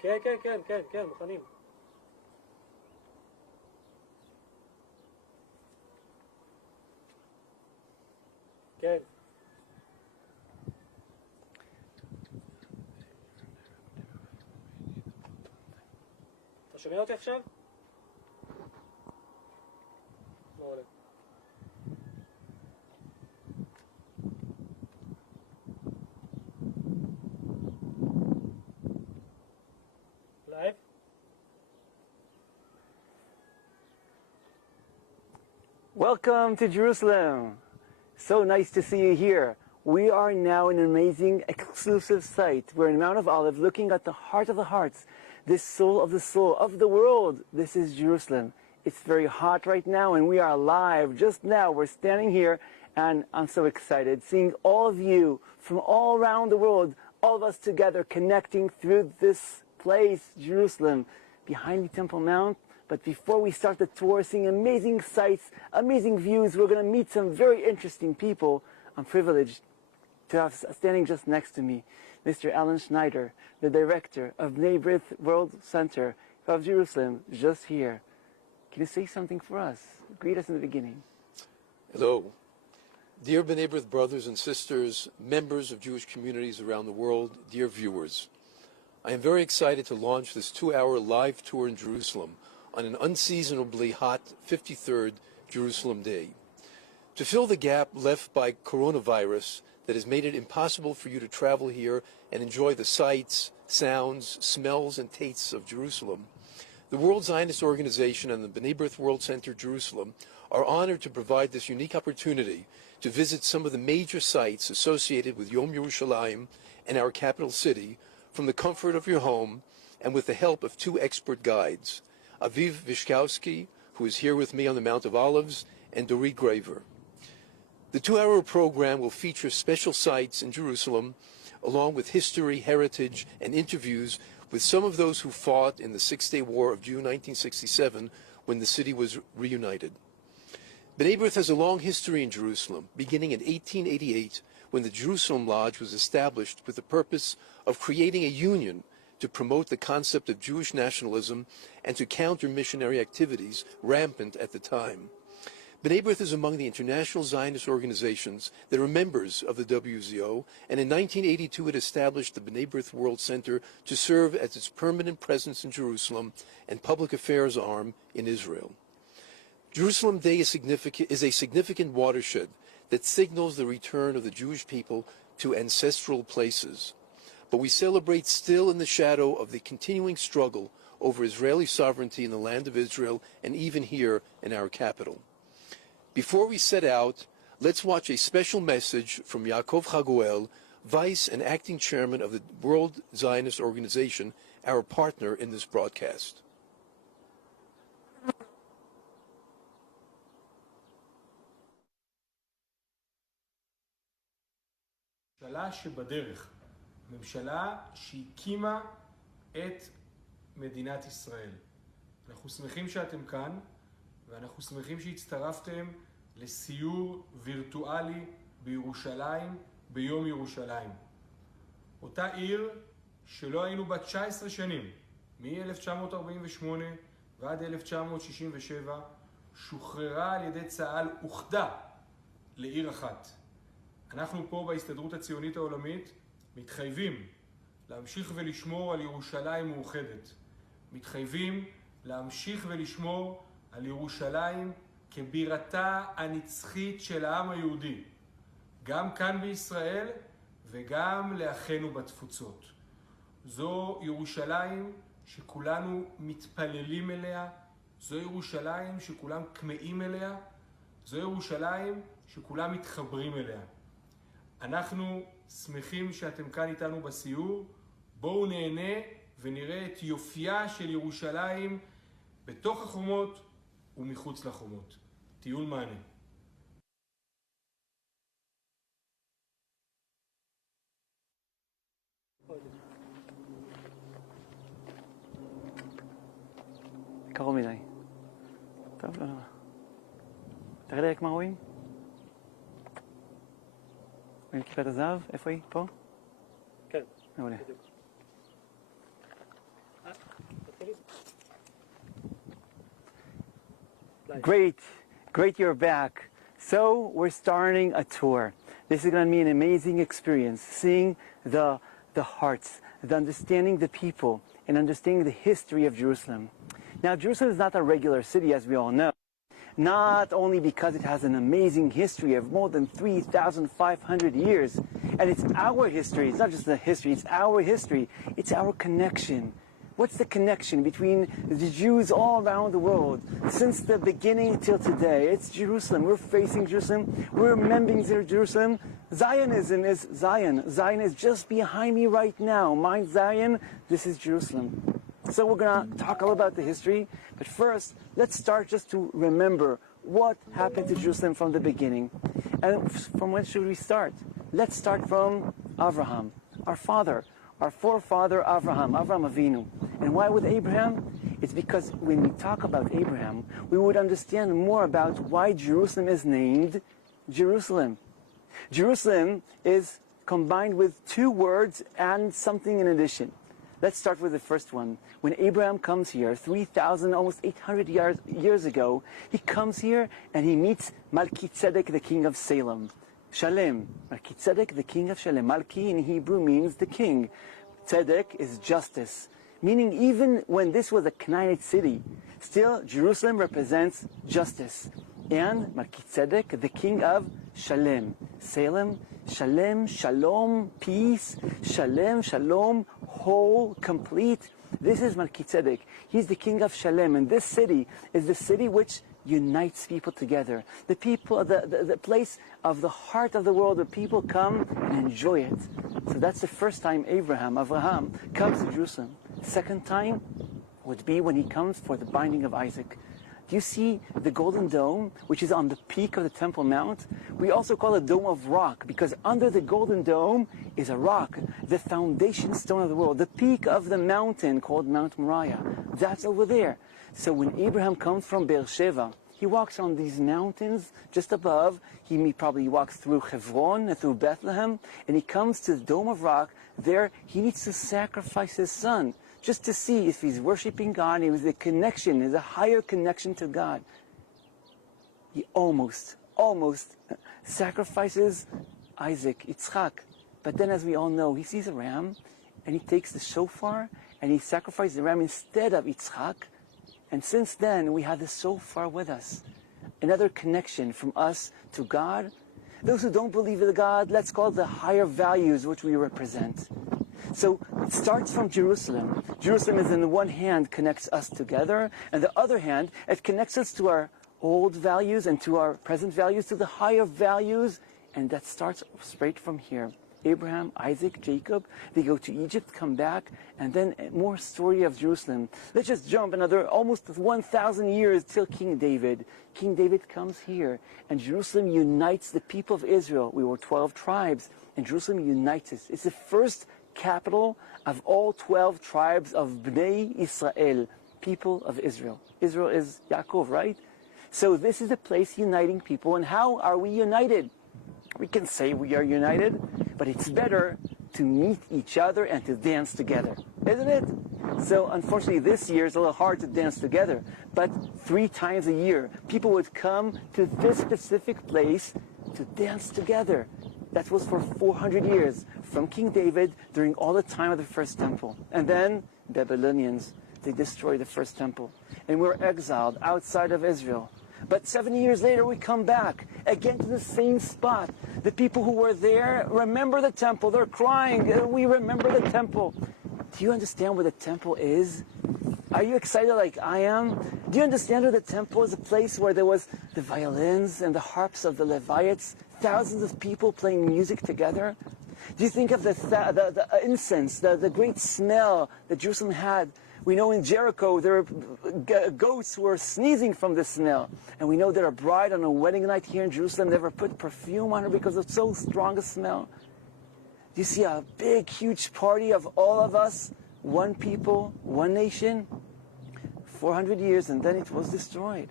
כן, כן, כן, כן, כן, מוכנים. כן. אתה שומע אותי עכשיו? לא עולה. Live? Welcome to Jerusalem. So nice to see you here. We are now in an amazing exclusive site. We're in Mount of Olives looking at the heart of the hearts, this soul of the world. This is Jerusalem. It's very hot right now and we are live. Just now we're standing here and I'm so excited seeing all of you from all around the world, all of us together connecting through this place, Jerusalem, behind the Temple Mount. But before we start the tour, seeing amazing sights, amazing views, we're going to meet some very interesting people. I'm privileged to have standing just next to me, Mr. Alan Schneider, the director of Bnei B'rith World Center of Jerusalem, just here. Can you say something for us? Greet us in the beginning. Hello. Dear Bnei B'rith brothers and sisters, members of Jewish communities around the world, dear viewers, I am very excited to launch this 2-hour live tour in Jerusalem on an unseasonably hot 53rd Jerusalem day. To fill the gap left by coronavirus that has made it impossible for you to travel here and enjoy the sights, sounds, smells, and tastes of Jerusalem, the World Zionist Organization and the Bnei B'rith World Center Jerusalem are honored to provide this unique opportunity to visit some of the major sites associated with Yom Yerushalayim and our capital city from the comfort of your home and with the help of 2 expert guides, Aviv Vishkowski, who is here with me on the Mount of Olives, and Dorit Graver. The 2-hour program will feature special sites in Jerusalem, along with history, heritage, and interviews with some of those who fought in the Six-Day War of June 1967 when the city was reunited. Bnei B'rith has a long history in Jerusalem, beginning in 1888 when the Jerusalem Lodge was established with the purpose of creating a union to promote the concept of Jewish nationalism and to counter missionary activities rampant at the time. Bnei B'rith is among the international Zionist organizations that are members of the WZO, and in 1982 it established the Bnei B'rith World Center to serve as its permanent presence in Jerusalem and public affairs arm in Israel. Jerusalem Day is a significant watershed that signals the return of the Jewish people to ancestral places. But we celebrate still in the shadow of the continuing struggle over Israeli sovereignty in the land of Israel and even here in our capital. Before we set out, let's watch a special message from Yaakov Chaguel, Vice and Acting Chairman of the World Zionist Organization, our partner in this broadcast. ממשלה שהקימה את מדינת ישראל. אנחנו שמחים שאתם כאן, ואנחנו שמחים שהצטרפתם לסיור וירטואלי בירושלים ביום ירושלים. אותה עיר שלא היינו בה 19 שנים, מ-1948 ועד 1967, שוחררה על ידי צה"ל אוחדה לעיר אחת. אנחנו פה בהסתדרות הציונית העולמית מתחייבים להמשיך ולשמור על ירושלים מאוחדת. מתחייבים להמשיך ולשמור על ירושלים כבירתה הנצחית של העם היהודי. גם כאן בישראל וגם לאחינו בתפוצות. זו ירושלים שכולנו מתפללים אליה. זו ירושלים שכולם כמאים אליה. זו ירושלים שכולם מתחברים אליה. אנחנו שמחים שאתם כאן איתנו בסיור. בואו נהנה ונראה את יופייה של ירושלים בתוך החומות ומחוץ לחומות. טיול מענה. קרוב מדי. טוב, לא נורא. תראה לי רק מה רואים? רואים כיפת הזהב? איפה היא? פה? כן. מעולה. Great you're back. So we're starting a tour. This is going to be an amazing experience, seeing the hearts, the understanding the people, and understanding the history of Jerusalem. Now, Jerusalem is not a regular city, as we all know. Not only because it has an amazing history of more than 3,500 years, and it's our history, it's not just the history, it's our history, it's our connection. What's the connection between the Jews all around the world since the beginning till today? It's Jerusalem. We're facing Jerusalem. We're remembering Jerusalem. Zionism is Zion. Zion is just behind me right now. Mount Zion, this is Jerusalem. So we're going to talk all about the history. But first, let's start just to remember what happened to Jerusalem from the beginning. And from when should we start? Let's start from Abraham, our father. Our forefather Abraham Avinu. And why with Abraham? It's because when we talk about Abraham, we would understand more about why Jerusalem is named Jerusalem. Jerusalem is combined with two words and something in addition. Let's start with the first one. When Abraham comes here, 3,000, almost 800 years ago, he comes here and he meets Melchizedek, the king of Salem. Shalom. Melchizedek, the king of Shalom. Malki in Hebrew means the king. Tzedek is justice. Meaning even when this was a Canaanite city, still Jerusalem represents justice. And Melchizedek, the king of Shalom. Salem, Shalom, Shalom, peace. Shalom, Shalom, whole, complete. This is Melchizedek. He's the king of Shalom. And this city is the city which unites people together. The people, the place of the heart of the world where people come and enjoy it. So that's the first time Abraham comes to Jerusalem. Second time would be when he comes for the binding of Isaac. Do you see the Golden Dome, which is on the peak of the Temple Mount? We also call it Dome of Rock, because under the Golden Dome is a rock, the foundation stone of the world, the peak of the mountain called Mount Moriah. That's over there. So when Abraham comes from Beersheba, he walks on these mountains just above. He probably walks through Hebron and through Bethlehem, and he comes to the Dome of Rock. There, he needs to sacrifice his son, just to see if he's worshiping God. It was a connection, is a higher connection to God. He almost sacrifices Isaac, Yitzchak. But then, as we all know, he sees a ram, and he takes the shofar, and he sacrifices the ram instead of Yitzchak. And since then, we have the shofar with us. Another connection from us to God. Those who don't believe in God, let's call it the higher values which we represent. So it starts from Jerusalem. Jerusalem is, on the one hand, connects us together, and the other hand, it connects us to our old values and to our present values, to the higher values, and that starts straight from here. Abraham, Isaac, Jacob, they go to Egypt, come back, and then more story of Jerusalem. Let's just jump another almost 1,000 years till King David. King David comes here, and Jerusalem unites the people of Israel. We were 12 tribes, and Jerusalem unites us. It's the first capital of all 12 tribes of Bnei Israel, people of Israel. Israel is Yaakov, right? So this is a place uniting people. And how are we united? We can say we are united, but it's better to meet each other and to dance together, isn't it? So unfortunately this year it's a little hard to dance together, but 3 times a year people would come to this specific place to dance together. That was for 400 years, from King David during all the time of the first temple. And then Babylonians, they destroyed the first temple. And we were exiled outside of Israel. But 70 years later, we come back again to the same spot. The people who were there remember the temple. They're crying. We remember the temple. Do you understand where the temple is? Are you excited like I am? Do you understand that the temple is a place where there was the violins and the harps of the Levites, thousands of people playing music together? Do you think of the incense, the great smell that Jerusalem had? We know in Jericho there were goats who were sneezing from the smell. And we know that a bride on a wedding night here in Jerusalem never put perfume on her because of so strong a smell. Do you see a big, huge party of all of us, one people, one nation? 400 years, and then it was destroyed.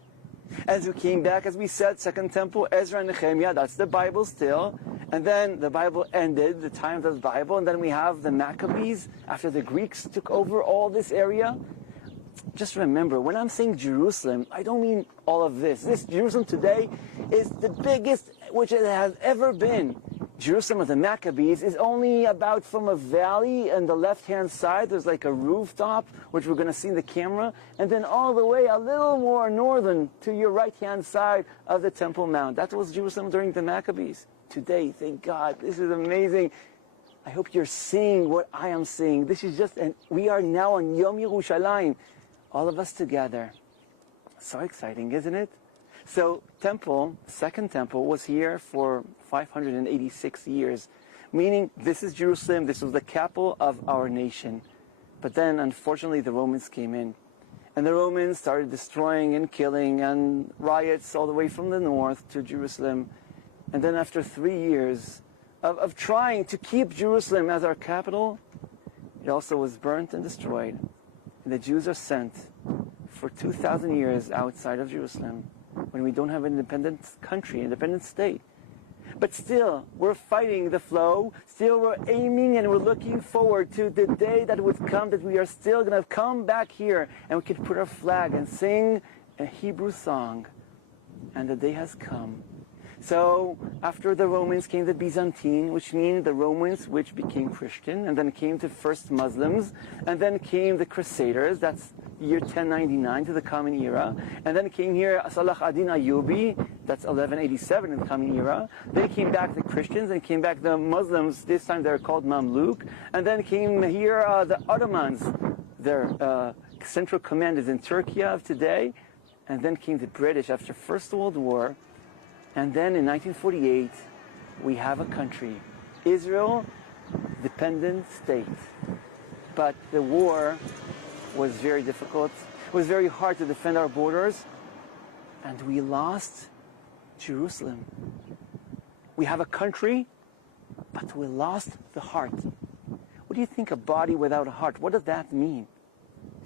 As we came back, as we said, Second Temple, Ezra and Nehemiah, that's the Bible still. And then the Bible ended, the time of the Bible, and then we have the Maccabees, after the Greeks took over all this area. just remember, when I'm saying Jerusalem, I don't mean all of this. This Jerusalem today is the biggest which it has ever been. Jerusalem of the Maccabees is only about from a valley on the left-hand side. There's like a rooftop, which we're going to see in the camera, and then all the way a little more northern to your right-hand side of the Temple Mount. That was Jerusalem during the Maccabees. Today, thank God, this is amazing. I hope you're seeing what I am seeing. This is just, and we are now on Yom Yerushalayim, all of us together. So exciting, isn't it? So temple, second temple, was here for 586 years, meaning this is Jerusalem, this was the capital of our nation. But then, unfortunately, the Romans came in. And the Romans started destroying and killing and riots all the way from the north to Jerusalem. And then after 3 years of trying to keep Jerusalem as our capital, it also was burnt and destroyed. And the Jews are sent for 2,000 years outside of Jerusalem, when we don't have an independent country, independent state. But still, we're fighting the flow. Still, we're aiming and we're looking forward to the day that would come, that we are still going to come back here and we can put our flag and sing a Hebrew song. And the day has come. So, after the Romans came the Byzantine, which means the Romans which became Christian, and then came the first Muslims, and then came the Crusaders, that's year 1099 to the Common Era, and then came here Salah ad-Din Ayyubi, that's 1187 in the Common Era. Then came back the Christians, and came back the Muslims, this time they're called Mamluk, and then came here the Ottomans, their central command is in Turkey of today, and then came the British after First World War. And then in 1948, we have a country, Israel, dependent state. But the war was very difficult. It was very hard to defend our borders. And we lost Jerusalem. We have a country, but we lost the heart. What do you think, a body without a heart? What does that mean?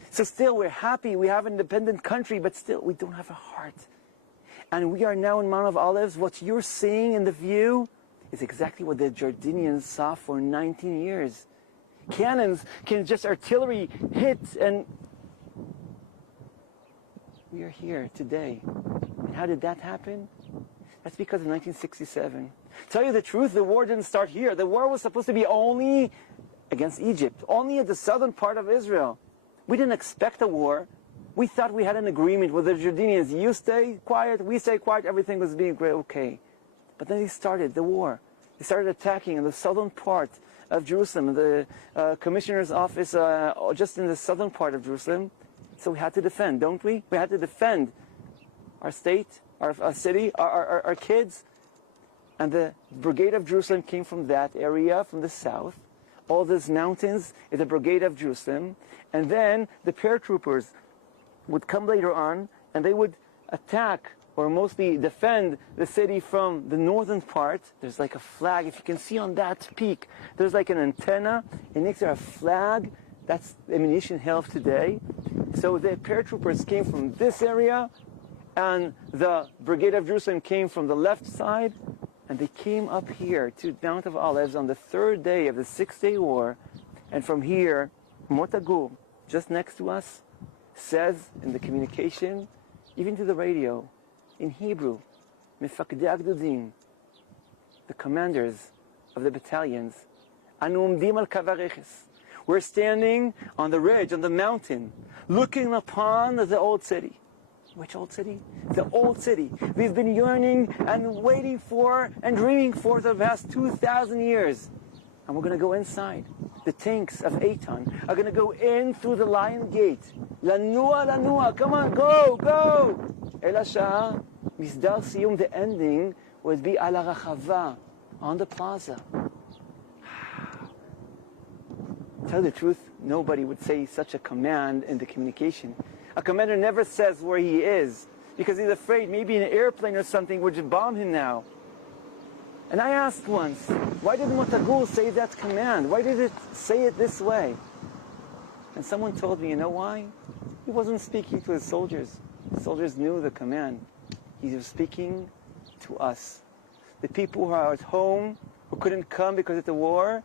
So still, we're happy, we have an independent country, but still, we don't have a heart. And we are now in Mount of Olives. What you're seeing in the view is exactly what the Jordanians saw for 19 years. Cannons can just artillery hit, and we are here today. And how did that happen? That's because of 1967. Tell you the truth, the war didn't start here. The war was supposed to be only against Egypt, only at the southern part of Israel. We didn't expect a war. We thought we had an agreement with the Jordanians. You stay quiet, we stay quiet, everything was being great, okay. But then they started the war. They started attacking in the southern part of Jerusalem, the commissioner's office just in the southern part of Jerusalem. So we had to defend, don't we? We had to defend our state, our city, our kids. And the Brigade of Jerusalem came from that area, from the south. All these mountains is the Brigade of Jerusalem. And then the paratroopers would come later on, and they would attack, or mostly defend, the city from the northern part. There's like a flag, if you can see on that peak, there's like an antenna, and next to a flag, that's the ammunition held today. So the paratroopers came from this area, and the Brigade of Jerusalem came from the left side, and they came up here to Mount of Olives on the third day of the 6-day war, and from here, Motagu, just next to us, says in the communication, even to the radio, in Hebrew, Mefakdei Agdudim, the commanders of the battalions, Anu umdim al kavareches. We're standing on the ridge, on the mountain, looking upon the old city. Which old city? The old city. We've been yearning and waiting for and dreaming for the past 2,000 years. And we're going to go inside. The tanks of Eitan are going to go in through the Lion Gate. Lanua, lanua, come on, go, go! El Hashah, Misdar Siyum, the ending would be Ala Rachava, on the plaza. Tell the truth, nobody would say such a command in the communication. A commander never says where he is, because he's afraid maybe an airplane or something would bomb him now. And I asked once, why did Motagul say that command? Why did it say it this way? And someone told me, you know why? He wasn't speaking to his soldiers. The soldiers knew the command. He was speaking to us. The people who are at home, who couldn't come because of the war,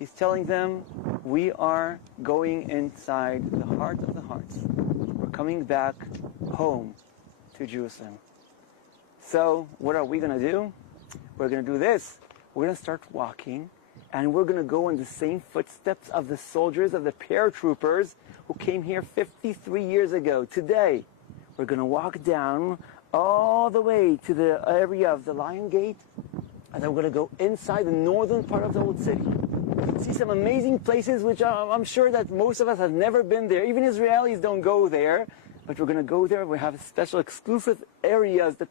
he's telling them, we are going inside the heart of the hearts. we're coming back home to Jerusalem. So what are we going to do? We're going to do this. We're going to start walking, and we're going to go in the same footsteps of the soldiers, of the paratroopers who came here 53 years ago. Today, we're going to walk down all the way to the area of the Lion Gate, and then we're going to go inside the northern part of the old city. See some amazing places which I'm sure that most of us have never been there. Even Israelis don't go there, but we're going to go there. We have special exclusive areas that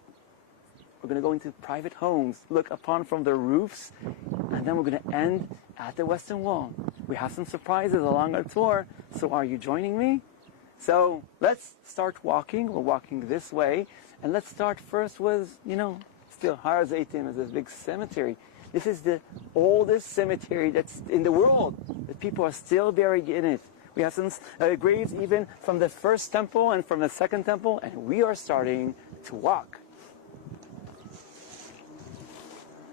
we're going to go into private homes, look upon from the roofs, and then we're going to end at the Western Wall. We have some surprises along our tour, so are you joining me? So let's start walking. We're walking this way, and let's start first with, still Har Zeitim is this big cemetery. This is the oldest cemetery that's in the world. The people are still buried in it. We have some graves even from the first temple and from the second temple, and we are starting to walk.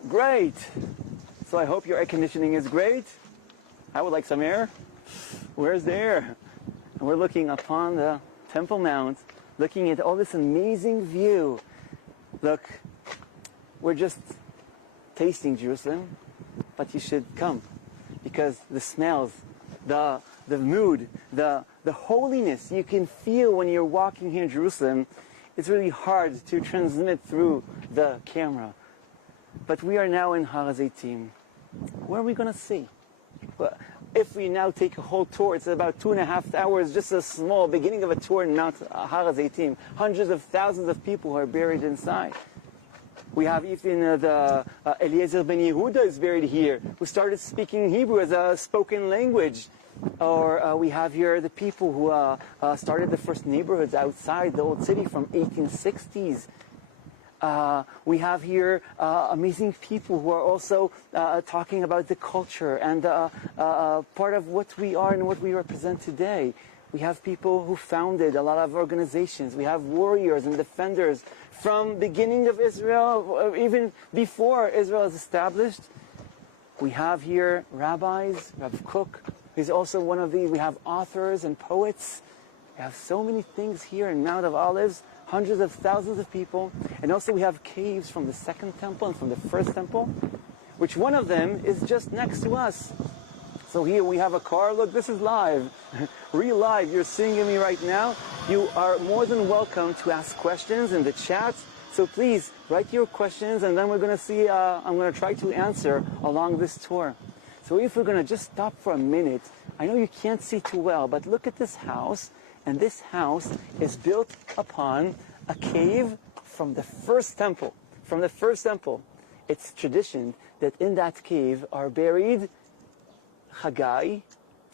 Great. So I hope your air conditioning is great. I would like some air. Where's the air? And we're looking upon the Temple Mount, looking at all this amazing view. Look, we're just tasting Jerusalem, but you should come because the smells, the mood, the holiness you can feel when you're walking here in Jerusalem, it's really hard to transmit through the camera. But we are now in Har Zeitim. What are we going to see? Well, if we now take a whole tour, it's about 2.5 hours, just a small beginning of a tour in Mount Har Zeitim. Hundreds of thousands of people who are buried inside. We have even the Eliezer ben Yehuda is buried here, who started speaking Hebrew as a spoken language. Or we have here the people who started the first neighborhoods outside the old city from 1860s. We have here amazing people who are also talking about the culture and part of what we are and what we represent today. We have people who founded a lot of organizations. We have warriors and defenders from beginning of Israel, even before Israel is established. We have here rabbis, Rav Kook, who's also one of these. We have authors and poets. We have so many things here in Mount of Olives, hundreds of thousands of people. And also we have caves from the second temple and from the first temple, which one of them is just next to us. So here we have a car. Look, this is live, real live. You're seeing me right now. You are more than welcome to ask questions in the chat. So please write your questions, and then we're going to see, I'm going to try to answer along this tour. So if we're going to just stop for a minute, I know you can't see too well, but look at this house. And this house is built upon a cave from the first temple. From the first temple. It's tradition that in that cave are buried Haggai,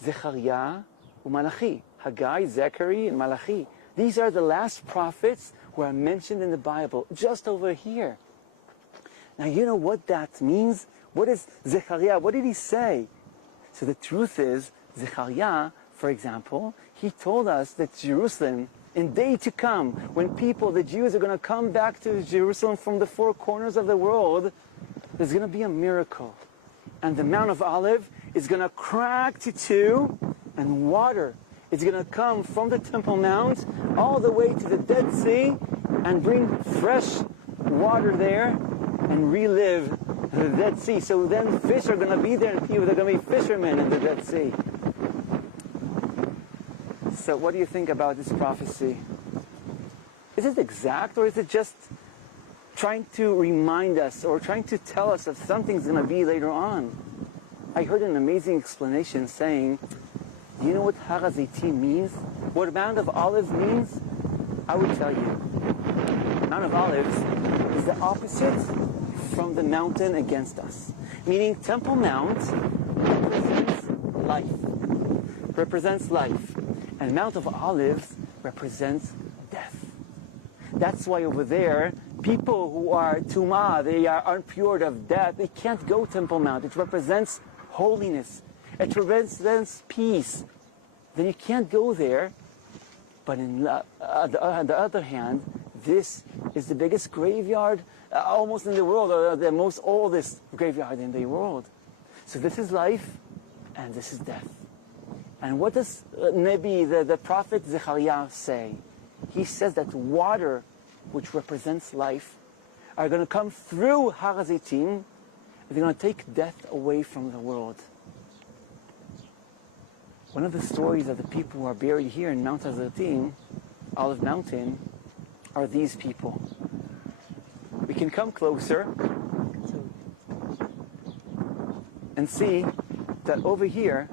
Zechariah, and Malachi. Haggai, Zechariah, and Malachi. These are the last prophets who are mentioned in the Bible, just over here. Now you know what that means? What is Zechariah? What did he say? So the truth is, Zechariah, for example, he told us that Jerusalem, in day to come, when people, the Jews, are going to come back to Jerusalem from the four corners of the world, there's going to be a miracle. And the Mount of Olives is going to crack to two, and water is going to come from the Temple Mount all the way to the Dead Sea and bring fresh water there and relive the Dead Sea. So then fish are going to be there, and people are going to be fishermen in the Dead Sea. So what do you think about this prophecy? Is it exact, or is it just trying to remind us or trying to tell us that something's going to be later on? I heard an amazing explanation saying, do you know what Har Zeitim means? What Mount of Olives means? I would tell you. Mount of Olives is the opposite from the mountain against us. Meaning Temple Mount represents life. And Mount of Olives represents death. That's why over there, people who are tumah, they are impure of death, they can't go Temple Mount. It represents holiness. It represents peace. Then you can't go there. But on the other hand, this is the biggest graveyard almost in the world, or the most oldest graveyard in the world. So this is life, and this is death. And what does Nebi, the prophet Zechariah, say? He says that water, which represents life, are going to come through Har HaZeitim, and they're going to take death away from the world. One of the stories of the people who are buried here in Mount HaZeitim, Olive Mountain, are these people. We can come closer and see that over here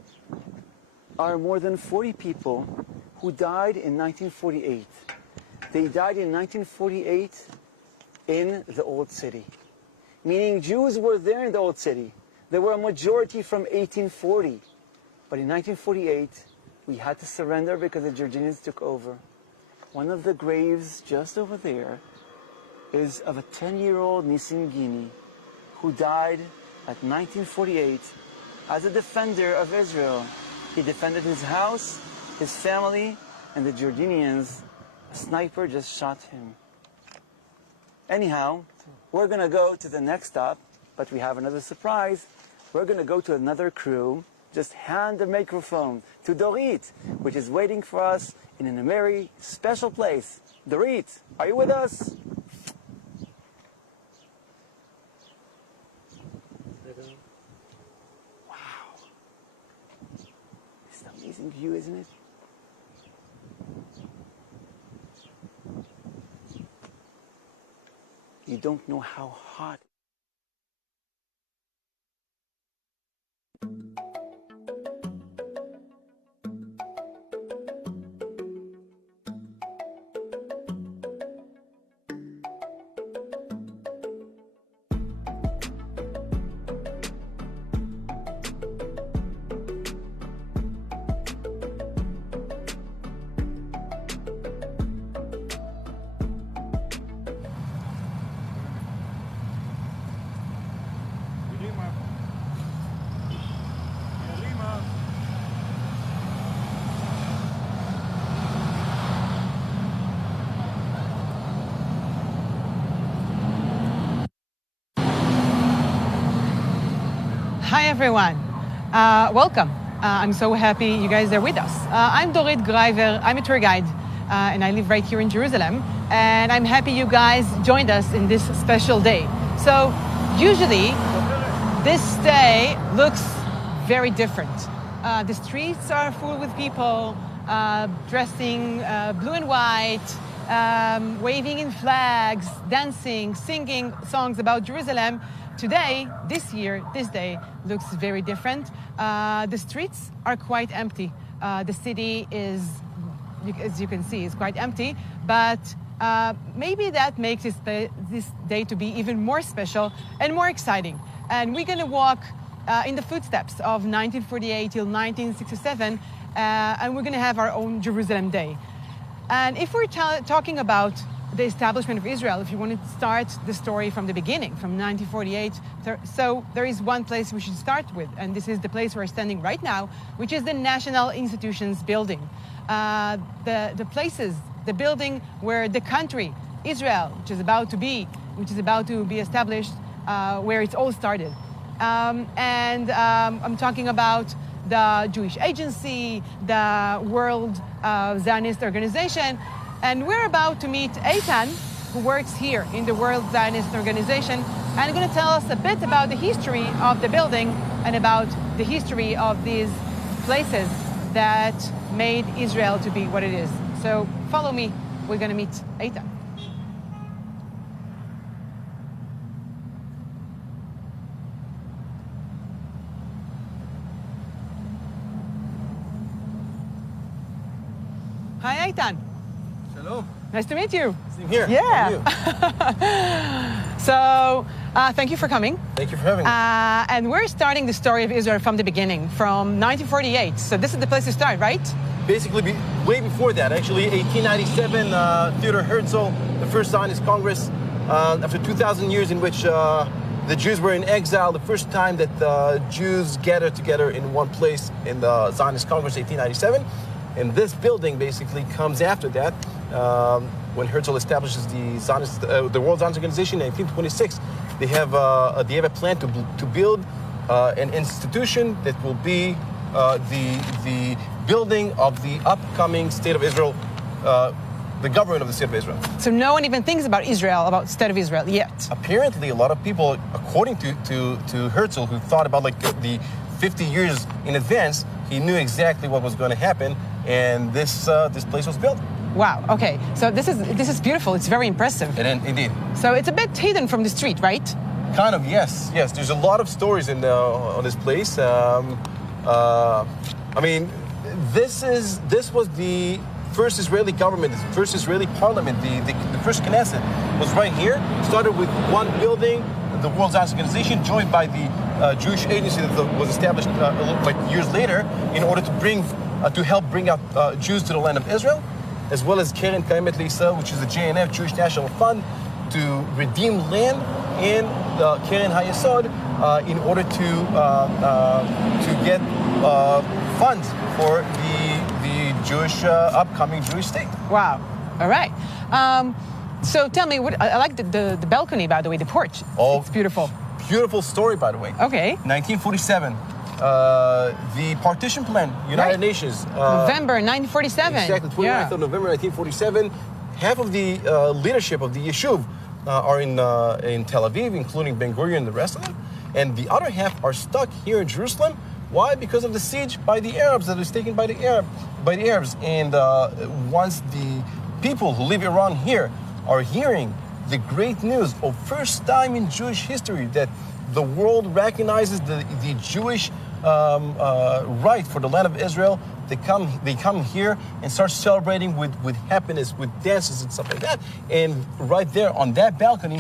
are more than 40 people who died in 1948. They died in 1948 in the Old City. Meaning Jews were there in the Old City. There were a majority from 1840. But in 1948, we had to surrender because the Jordanians took over. One of the graves just over there is of a 10-year-old Nissim Gini who died at 1948 as a defender of Israel. He defended his house, his family, and the Jordanians. A sniper just shot him. Anyhow, we're going to go to the next stop, but we have another surprise. We're going to go to another crew. Just hand the microphone to Dorit, which is waiting for us in a very special place. Dorit, are you with us? Wow. It's an amazing view, isn't it? You don't know how hot. Hi everyone, welcome. I'm so happy you guys are with us. I'm Dorit Greiver, I'm a tour guide and I live right here in Jerusalem, and I'm happy you guys joined us in this special day. So usually this day looks very different. The streets are full with people dressing blue and white, waving in flags, dancing, singing songs about Jerusalem. Today, this year, this day looks very different. The streets are quite empty. The city is, as you can see, is quite empty, but maybe that makes this day to be even more special and more exciting. And we're going to walk in the footsteps of 1948 till 1967, and we're going to have our own Jerusalem Day. And if we're talking about the establishment of Israel, if you want to start the story from the beginning, from 1948, so there is one place we should start with, and this is the place we're standing right now, which is the National Institutions Building. The building where the country, Israel, which is about to be established, where it's all started. I'm talking about the Jewish Agency, the World Zionist Organization, and we're about to meet Eitan, who works here in the World Zionist Organization, and going to tell us a bit about the history of the building and about the history of these places that made Israel to be what it is. So follow me, we're going to meet Eitan. Hi, Eitan. Shalom. Nice to meet you. Same here. Yeah. So, thank you for coming. Thank you for having me. And we're starting the story of Israel from the beginning, from 1948. So this is the place to start, right? Basically, way before that, actually, 1897, Theodor Herzl, the first Zionist Congress, after 2,000 years in which the Jews were in exile, the first time that the Jews gathered together in one place in the Zionist Congress, 1897. And this building basically comes after that, when Herzl establishes the World Zionist Organization in 1926. They have a plan to build an institution that will be the building of the upcoming State of Israel, the government of the State of Israel. So no one even thinks about Israel, about State of Israel yet. Apparently, a lot of people, according to Herzl, who thought about like the 50 years in advance, he knew exactly what was going to happen, and this place was built. Wow. Okay. So this is beautiful. It's very impressive. And indeed. So it's a bit hidden from the street, right? Kind of, yes. There's a lot of stories on this place. I mean, this was the first Israeli government, the first Israeli parliament, the first Knesset was right here. Started with one building, the World Zionist Organization, joined by the Jewish agency that was established like years later in order to help bring out Jews to the land of Israel, as well as Keren Kayemet Le'Yisrael, which is the JNF, Jewish National Fund, to redeem land, and Keren HaYesod in order to get funds for the Jewish upcoming Jewish state. Wow. All right. So tell me, I like the balcony, by the way, the porch. Oh, it's beautiful. Beautiful story, by the way. Okay. 1947. The partition plan, United Nations. November 1947. Exactly, 29th of November 1947. Half of the leadership of the Yeshuv are in Tel Aviv, including Ben-Gurion and the rest of them. And the other half are stuck here in Jerusalem. Why? Because of the siege by the Arabs that was taken by the Arabs. And once the people who live around here are hearing the great news of first time in Jewish history that the world recognizes the Jewish right for the land of Israel, they come here and start celebrating with happiness, with dances and stuff like that. And right there on that balcony,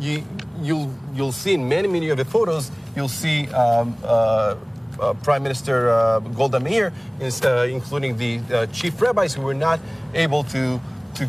you'll see in many of the photos, you'll see Prime Minister Golda Meir, including the chief rabbis who were not able to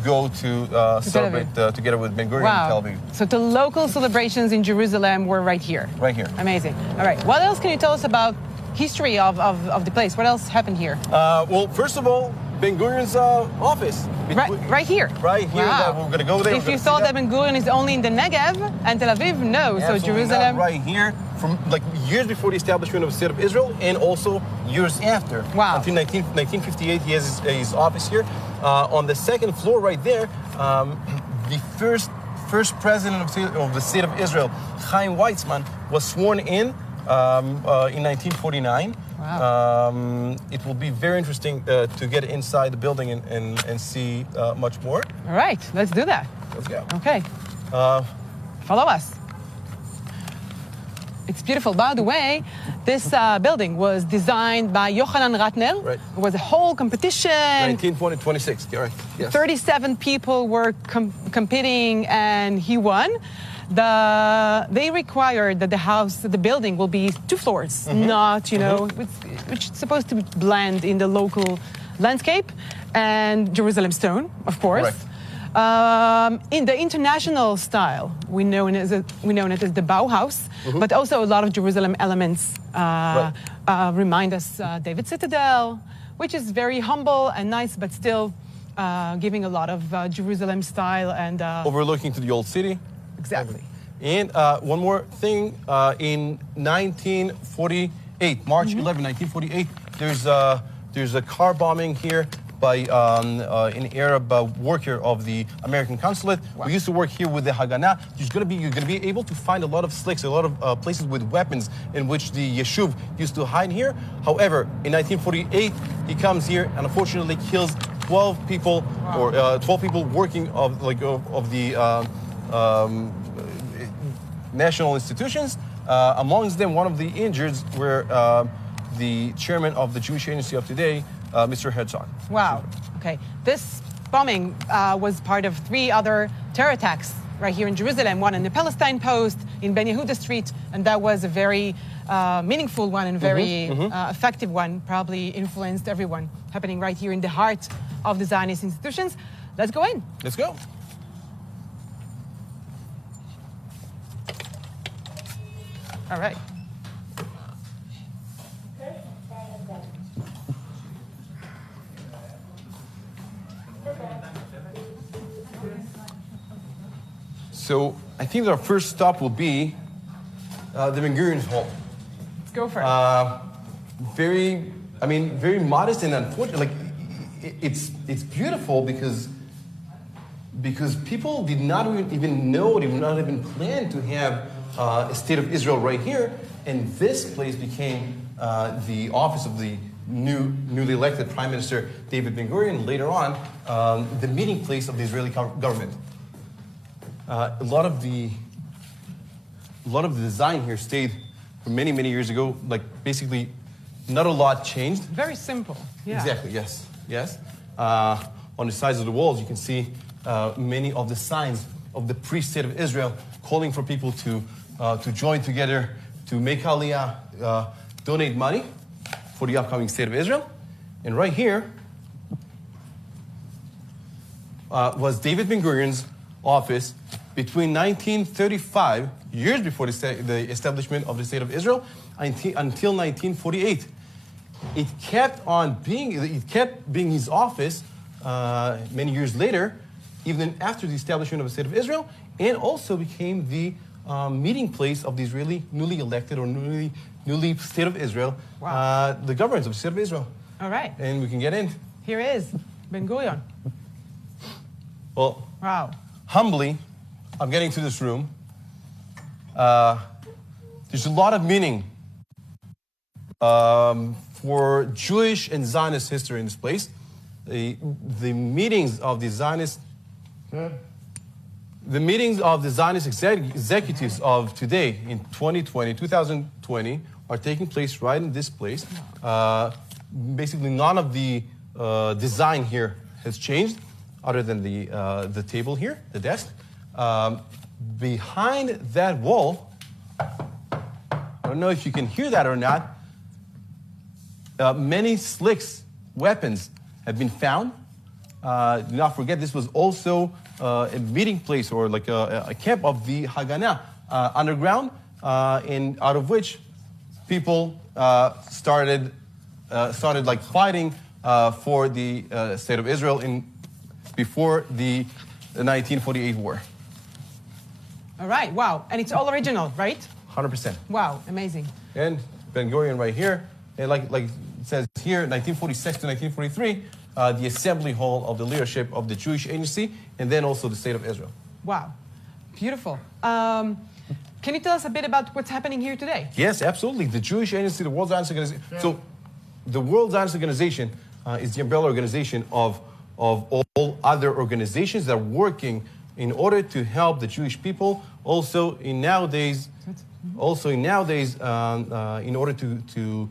go to celebrate together with Ben-Gurion in Tel Aviv. So the local celebrations in Jerusalem were right here. Right here. Amazing. All right. What else can you tell us about history of the place? What else happened here? Well, first of all, Ben-Gurion's office. Right here? Right here. Wow. We're going to go there. If you thought that Ben-Gurion is only in the Negev and Tel Aviv, no. Absolutely so Jerusalem. Not. Right here, from like years before the establishment of the State of Israel, and also years after. Wow. Until 1958, he has his office here. On the second floor, right there, the first president of the State of Israel, Chaim Weizmann, was sworn in 1949. Wow. It will be very interesting to get inside the building and see much more. All right, let's do that. Let's go. Okay. Follow us. It's beautiful. By the way, this building was designed by Yochanan Ratner. Right. It was a whole competition. 1926, correct. Yes. 37 people were competing, and he won. They required that the building will be 2 floors, not, which is supposed to blend in the local landscape, and Jerusalem stone, of course. Correct. In the international style, we know it as the Bauhaus, but also a lot of Jerusalem elements remind us David Citadel, which is very humble and nice, but still giving a lot of Jerusalem style and overlooking to the old city. Exactly. And one more thing, in 1948, March 11, 1948, there's a car bombing here by an Arab worker of the American consulate. Wow. We used to work here with the Haganah. You're gonna be able to find a lot of slicks, a lot of places with weapons in which the Yeshuv used to hide here. However, in 1948, he comes here and unfortunately kills 12 people, or 12 people working of the national institutions. Amongst them, one of the injured were the chairman of the Jewish Agency of today, Mr. Herzog. Wow. Okay. This bombing was part of 3 other terror attacks right here in Jerusalem. One in the Palestine Post, in Ben Yehuda Street, and that was a very meaningful one and very effective one. Probably influenced everyone. Happening right here in the heart of the Zionist institutions. Let's go in. Let's go. All right. So I think our first stop will be the Ben-Gurion Hall. Let's go for it. very, I mean, very modest and unfortunate. Like, it's beautiful because people did not even know, did not even plan to have a state of Israel right here, and this place became the office of the newly elected Prime Minister David Ben-Gurion. Later on, the meeting place of the Israeli government. A lot of the design here stayed from many years ago. Like basically, not a lot changed. Very simple. Yeah. Exactly. Yes. Yes. On the sides of the walls, you can see many of the signs of the pre-state of Israel, calling for people to join together, to make aliyah, donate money for the upcoming state of Israel. And right here was David Ben-Gurion's office between 1935, years before the establishment of the state of Israel, until 1948. It kept being his office many years later, even after the establishment of the state of Israel, and also became the meeting place of the Israeli newly elected or newly state of Israel, wow. The government of the state of Israel. All right. And we can get in. Here is Ben-Gurion. Well, wow. Humbly, I'm getting to this room. There's a lot of meaning for Jewish and Zionist history in this place. The meetings of the Zionist executives of today in 2020 are taking place right in this place. Basically, none of the design here has changed, other than the table here, the desk. Behind that wall, I don't know if you can hear that or not, many slicks, weapons have been found. Do not forget, this was also a meeting place or like a camp of the Haganah underground, and out of which people started like fighting for the state of Israel before the 1948 war. All right, wow. And it's all original, right? 100%. Wow, amazing. And Ben-Gurion right here, and like it says here, 1946 to 1943, the assembly hall of the leadership of the Jewish Agency, and then also the state of Israel. Wow, beautiful. Can you tell us a bit about what's happening here today? Yes, absolutely. The Jewish Agency, the World Zionist Organization. Yeah. So, the World Zionist Organization is the umbrella organization of all other organizations that are working in order to help the Jewish people. Also, in nowadays, in order to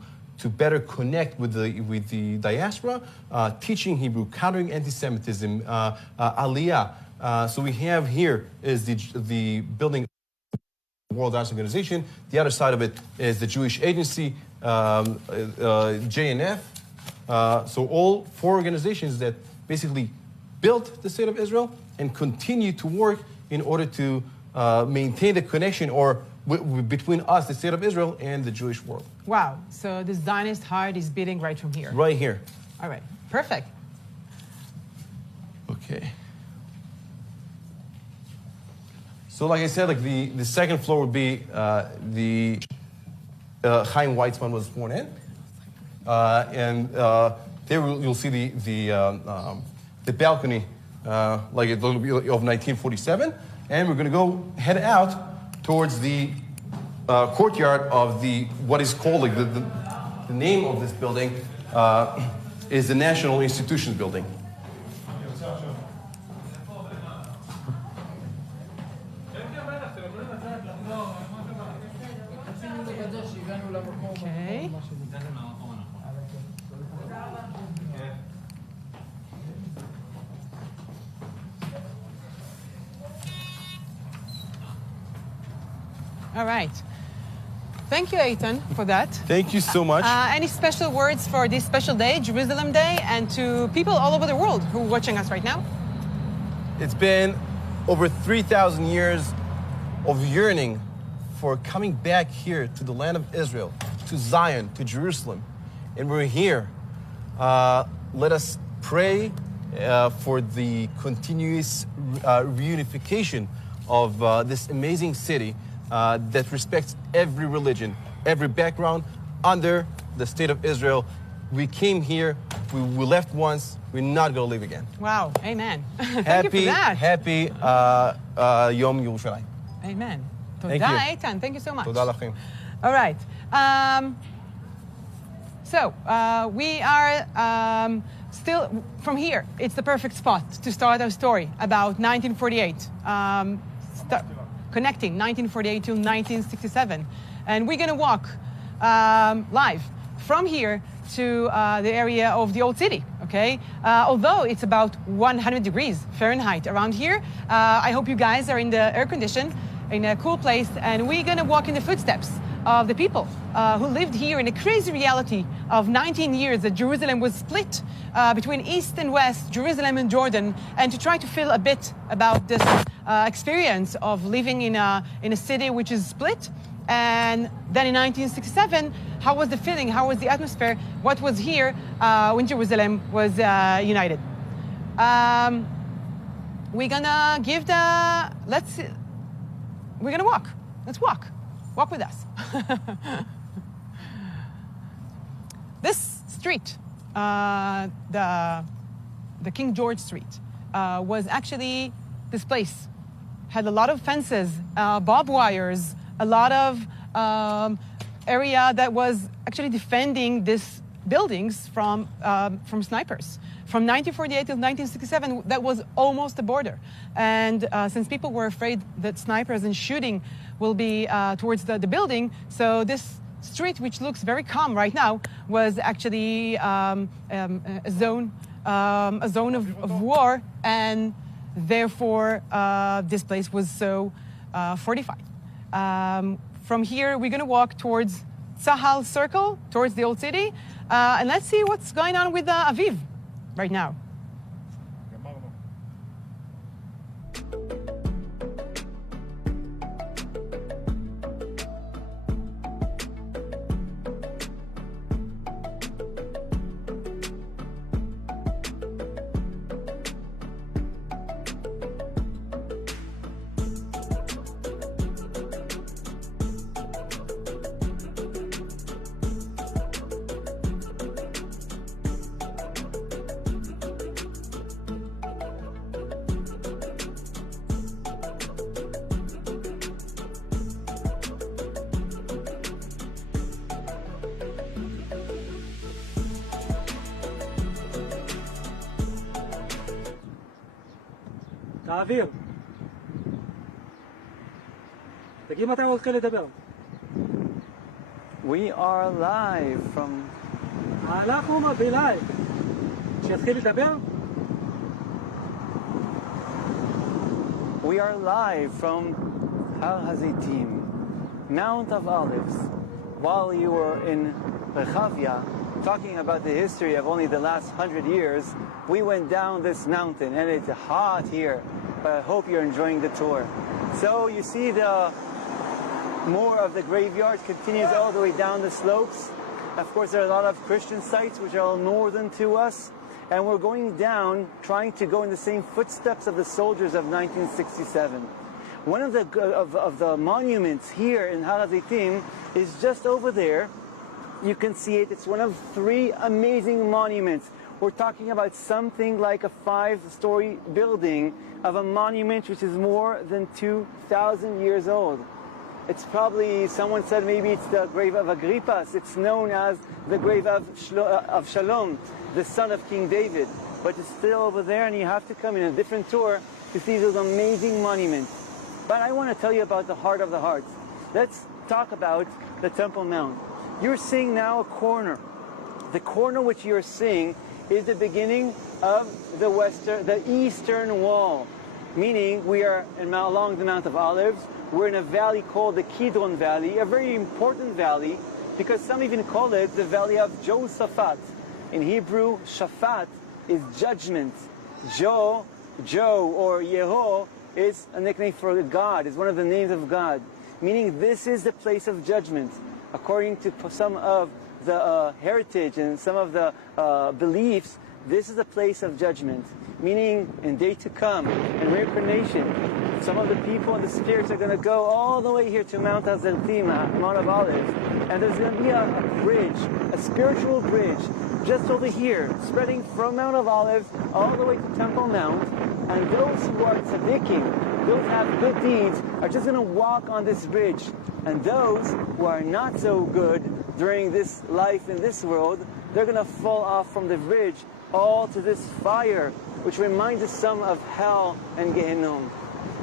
better connect with the diaspora, teaching Hebrew, countering anti-Semitism, Aliyah. So we have here is the building of the World Zionist Organization. The other side of it is the Jewish Agency, JNF. So all four organizations that basically built the state of Israel and continue to work in order to maintain the connection between us, the state of Israel, and the Jewish world. Wow, so the Zionist heart is beating right from here. Right here. All right, perfect. Okay. So like I said, like the second floor would be the Chaim Weizmann was sworn in. And there you'll see the balcony like it will be of 1947. And we're going to head out towards the courtyard of what is called, like the name of this building is the National Institutions Building. Okay. All right. Thank you, Eitan, for that. Thank you so much. Any special words for this special day, Jerusalem Day, and to people all over the world who are watching us right now? It's been over 3,000 years of yearning for coming back here to the land of Israel, to Zion, to Jerusalem. And we're here. Let us pray for the continuous reunification of this amazing city that respects every religion, every background, under the state of Israel. We came here, we left once, we're not going to leave again. Wow, amen. Thank you for that. Happy Yom Yerushalayim. Amen. Thank Toda, you. Eitan. Thank you so much. Toda lachem. All right. So we are still from here. It's the perfect spot to start our story about 1948, connecting 1948 to 1967, and we're going to walk live from here to the area of the old city. Okay, although it's about 100 degrees Fahrenheit around here, I hope you guys are in the air condition, in a cool place, and we're going to walk in the footsteps of the people who lived here in a crazy reality of 19 years that Jerusalem was split between East and West, Jerusalem and Jordan, and to try to feel a bit about this experience of living in a city which is split. And then in 1967, how was the feeling? How was the atmosphere? What was here when Jerusalem was united? We're gonna give the, we're gonna walk. Let's walk. Walk with us. This street, the King George Street, was actually, this place had a lot of fences, barbed wires, a lot of area that was actually defending these buildings from snipers. From 1948 till 1967, that was almost the border. And since people were afraid that snipers and shooting will be towards the building, so this street, which looks very calm right now, was actually a zone of war, and therefore this place was so fortified. From here, we're going to walk towards Tzahal Circle, towards the old city, and let's see what's going on with Aviv right now. תעביר. תגיד מתי הוא התחיל לדבר. We are live from... אנחנו בלייב. שיתחיל לדבר? We are live from Har Hazitim, Mount of Olives. While you were in Rechavia, talking about the history of only the last 100 years, we went down this mountain, and it's hot here, but I hope you're enjoying the tour. So you see the more of the graveyard continues all the way down the slopes. Of course, there are a lot of Christian sites which are all northern to us, and we're going down, trying to go in the same footsteps of the soldiers of 1967. One of the monuments here in Har Hazitim is just over there. You can see it. It's one of 3 amazing monuments. We're talking about something like a 5-story building of a monument which is more than 2,000 years old. It's probably, someone said maybe it's the grave of Agrippas. It's known as the grave of Shalom, the son of King David. But it's still over there, and you have to come in a different tour to see those amazing monuments. But I want to tell you about the heart of the hearts. Let's talk about the Temple Mount. You're seeing now a corner. The corner which you're seeing is the beginning of the eastern wall, meaning we are along the Mount of Olives. We're in a valley called the Kidron Valley, a very important valley, because some even call it the Valley of Josaphat. In Hebrew, Shaphat is judgment. Joe, or Yeho is a nickname for God, is one of the names of God, meaning this is the place of judgment. According to some of the heritage and some of the beliefs, this is a place of judgment, meaning in day to come, in reincarnation, some of the people and the spirits are going to go all the way here to Mount Hazeltim, Mount of Olives, And there's going to be a bridge, a spiritual bridge, just over here, spreading from Mount of Olives all the way to Temple Mount. And those who are tzaddikim, those who have good deeds, are just going to walk on this bridge. And those who are not so good during this life in this world, they're going to fall off from the bridge all to this fire, which reminds us some of hell and Gehinnom.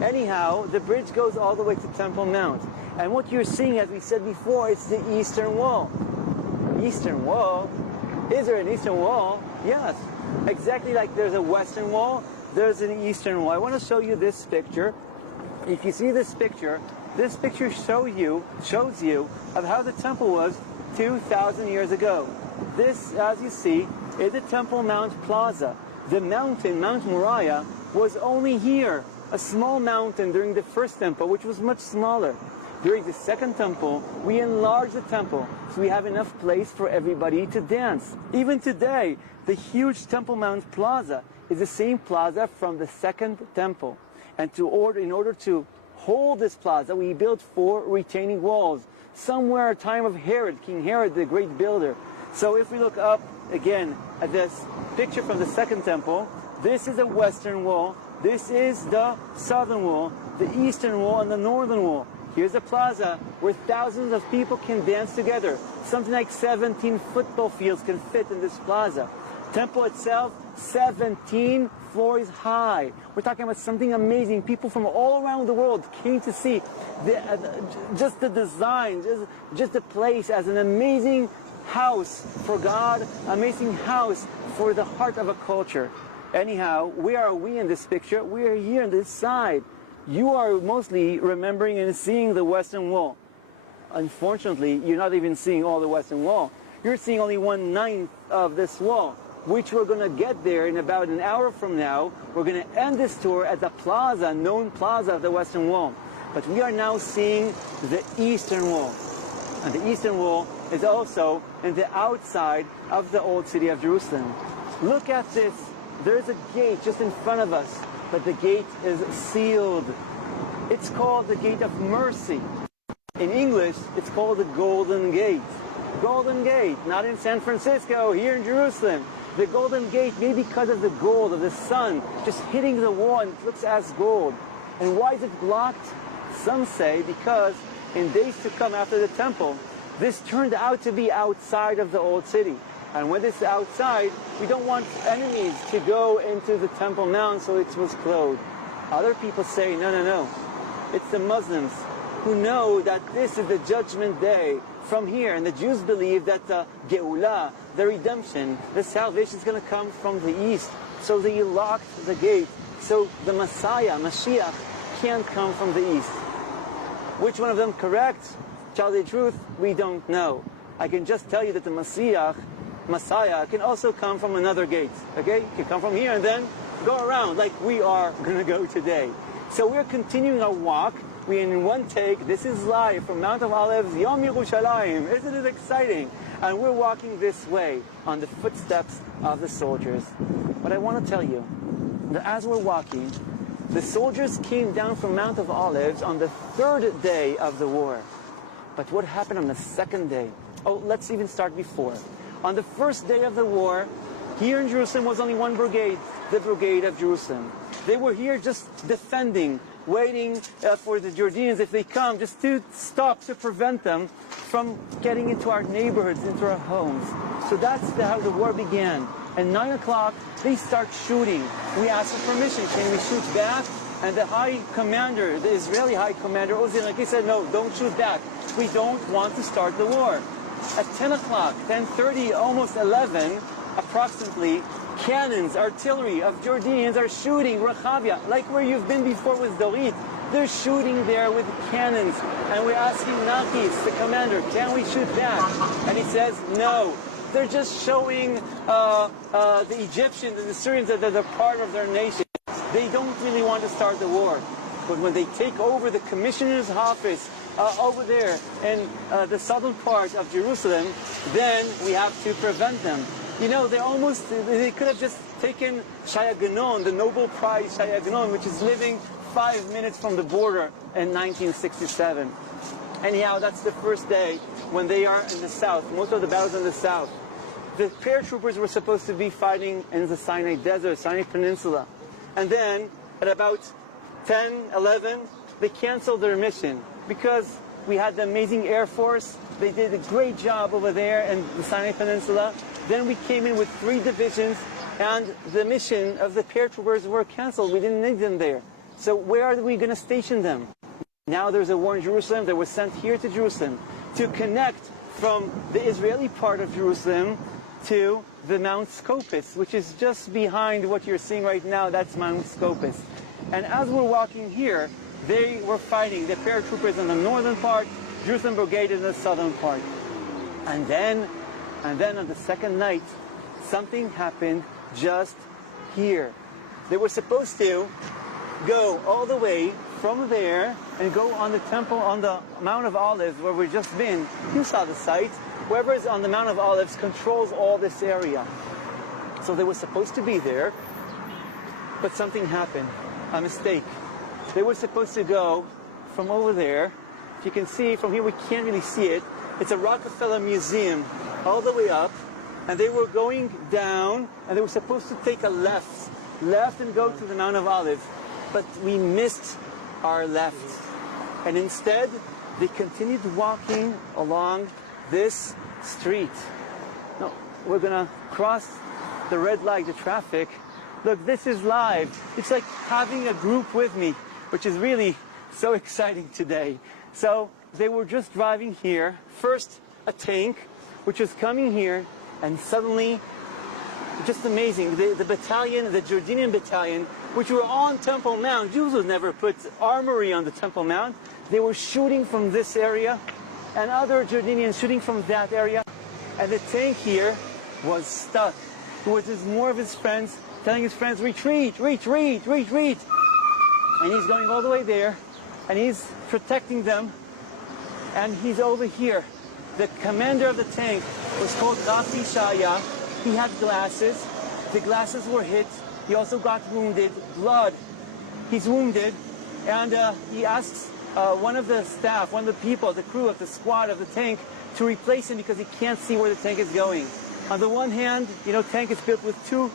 Anyhow, the bridge goes all the way to Temple Mount. And what you're seeing, as we said before, it's the Eastern Wall. Eastern Wall? Is there an Eastern Wall? Yes. Exactly like there's a Western Wall, there's an Eastern Wall. I want to show you this picture. If you see this picture shows you of how the temple was 2,000 years ago. This, as you see, is the Temple Mount Plaza. The mountain, Mount Moriah, was only here, a small mountain during the first temple, which was much smaller. During the second temple, we enlarged the temple, so we have enough place for everybody to dance. Even today, the huge Temple Mount Plaza is the same plaza from the second temple. And in order to hold this plaza, we built 4 retaining walls. Somewhere at the time of Herod, King Herod, the great builder. So if we look up again at this picture from the second temple, this is the western wall, this is the southern wall, the eastern wall, and the northern wall. Here's a plaza where thousands of people can dance together. Something like 17 football fields can fit in this plaza. Temple itself, 17 floors high. We're talking about something amazing. People from all around the world came to see just the design, just the place as an amazing house for God, amazing house for the heart of a culture. Anyhow, where are we in this picture? We are here on this side. You are mostly remembering and seeing the Western Wall. Unfortunately, you're not even seeing all the Western Wall. You're seeing only 1/9 of this wall, which we're going to get there in about an hour from now. We're going to end this tour at the plaza, known plaza of the Western Wall. But we are now seeing the Eastern Wall. And the Eastern Wall is also in the outside of the old city of Jerusalem. Look at this. There's a gate just in front of us, but the gate is sealed. It's called the Gate of Mercy. In English, it's called the Golden Gate. Golden Gate, not in San Francisco, here in Jerusalem. The Golden Gate, maybe because of the gold of the sun just hitting the wall and it looks as gold. And why is it blocked? Some say because in days to come after the temple, this turned out to be outside of the old city. And when this is outside, we don't want enemies to go into the Temple Mount, so it was closed. Other people say, no. It's the Muslims who know that this is the judgment day from here. And the Jews believe that the Geulah, the redemption, the salvation is going to come from the east. So they locked the gate. So the Messiah, Mashiach, can't come from the east. Which one of them correct? Tell the truth, we don't know. I can just tell you that the Messiah can also come from another gate. Okay? He can come from here and then go around like we are going to go today. So we're continuing our walk. We're in one take. This is live from Mount of Olives, Yom Yerushalayim. Isn't it exciting? And we're walking this way on the footsteps of the soldiers. But I want to tell you that as we're walking, the soldiers came down from Mount of Olives on the 3rd day of the war. But what happened on the 2nd day? Oh, let's even start before. On the 1st day of the war, here in Jerusalem was only one brigade, the Brigade of Jerusalem. They were here just defending, waiting for the Jordanians, if they come, just to stop, to prevent them from getting into our neighborhoods, into our homes. So that's how the war began. At 9 o'clock, they start shooting. We asked for permission. Can we shoot back? And the high commander, the Israeli high commander, he said, no, don't shoot back. We don't want to start the war. At 10 o'clock, 10:30, almost 11, approximately, cannons, artillery of Jordanians are shooting Rechavia, like where you've been before with Dorit. They're shooting there with cannons. And we're asking Nakis, the commander, can we shoot back? And he says, no. They're just showing the Egyptians and the Syrians that they're part of their nation. They don't really want to start the war. But when they take over the commissioner's office over there in the southern part of Jerusalem, then we have to prevent them. You know, they could have just taken Shai Agnon, the Nobel Prize Shai Agnon, which is living 5 minutes from the border in 1967. Anyhow, that's the first day. when they are in the south. Most of the battles in the south. The paratroopers were supposed to be fighting in the Sinai Desert, Sinai Peninsula. And then at about 10, 11, they canceled their mission because we had the amazing Air Force. They did a great job over there in the Sinai Peninsula. Then we came in with 3 divisions, and the mission of the paratroopers were canceled. We didn't need them there. So where are we going to station them? Now there's a war in Jerusalem. They were sent here to Jerusalem to connect from the Israeli part of Jerusalem to the Mount Scopus, which is just behind what you're seeing right now. That's Mount Scopus. And as we're walking here, they were fighting the paratroopers in the northern part, Jerusalem Brigade in the southern part. And then on the second night, something happened just here. They were supposed to go all the way from there and go on the temple on the Mount of Olives where we've just been. You saw the site. Whoever is on the Mount of Olives controls all this area. So they were supposed to be there, but something happened, a mistake. They were supposed to go from over there. If you can see from here, we can't really see it. It's a Rockefeller Museum all the way up, and they were going down, and they were supposed to take a left and go to the Mount of Olives, but we missed our left. And instead, they continued walking along this street. No, we're gonna cross the red light, the traffic. Look, this is live. It's like having a group with me, which is really so exciting today. So they were just driving here. First, a tank, which was coming here, and suddenly, just amazing, the battalion, the Jordanian battalion, which were on Temple Mount. Jews would never put armory on the Temple Mount. They were shooting from this area, and other Jordanians shooting from that area. And the tank here was stuck. It was more of his friends telling his friends, retreat, retreat, retreat. And he's going all the way there, and he's protecting them. And he's over here. The commander of the tank was called Rafi Shaya. He had glasses. The glasses were hit. He also got wounded, blood. He's wounded, and he asks one of the staff, one of the people, the crew of the squad of the tank, to replace him because he can't see where the tank is going. On the one hand, tank is built with two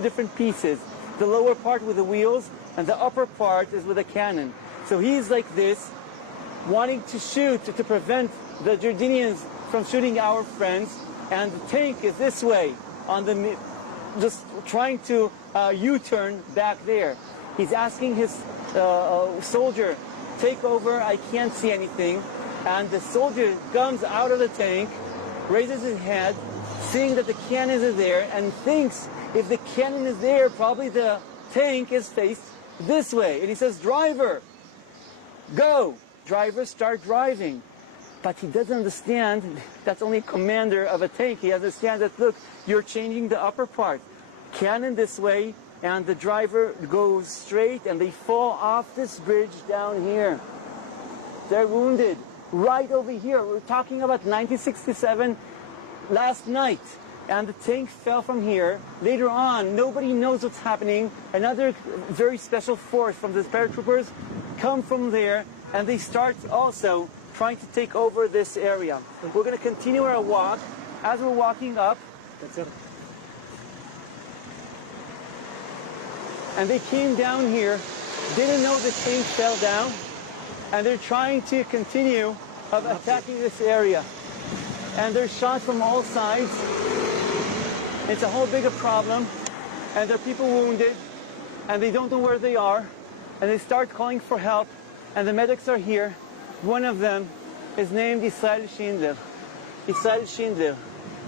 different pieces. The lower part with the wheels, and the upper part is with a cannon. So he's like this, wanting to shoot to prevent the Jordanians from shooting our friends, and the tank is this way, just trying to U-turn back there. He's asking his soldier, take over, I can't see anything. And the soldier comes out of the tank, raises his head, seeing that the cannons are there, and thinks if the cannon is there, probably the tank is faced this way. And he says, driver, go. Driver, start driving. But he doesn't understand that's only commander of a tank. He understands that, look, you're changing the upper part. Cannon this way, and the driver goes straight, and they fall off this bridge down here. They're wounded right over here. We're talking about 1967 last night, and the tank fell from here. Later on, nobody knows what's happening. Another very special force from the paratroopers come from there, and they start also trying to take over this area. We're going to continue our walk. As we're walking up, and they came down here, didn't know the tank fell down, and they're trying to continue of attacking this area. And they're shot from all sides. It's a whole bigger problem, and there are people wounded, and they don't know where they are, and they start calling for help, and the medics are here. One of them is named Israel Schindler. Israel Schindler,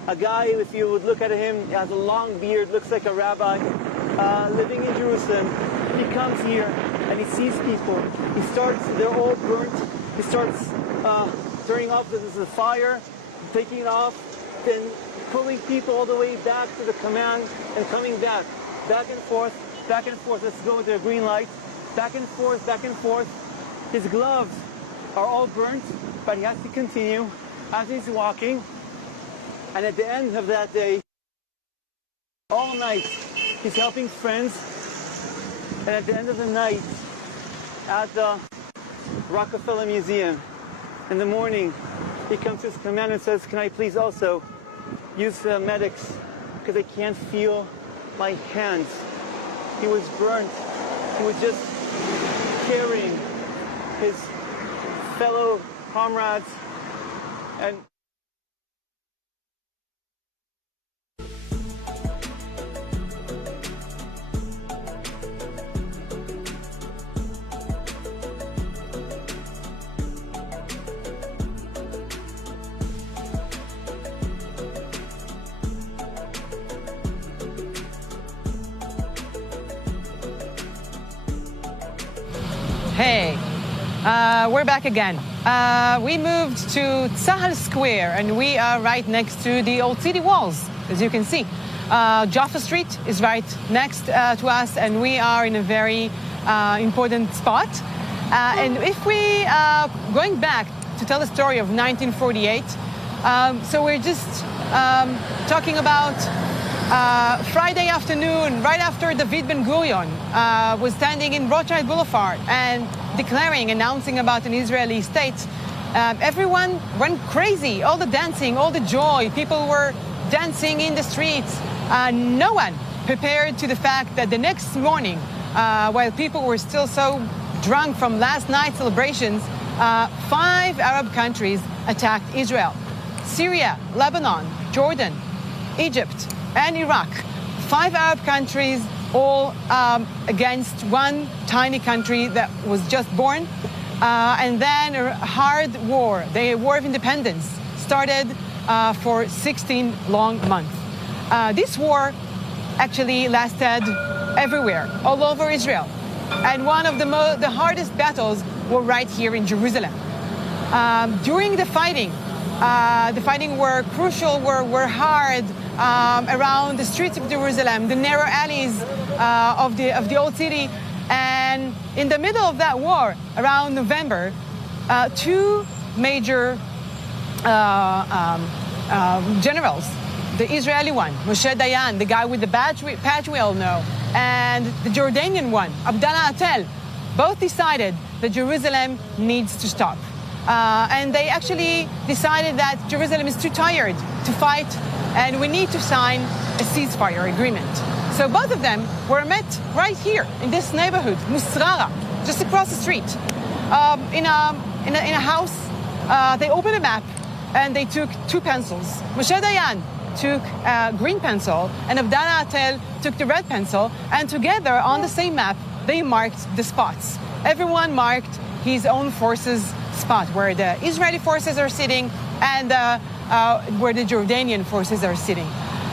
a guy, if you would look at him, he has a long beard, looks like a rabbi, living in Jerusalem. He comes here and he sees people. They're all burnt. He starts turning off the fire, taking it off, then pulling people all the way back to the command and coming back and forth, back and forth. Let's go with the green light. Back and forth, back and forth. His gloves are all burnt, but he has to continue as he's walking. And at the end of that day, all night, he's helping friends. And at the end of the night, at the Rockefeller Museum, in the morning, He comes to his command and says, can I please also use medics because I can't feel my hands. He was burnt. He was just carrying his fellow comrades and Hey, we're back again. We moved to Tzahal Square and we are right next to the old city walls, as you can see. Jaffa Street is right next to us and we are in a very important spot. And if we going back to tell the story of 1948, so we're just talking about Friday afternoon, right after David Ben-Gurion was standing in Rothschild Boulevard and announcing about an Israeli state. Everyone went crazy, all the dancing, all the joy. People were dancing in the streets. No one prepared to the fact that the next morning, while people were still so drunk from last night's celebrations, 5 Arab countries attacked Israel. Syria, Lebanon, Jordan, Egypt, and Iraq. 5 Arab countries, all against one tiny country that was just born. And then a hard war, the War of Independence, started for 16 long months. This war actually lasted everywhere, all over Israel. And one of the hardest battles were right here in Jerusalem. During the fighting were crucial, were hard around the streets of Jerusalem, the narrow alleys of the old city. And in the middle of that war, around November, 2 major generals, the Israeli one, Moshe Dayan, the guy with the patch we all know, and the Jordanian one, Abdallah Atel, both decided that Jerusalem needs to stop. And they actually decided that Jerusalem is too tired to fight and we need to sign a ceasefire agreement. So both of them were met right here in this neighborhood, Musrara, just across the street, in a house. They opened a map and they took 2 pencils. Moshe Dayan took a green pencil and Abdallah Atel took the red pencil, and together on the same map they marked the spots. Everyone marked his own forces spot, where the Israeli forces are sitting and where the Jordanian forces are sitting.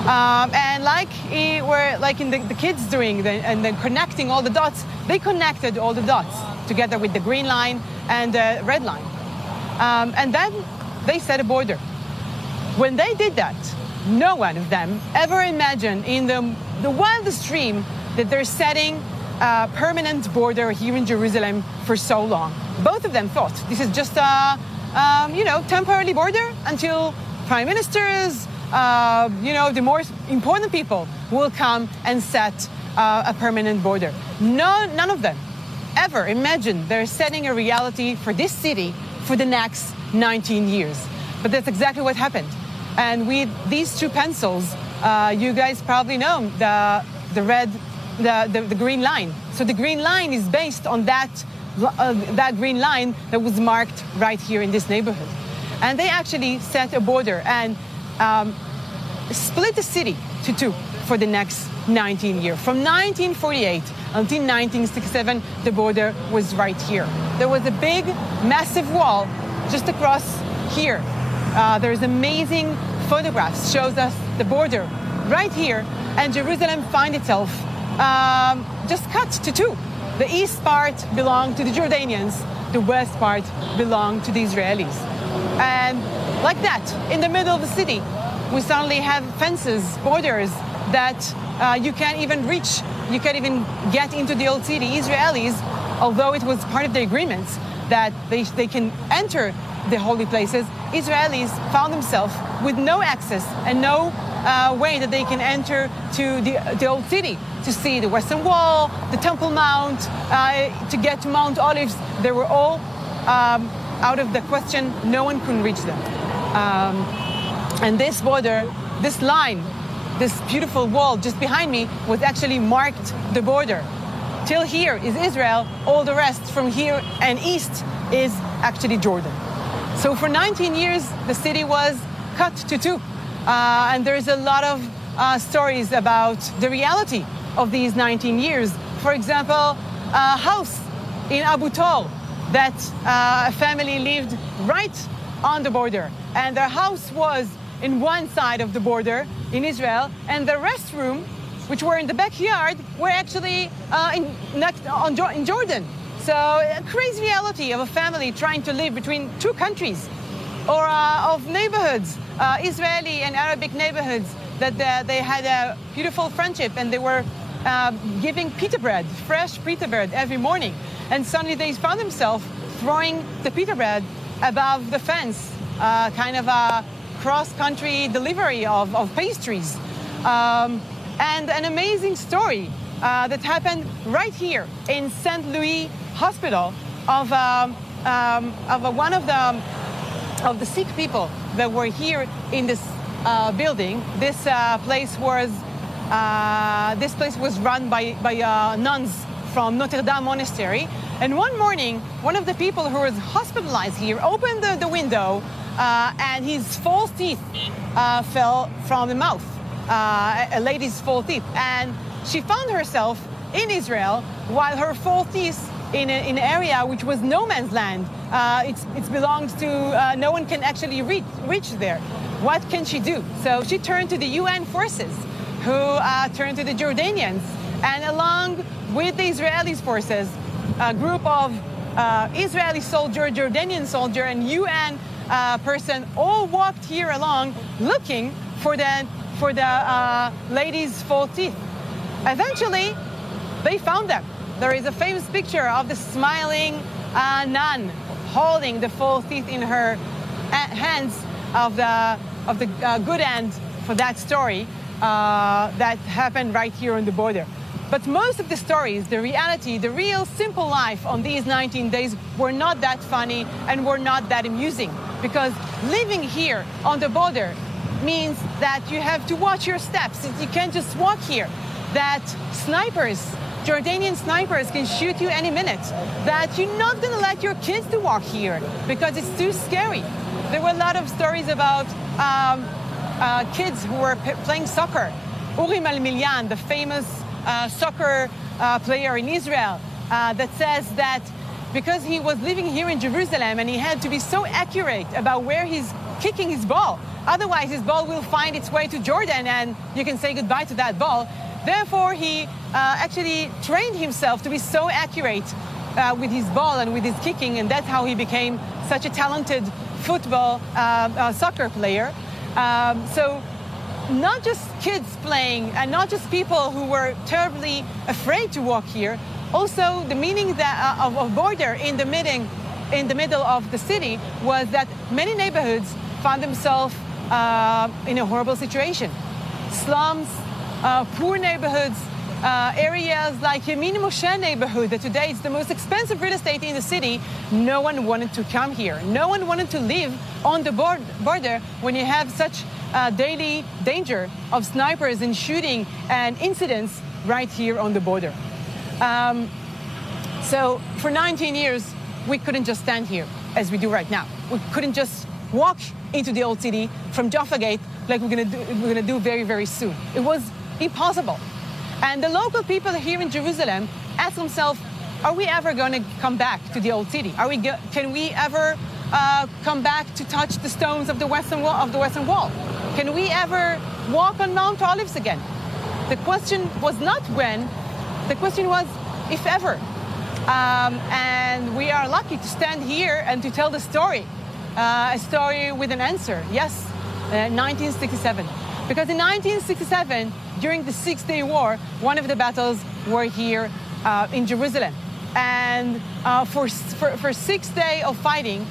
And like in the kids doing and then connecting all the dots, they connected all the dots together with the green line and the red line. And then they set a border. When they did that, no one of them ever imagined in the wildest dream that they're setting a permanent border here in Jerusalem for so long. Both of them thought this is just a temporary border until prime ministers, the more important people will come and set a permanent border. None of them ever imagined they're setting a reality for this city for the next 19 years. But that's exactly what happened. And with these 2 pencils, you guys probably know the green line. So the green line is based on that green line that was marked right here in this neighborhood. And they actually set a border and split the city to 2 for the next 19 years. From 1948 until 1967, the border was right here. There was a big, massive wall just across here. There's amazing photographs, shows us the border right here, and Jerusalem finds itself just cut to 2. The east part belonged to the Jordanians, the west part belonged to the Israelis. And like that, in the middle of the city, we suddenly have fences, borders that you can't even reach, you can't even get into the old city. Israelis, although it was part of the agreements that they can enter the holy places, Israelis found themselves with no access and no way that they can enter to the old city to see the Western Wall, the Temple Mount, to get to Mount Olives. They were all out of the question. No one could reach them. And this border, this line, this beautiful wall just behind me was actually marked the border. Till here is Israel, all the rest from here and east is actually Jordan. So for 19 years, the city was cut to two. And there's a lot of stories about the reality of these 19 years. For example, a house in Abu Tol that a family lived right on the border. And their house was in one side of the border in Israel, and the restroom, which were in the backyard, were actually in Jordan. So a crazy reality of a family trying to live between two countries, or of neighborhoods, Israeli and Arabic neighborhoods, that they had a beautiful friendship, and they were giving pita bread, fresh pita bread every morning. And suddenly they found themselves throwing the pita bread above the fence, kind of a cross-country delivery of pastries. And an amazing story that happened right here in St. Louis Hospital of one of the sick people that were here in this building. This place was run by nuns from Notre Dame Monastery. And one morning, one of the people who was hospitalized here opened the window, and his false teeth fell from the mouth. A lady's false teeth, and she found herself in Israel while her false teeth in an area which was no man's land. It belongs to no one can actually reach there. What can she do? So she turned to the UN forces, who turned to the Jordanians, and along with the Israeli forces, a group of Israeli soldier, Jordanian soldier, and UN person all walked here along looking for the lady's false teeth. Eventually, they found them. There is a famous picture of the smiling nun holding the false teeth in her hands of the good end for that story that happened right here on the border. But most of the stories, the reality, the real simple life on these 19 days were not that funny and were not that amusing, because living here on the border means that you have to watch your steps. You can't just walk here. That snipers, Jordanian snipers, can shoot you any minute. That you're not going to let your kids to walk here because it's too scary. There were a lot of stories about kids who were playing soccer. Uri Malmilyan, the famous soccer player in Israel, that says that because he was living here in Jerusalem and he had to be so accurate about where he's kicking his ball, otherwise his ball will find its way to Jordan and you can say goodbye to that ball. Therefore, he actually trained himself to be so accurate with his ball and with his kicking, and that's how he became such a talented football soccer player. So not just kids playing and not just people who were terribly afraid to walk here, also the meaning that, of border in the middle of the city was that many neighborhoods found themselves in a horrible situation. Slums, poor neighborhoods, areas like Yemin Moshe neighborhood, that today is the most expensive real estate in the city. No one wanted to come here. No one wanted to live on the border when you have such daily danger of snipers and shooting and incidents right here on the border. So for 19 years, we couldn't just stand here as we do right now. We couldn't just walk into the old city from Jaffa Gate like we're gonna do very, very soon. It was impossible. And the local people here in Jerusalem ask themselves, are we ever going to come back to the old city? Can we ever come back to touch the stones of the Western Wall? Can we ever walk on Mount Olives again? The question was not when, the question was if ever. And we are lucky to stand here and to tell the story, a story with an answer. Yes, 1967. Because in 1967, during the Six-Day War, one of the battles were here in Jerusalem. And for 6 days of fighting,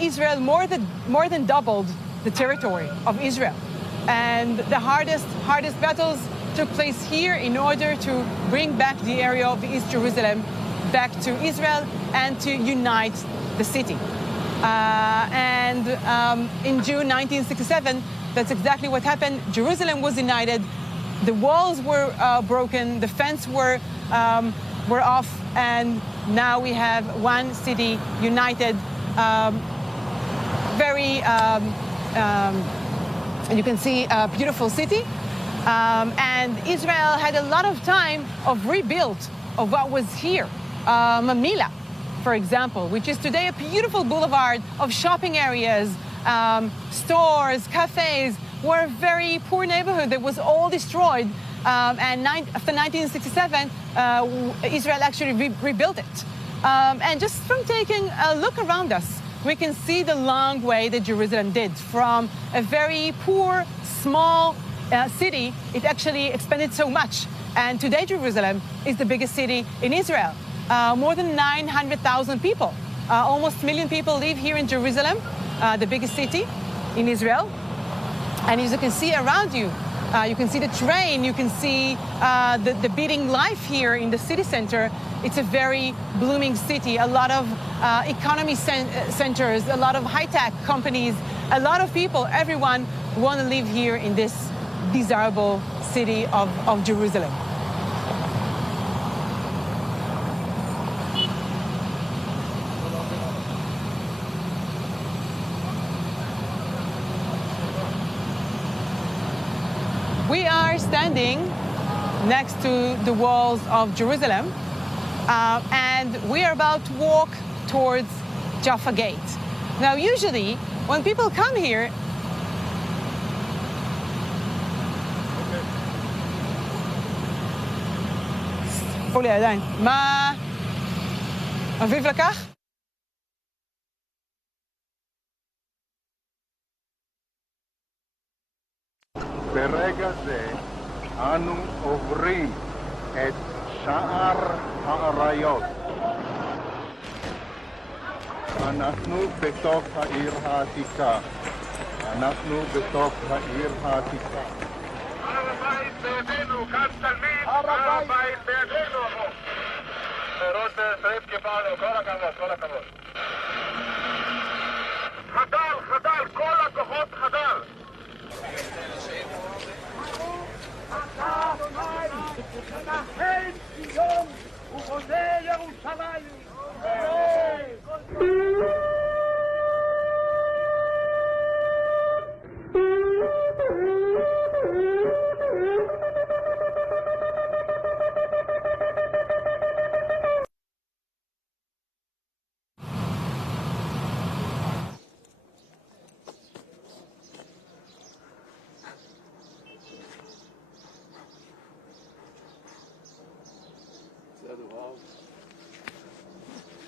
Israel more than doubled the territory of Israel. And the hardest battles took place here in order to bring back the area of East Jerusalem back to Israel and to unite the city. In June 1967, that's exactly what happened. Jerusalem was united. The walls were broken. The fence were off, and now we have one city united. You can see a beautiful city. And Israel had a lot of time of rebuild of what was here. Mamila, for example, which is today a beautiful boulevard of shopping areas, stores, cafes, were a very poor neighborhood that was all destroyed. After 1967, Israel actually rebuilt it. And just from taking a look around us, we can see the long way that Jerusalem did. From a very poor, small city, it actually expanded so much. And today Jerusalem is the biggest city in Israel. More than 900,000 people. Almost a million people live here in Jerusalem, the biggest city in Israel. And as you can see around you, you can see the train, you can see the beating life here in the city center. It's a very blooming city, a lot of economy centers, a lot of high-tech companies, a lot of people, everyone want to live here in this desirable city of Jerusalem. We are standing next to the walls of Jerusalem, and we are about to walk towards Jaffa Gate. Now, usually, when people come here, מה אביב לקח? ברגע זה אנו עוברים את שער האריות. אנחנו בתוך העיר העתיקה. אנחנו בתוך העיר העתיקה. הר הבית בידינו, כאן תלמיד, הר הבית בידינו. רוץ שריף קיבלנו, כל הכבוד, כל הכבוד. חדל, חדל, כל הכוחות חדל. נחל ציון ובונה ירושלים.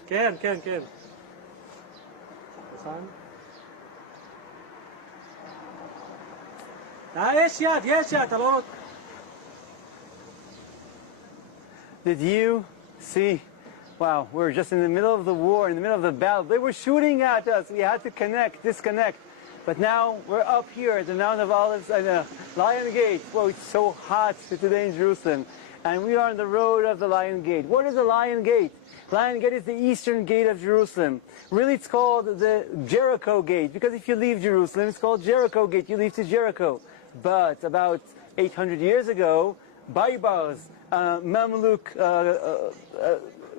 כן, כן, כן. נכון? יש יד, אתה לא... Did you see? Wow, we were just in the middle of the war, in the middle of the battle. They were shooting at us. We had to disconnect. But now we're up here at the Mount of Olives and the Lion Gate. Whoa, it's so hot today in Jerusalem. And we are on the road of the Lion Gate. What is the Lion Gate? Lion Gate is the eastern gate of Jerusalem. Really, it's called the Jericho Gate, because if you leave Jerusalem, it's called Jericho Gate. You leave to Jericho. But about 800 years ago, Baybars, Mamluk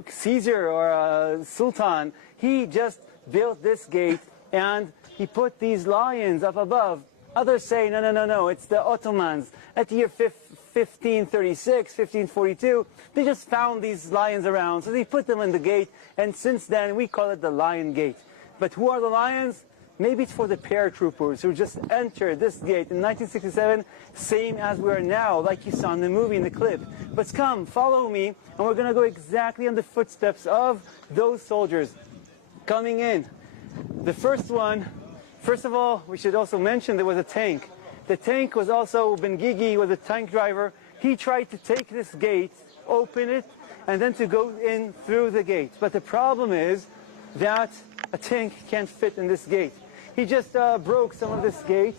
Caesar or Sultan, he just built this gate and he put these lions up above. Others say, no, it's the Ottomans. At the year 1536, 1542, they just found these lions around, so they put them in the gate, and since then we call it the Lion Gate. But who are the lions? Maybe it's for the paratroopers who just entered this gate in 1967, same as we are now, like you saw in the movie, in the clip. But come, follow me, and we're going to go exactly on the footsteps of those soldiers coming in. The first one, first of all, we should also mention there was a tank. The tank was also, Bengi was a tank driver. He tried to take this gate, open it, and then to go in through the gate. But the problem is that a tank can't fit in this gate. He just broke some of this gate,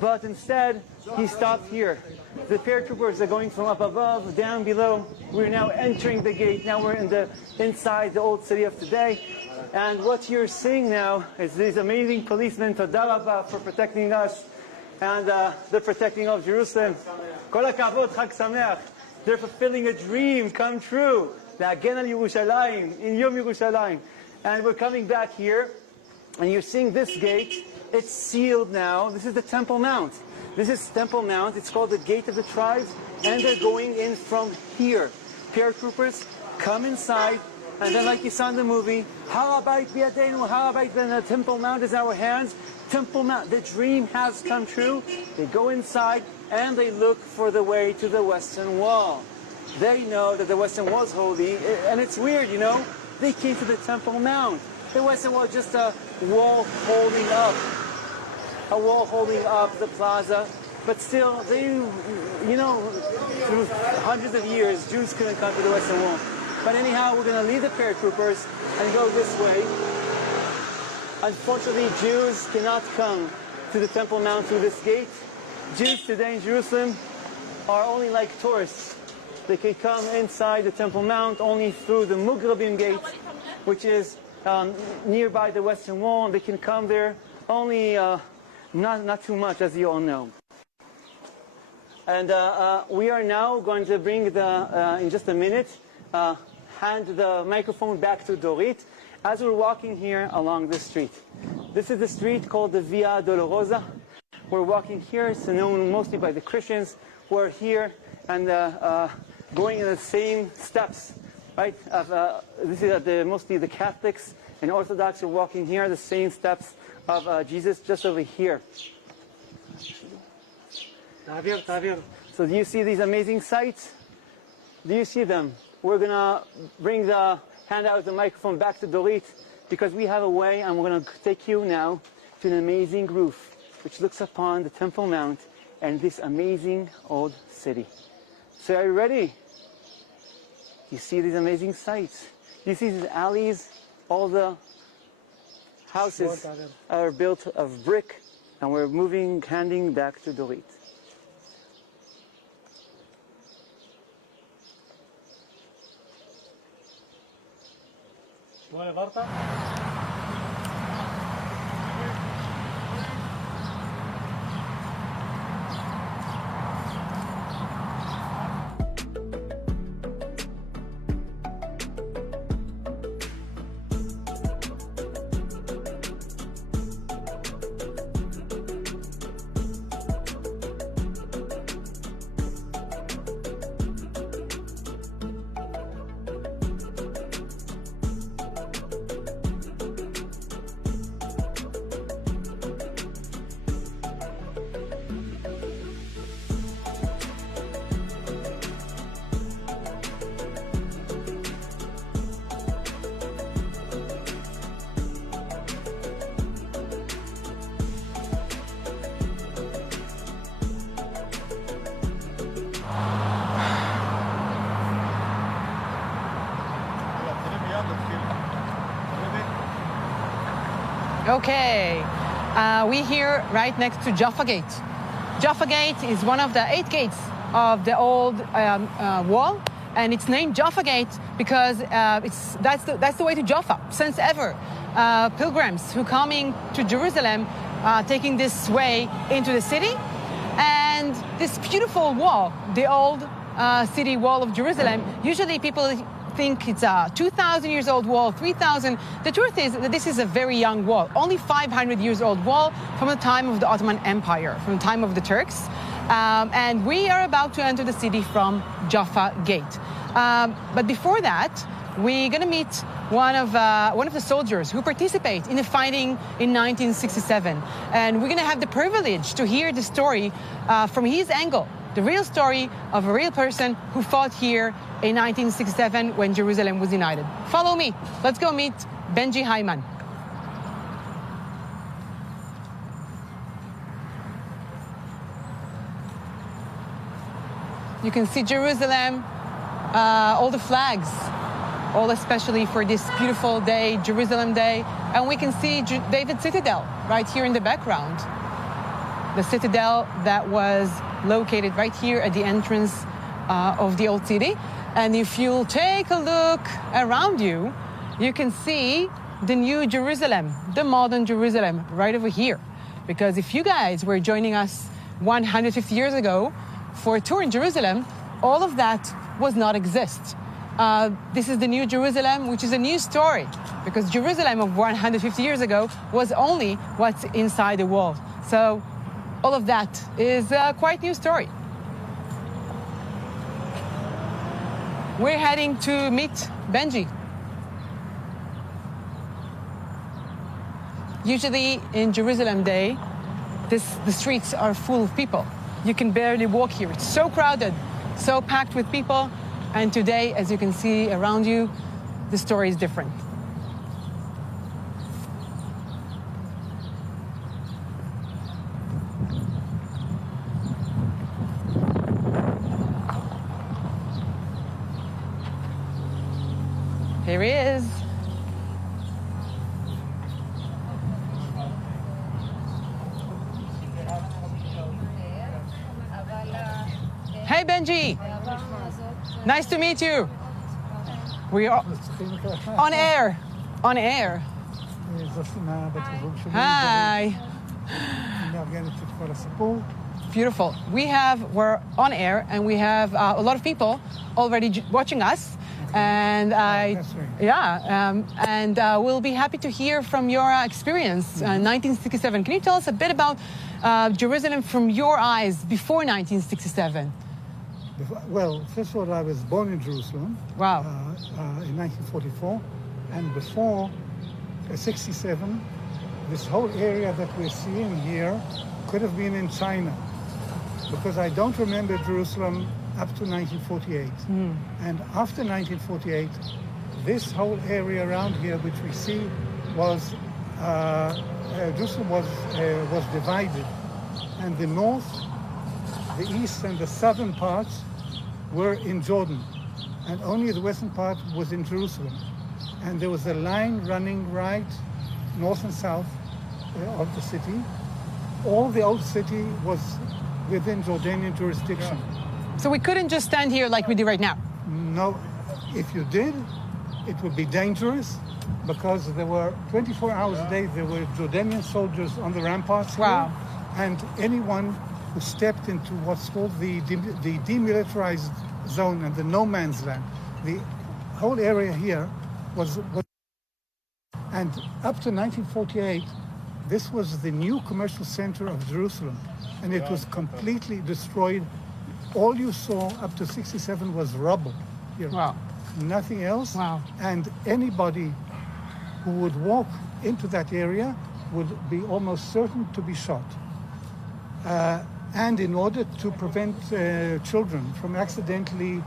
but instead he stopped here. The paratroopers are going from up above, down below. We're now entering the gate. Now we're inside the old city of today. And what you're seeing now is these amazing policemen, Toda Rabba, for protecting us. And they're protecting of Jerusalem. Kol hakavod, Chag Sameach. They're fulfilling a dream come true. Again on Yerushalayim, in Yom Yerushalayim. And we're coming back here, and you're seeing this gate. It's sealed now. This is the Temple Mount. This is Temple Mount. It's called the Gate of the Tribes, and they're going in from here. Paratroopers come inside, and then like you saw in the movie, Har HaBayit biyadenu, Har HaBayit, then the Temple Mount is in our hands. Temple Mount, the dream has come true. They go inside, and they look for the way to the Western Wall. They know that the Western Wall is holy, and it's weird, you know. They came to the Temple Mount. The Western Wall is just a wall holding up the plaza. But still, they, you know, through hundreds of years, Jews couldn't come to the Western Wall. But anyhow, we're going to leave the paratroopers and go this way. Unfortunately, Jews cannot come to the Temple Mount through this gate. Jews today in Jerusalem are only like tourists. They can come inside the Temple Mount only through the Mugrabim gate, which is nearby the Western Wall. They can come there only not too much, as you all know. And we are now going to bring in just a minute, hand the microphone back to Dorit as we're walking here along this street. This is the street called the Via Dolorosa. We're walking here. It's known mostly by the Christians who are here and going in the same steps, right? This is mostly the Catholics and Orthodox are walking here, the same steps of Jesus, just over here. So do you see these amazing sights? Do you see them? We're going to hand out the microphone back to Dorit because we have a way, and we're going to take you now to an amazing roof which looks upon the Temple Mount and this amazing old city. So are you ready? You see these amazing sights. You see these alleys. All the houses are built of brick, and we're handing back to Dorit. Okay, we're here right next to Jaffa Gate. Jaffa Gate is one of the 8 gates of the old wall, and it's named Jaffa Gate because that's the way to Jaffa since ever. Pilgrims who coming to Jerusalem, taking this way into the city, and this beautiful wall, the old city wall of Jerusalem. Usually people think it's a 2,000 years old wall, 3,000. The truth is that this is a very young wall, only 500 years old wall from the time of the Ottoman Empire, from the time of the Turks. And we are about to enter the city from Jaffa Gate. But before that, we're going to meet one of the soldiers who participate in the fighting in 1967. And we're going to have the privilege to hear the story from his angle, the real story of a real person who fought here in 1967 when Jerusalem was united. Follow me. Let's go meet Benji Hayman. You can see Jerusalem, all the flags, all especially for this beautiful day, Jerusalem Day. And we can see David's Citadel right here in the background. The citadel that was located right here at the entrance of the old city. And if you'll take a look around you, you can see the new Jerusalem, the modern Jerusalem, right over here. Because if you guys were joining us 150 years ago for a tour in Jerusalem, all of that was not exist. This is the new Jerusalem, which is a new story, because Jerusalem of 150 years ago was only what's inside the wall. So all of that is a quite new story. We're heading to meet Benji. Usually in Jerusalem Day, the streets are full of people. You can barely walk here. It's so crowded, so packed with people. And today, as you can see around you, the story is different. Here he is. Hey, Benji. Nice to meet you. We are on air. On air. Hi. Beautiful. We're on air, and we have a lot of people already watching us. And we'll be happy to hear from your experience, 1967. Can you tell us a bit about Jerusalem from your eyes before 1967? Well, first of all, I was born in Jerusalem. Wow. In 1944, and before 67, this whole area that we're seeing here could have been in China, because I don't remember Jerusalem up to 1948. And after 1948, this whole area around here, which we see, was Jerusalem was divided, and the north, the east, and the southern parts were in Jordan, and only the western part was in Jerusalem. And there was a line running right north and south of the city. All the old city was within Jordanian jurisdiction. So we couldn't just stand here like we do right now? No, if you did, it would be dangerous, because there were 24 hours a day, there were Jordanian soldiers on the ramparts here, and anyone who stepped into what's called the demilitarized zone and the no man's land, the whole area here was and up to 1948, this was the new commercial center of Jerusalem, and it was completely destroyed. All you saw up to 67 was rubble here. Wow. Nothing else. Wow. And anybody who would walk into that area would be almost certain to be shot. And in order to prevent children from accidentally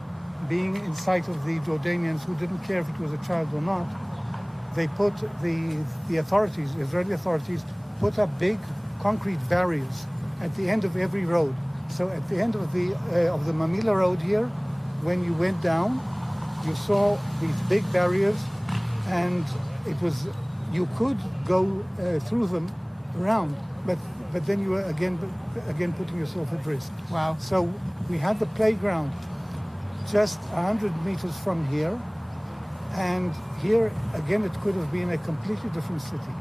being in sight of the Jordanians, who didn't care if it was a child or not, they put the authorities, Israeli authorities, put up big concrete barriers at the end of every road. So at the end of the Mamila road here, when you went down, you saw these big barriers, and you could go through them around, but then you were again putting yourself at risk. Wow. So we had the playground just 100 meters from here, and here again it could have been a completely different city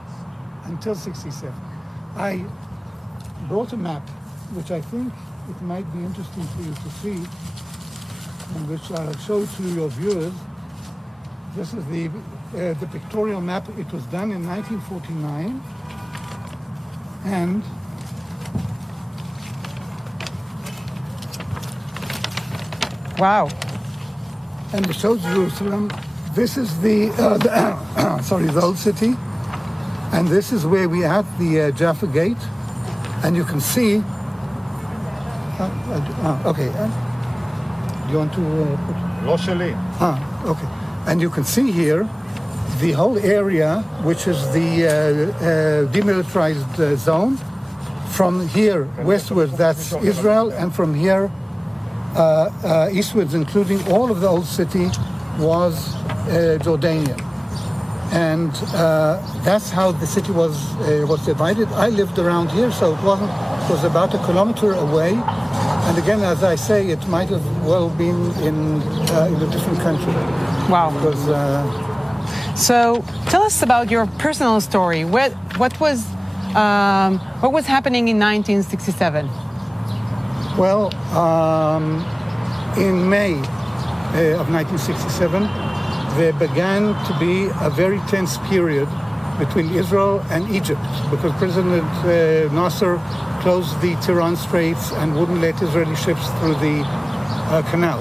until 67. I brought a map, which I think it might be interesting for you to see, and which I'll show to your viewers. This is the pictorial map. It was done in 1949, and wow. And it shows Jerusalem. This is the old city, and this is where we are at the Jaffa gate, and you can see. Okay. Do you want to put? Okay. And you can see here the whole area, which is the demilitarized zone. From here westwards, that's Israel, and from here eastwards, including all of the old city, was Jordanian. And that's how the city was divided. I lived around here, so it was about a kilometer away And again, as I say, it might have well been in a different country. Wow. Because, so tell us about your personal story. What was happening in 1967? well, in May of 1967, there began to be a very tense period between Israel and Egypt because President Nasser closed the Tiran Straits and wouldn't let Israeli ships through the canal.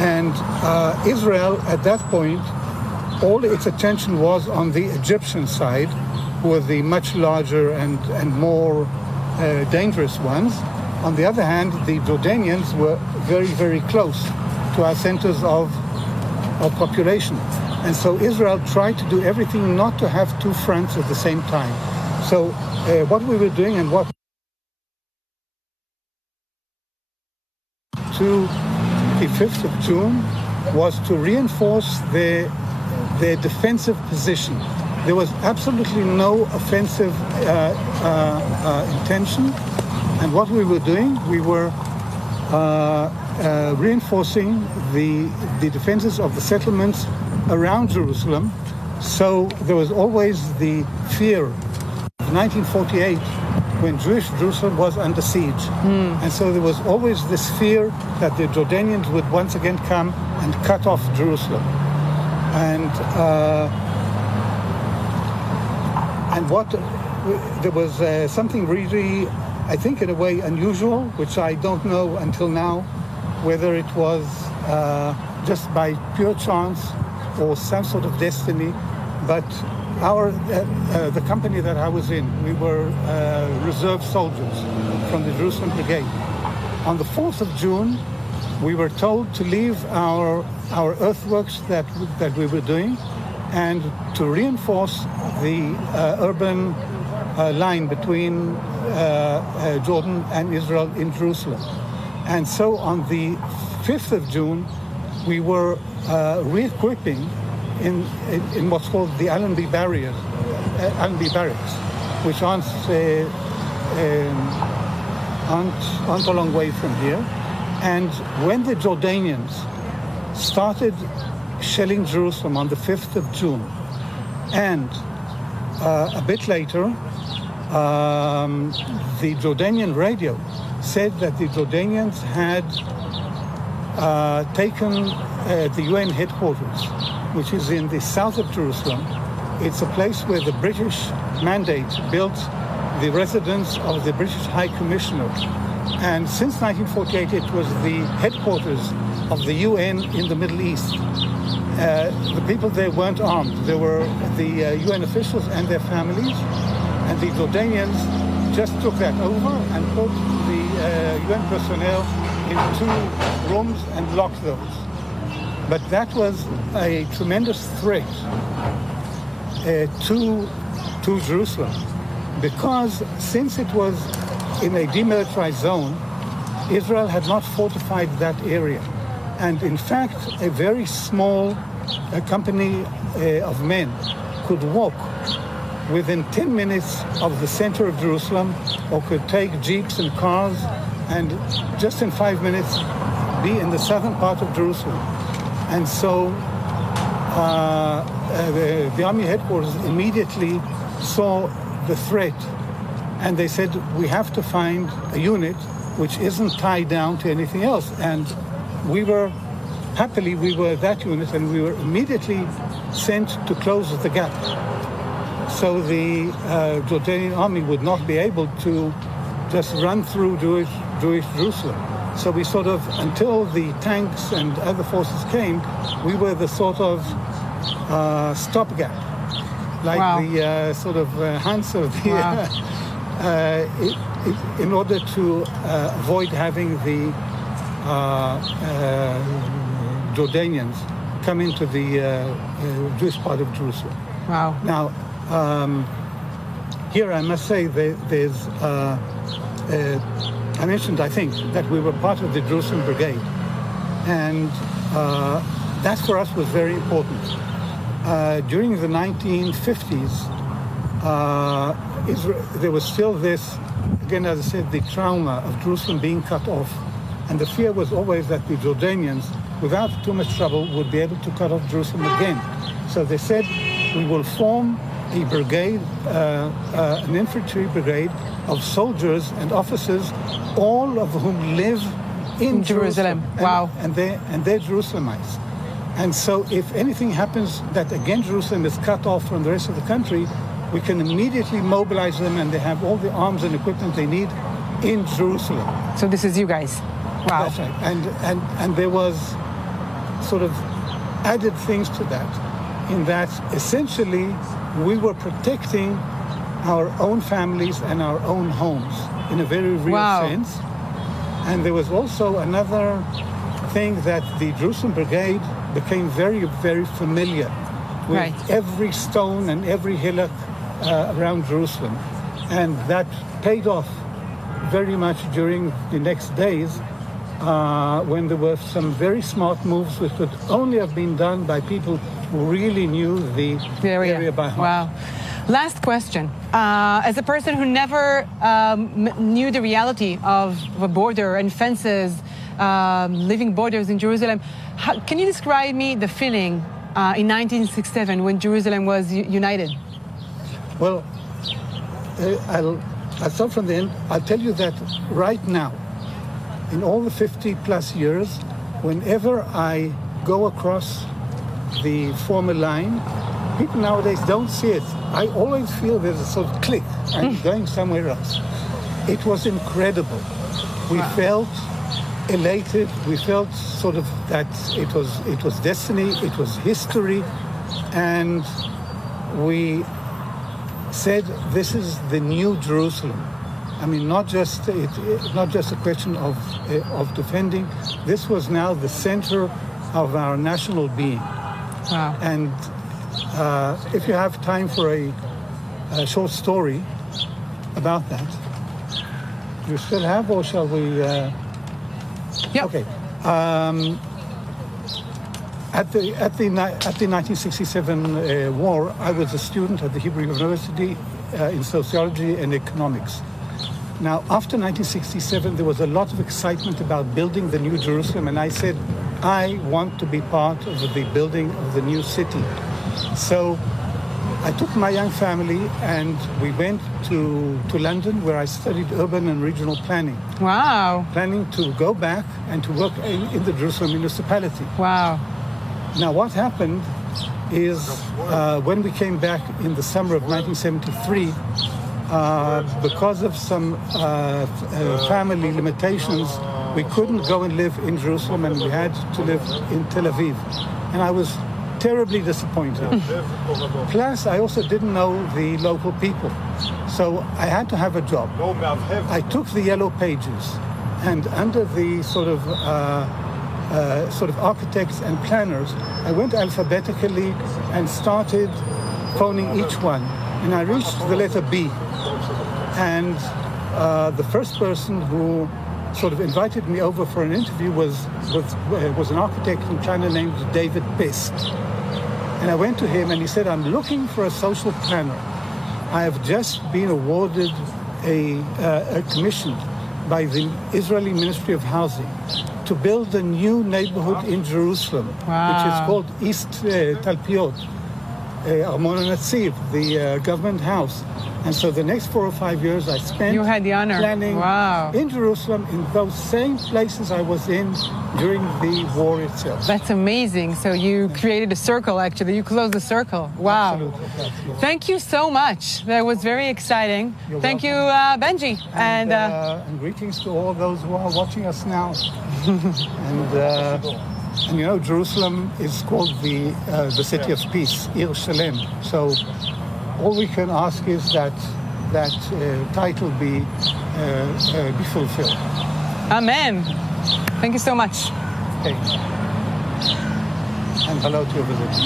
And Israel, at that point, all its attention was on the Egyptian side, who were the much larger and more dangerous ones. On the other hand, the Jordanians were very, very close to our centers of population. And so Israel tried to do everything not to have two fronts at the same time. So what we were doing and what to the 5th of June was to reinforce their defensive position. There was absolutely no offensive intention. And what we were doing, we were reinforcing the defenses of the settlements around Jerusalem. So there was always the fear of 1948 when Jewish Jerusalem was under siege. And so there was always this fear that the Jordanians would once again come and cut off Jerusalem. And there was something really, I think in a way unusual, which I don't know until now, whether it was just by pure chance or some sort of destiny, but the company that I was in, we were reserve soldiers from the Jerusalem Brigade. On the 4th of June, we were told to leave our earthworks that we were doing and to reinforce the urban line between Jordan and Israel in Jerusalem. And so on the 5th of June, we were re-equipping in what's called the Allenby Barriers, Allenby Barracks, which aren't a long way from here. And when the Jordanians started shelling Jerusalem on the 5th of June, and a bit later, the Jordanian radio said that the Jordanians had taken the UN headquarters, which is in the south of Jerusalem. It's a place where the British mandate built the residence of the British High Commissioner. And since 1948, it was the headquarters of the UN in the Middle East. The people there weren't armed. There were the UN officials and their families. And the Jordanians just took that over and put the UN personnel in 2 rooms and locked those. But that was a tremendous threat to Jerusalem, because since it was in a demilitarized zone, Israel had not fortified that area. And in fact, a very small company of men could walk within 10 minutes of the center of Jerusalem, or could take jeeps and cars and just in 5 minutes be in the southern part of Jerusalem. And so the army headquarters immediately saw the threat, and they said, we have to find a unit which isn't tied down to anything else. And we were that unit, and we were immediately sent to close the gap. So the Jordanian army would not be able to just run through Jewish Jerusalem. So we sort of, until the tanks and other forces came, we were the sort of stopgap, like wow. the sort of Hans of the, wow. In order to avoid having the Jordanians come into the Jewish part of Jerusalem. Wow. Now, here I must say there's, I mentioned, I think, that we were part of the Jerusalem Brigade, and that for us was very important. During the 1950s, there was still this, again, as I said, the trauma of Jerusalem being cut off. And the fear was always that the Jordanians, without too much trouble, would be able to cut off Jerusalem again. So they said, we will form a brigade, an infantry brigade of soldiers and officers, all of whom live in Jerusalem. Wow. And they're Jerusalemites. And so if anything happens that again Jerusalem is cut off from the rest of the country, we can immediately mobilize them, and they have all the arms and equipment they need in Jerusalem. So this is you guys. Wow. That's right. And there was sort of added things to that, in that essentially we were protecting our own families and our own homes in a very real sense. And there was also another thing, that the Jerusalem Brigade became very, very familiar with every stone and every hillock around Jerusalem. And that paid off very much during the next days, when there were some very smart moves which could only have been done by people who really knew the area by heart. Wow. Last question. As a person who never knew the reality of a border and fences, living borders in Jerusalem, can you describe me the feeling in 1967 when Jerusalem was united? Well, I'll start from the end. I'll tell you that right now, in all the 50 plus years, whenever I go across the former line, people nowadays don't see it. I always feel there's a sort of click. I'm going somewhere else. It was incredible. We felt elated. We felt sort of that it was destiny. It was history, and we said this is the new Jerusalem. I mean, not just a question of defending. This was now the center of our national being. Wow. And if you have time for a short story about that, you still have, or shall we? Yep. Okay. At the 1967 war, I was a student at the Hebrew University in sociology and economics. Now, after 1967, there was a lot of excitement about building the new Jerusalem, and I said, I want to be part of the building of the new city. So I took my young family and we went to London, where I studied urban and regional planning. Wow. Planning to go back and to work in the Jerusalem municipality. Wow. Now, what happened is when we came back in the summer of 1973, because of some family limitations, we couldn't go and live in Jerusalem, and we had to live in Tel Aviv. And I was terribly disappointed. Plus, I also didn't know the local people. So I had to have a job. I took the Yellow Pages, and under the sort of architects and planners, I went alphabetically and started phoning each one. And I reached the letter B. And the first person who sort of invited me over for an interview was an architect and planner named David Best. And I went to him and he said, I'm looking for a social planner. I have just been awarded a commission by the Israeli Ministry of Housing to build a new neighborhood in Jerusalem, which is called East Talpiot, Armon HaNetziv, the government house. And so the next 4 or 5 years I spent planning in Jerusalem, in those same places I was in during the war itself. That's amazing. So you created a circle, actually. You closed the circle. Wow. Absolutely. Thank you so much. That was very exciting. Thank you, Benji. And greetings to all those who are watching us now. And you know, Jerusalem is called the city of peace, Ir Shalem. So all we can ask is that title be fulfilled. Amen. Thank you so much. Okay. And hello to your visitors,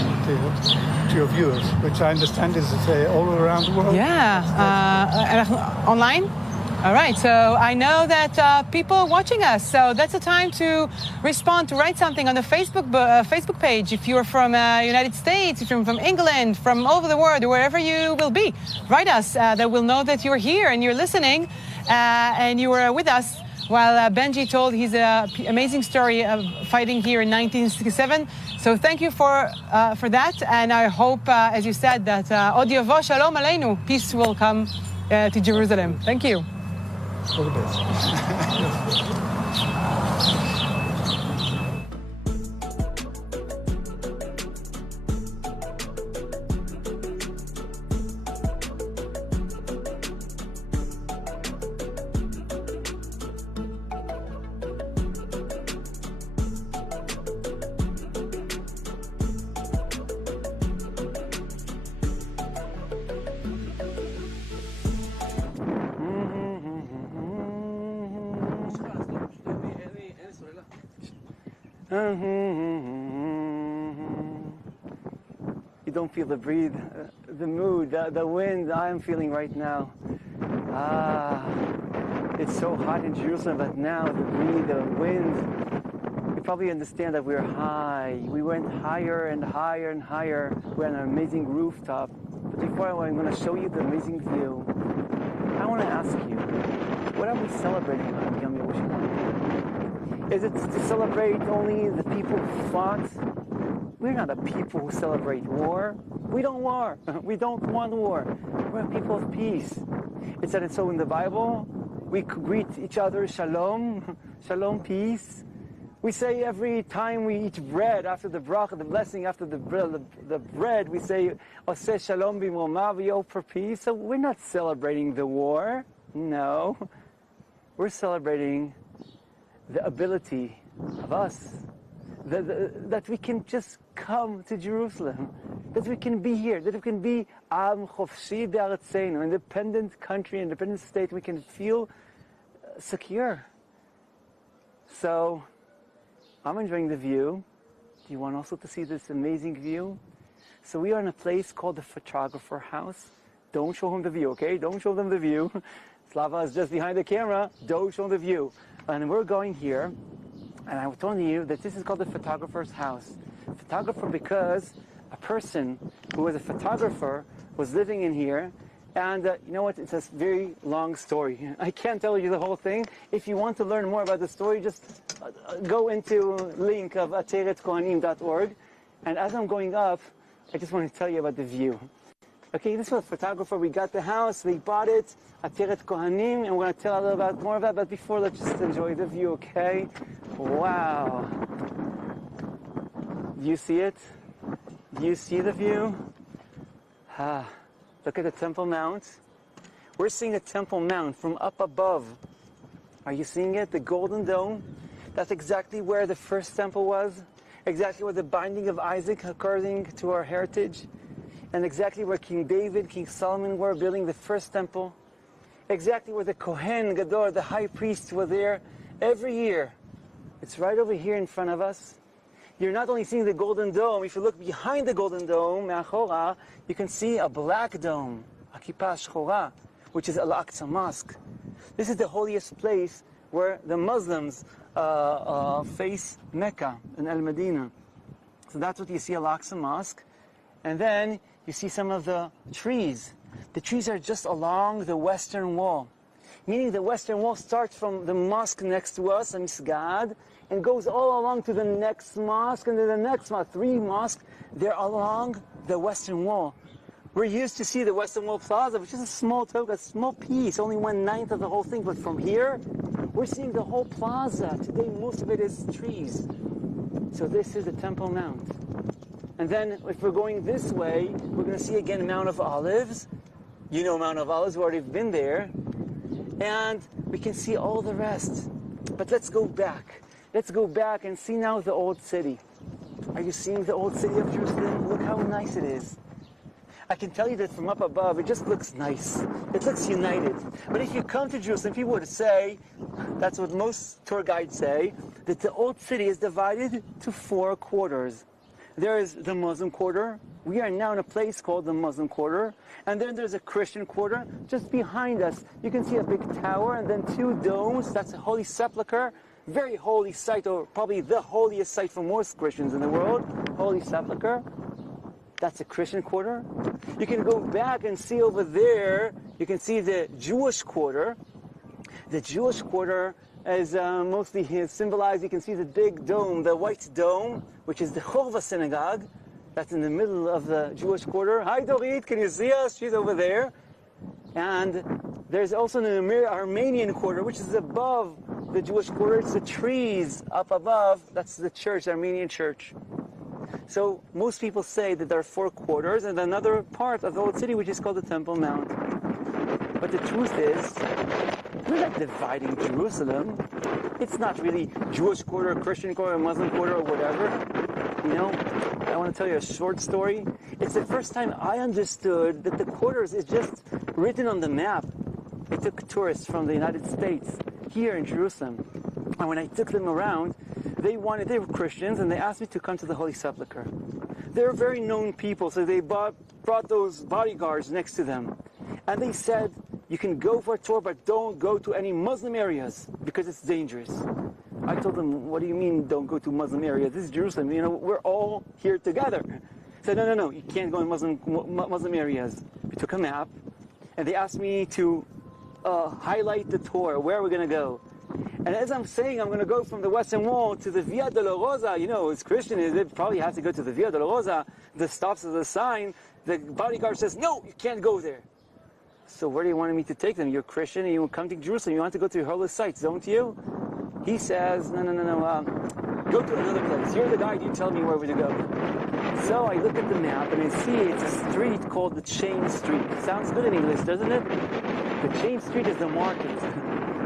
to your viewers, which I understand is all around the world. Yeah. Online? All right, so I know that people watching us, so that's a time to respond, to write something on the Facebook page. If you're from United States, if you're from England, from all over the world, or wherever you will be, write us. That we'll know that you're here and you're listening and you are with us while Benji told his amazing story of fighting here in 1967. So thank you for that, and I hope, as you said, that Od Yavo Shalom Aleinu, peace will come to Jerusalem. Thank you. All the best. You don't feel the breeze, the mood, the wind I'm feeling right now. It's so hot in Jerusalem, but now the breeze, the wind, you probably understand that we're high. We went higher and higher and higher. We're on an amazing rooftop. But before I'm going to show you the amazing view, I want to ask you, what are we celebrating on Yom Yerushalayim? Is it to celebrate only the people who fought? We're not a people who celebrate war. We don't war. We don't want war. We're a people of peace. It said it so in the Bible. We greet each other, Shalom, Shalom, peace. We say every time we eat bread, after the bracha, the blessing, after the bread, we say, Oseh Shalom b'mroma, we hope for peace. So we're not celebrating the war. No. We're celebrating the ability of us, that we can just come to Jerusalem, that we can be here, that we can be Am Chofshi Be'aretzeinu, independent country, independent state. We can feel secure. So, I'm enjoying the view. Do you want also to see this amazing view? So we are in a place called the Photographer House. Don't show him the view, okay? Don't show them the view. Slava is just behind the camera. Don't show the view. And we're going here, and I was telling you that this is called the Photographer's House. Photographer because a person who was a photographer was living in here, and you know what? It's a very long story. I can't tell you the whole thing. If you want to learn more about the story, just go into link of ateretkohanim.org. And as I'm going up, I just want to tell you about the view. Okay, this was a photographer. We got the house, we bought it, Ateret Kohanim, and we're going to tell a little about more of that. But before, let's just enjoy the view, okay? Wow. Do you see it? Do you see the view? Look at the Temple Mount. We're seeing the Temple Mount from up above. Are you seeing it? The Golden Dome. That's exactly where the first temple was. Exactly where the binding of Isaac, according to our heritage. And exactly where King David, King Solomon were building the first temple. Exactly where the Kohen Gadol, the high priest, were there every year. It's right over here in front of us. You're not only seeing the Golden Dome, if you look behind the Golden Dome, Me'achora, you can see a black dome, a Kippah Shchora, which is Al-Aqsa Mosque. This is the holiest place where the Muslims face Mecca and Al-Medina. So that's what you see, Al-Aqsa Mosque. And then you see some of the trees. The trees are just along the western wall. Meaning the western wall starts from the mosque next to us, a Misgad, and goes all along to the next mosque, and then the next mosque, 3 mosques, they're along the western wall. We're used to see the Western Wall Plaza, which is a small piece, only 1/9 of the whole thing. But from here, we're seeing the whole plaza. Today, most of it is trees. So this is the Temple Mount. And then, if we're going this way, we're going to see again Mount of Olives. You know Mount of Olives, we've already been there. And we can see all the rest. But let's go back. Let's go back and see now the old city. Are you seeing the old city of Jerusalem? Look how nice it is. I can tell you that from up above, it just looks nice. It looks united. But if you come to Jerusalem, people would say, that's what most tour guides say, that the old city is divided to 4 quarters. There is the Muslim quarter. We are now in a place called the Muslim quarter. And then there's a Christian quarter. Just behind us, you can see a big tower and then 2 domes. That's a holy sepulcher. Very holy site, or probably the holiest site for most Christians in the world. Holy sepulcher. That's a Christian quarter. You can go back and see over there, you can see the Jewish quarter. The Jewish quarter is mostly symbolized. You can see the big dome, the white dome, which is the Chorva synagogue. That's in the middle of the Jewish quarter. Hi, Dorit, can you see us? She's over there. And there's also an Armenian quarter, which is above the Jewish quarter. It's the trees up above. That's the church, the Armenian church. So most people say that there are 4 quarters and another part of the old city, which is called the Temple Mount. But the truth is, we're not dividing Jerusalem. It's not really Jewish quarter, Christian quarter, Muslim quarter, or whatever. You know, I want to tell you a short story. It's the first time I understood that the quarters is just written on the map. I took tourists from the United States here in Jerusalem. And when I took them around, they were Christians, and they asked me to come to the Holy Sepulcher. They're very known people, so they brought those bodyguards next to them. And they said, you can go for a tour, but don't go to any Muslim areas because it's dangerous. I told them, what do you mean don't go to Muslim areas? This is Jerusalem, you know, we're all here together. They said, no, you can't go in Muslim areas. We took a map, and they asked me to highlight the tour. Where are we going to go? And as I'm saying, I'm going to go from the Western Wall to the Via Dolorosa. You know, as Christian, they probably have to go to the Via Dolorosa. The stops as a sign. The bodyguard says, no, you can't go there. So where do you want me to take them? You're Christian and you come to Jerusalem. You want to go to your holy sites, don't you? He says, no. Go to another place. You're the guide. You tell me where to go. So I look at the map and I see it's a street called the Chain Street. Sounds good in English, doesn't it? The Chain Street is the market.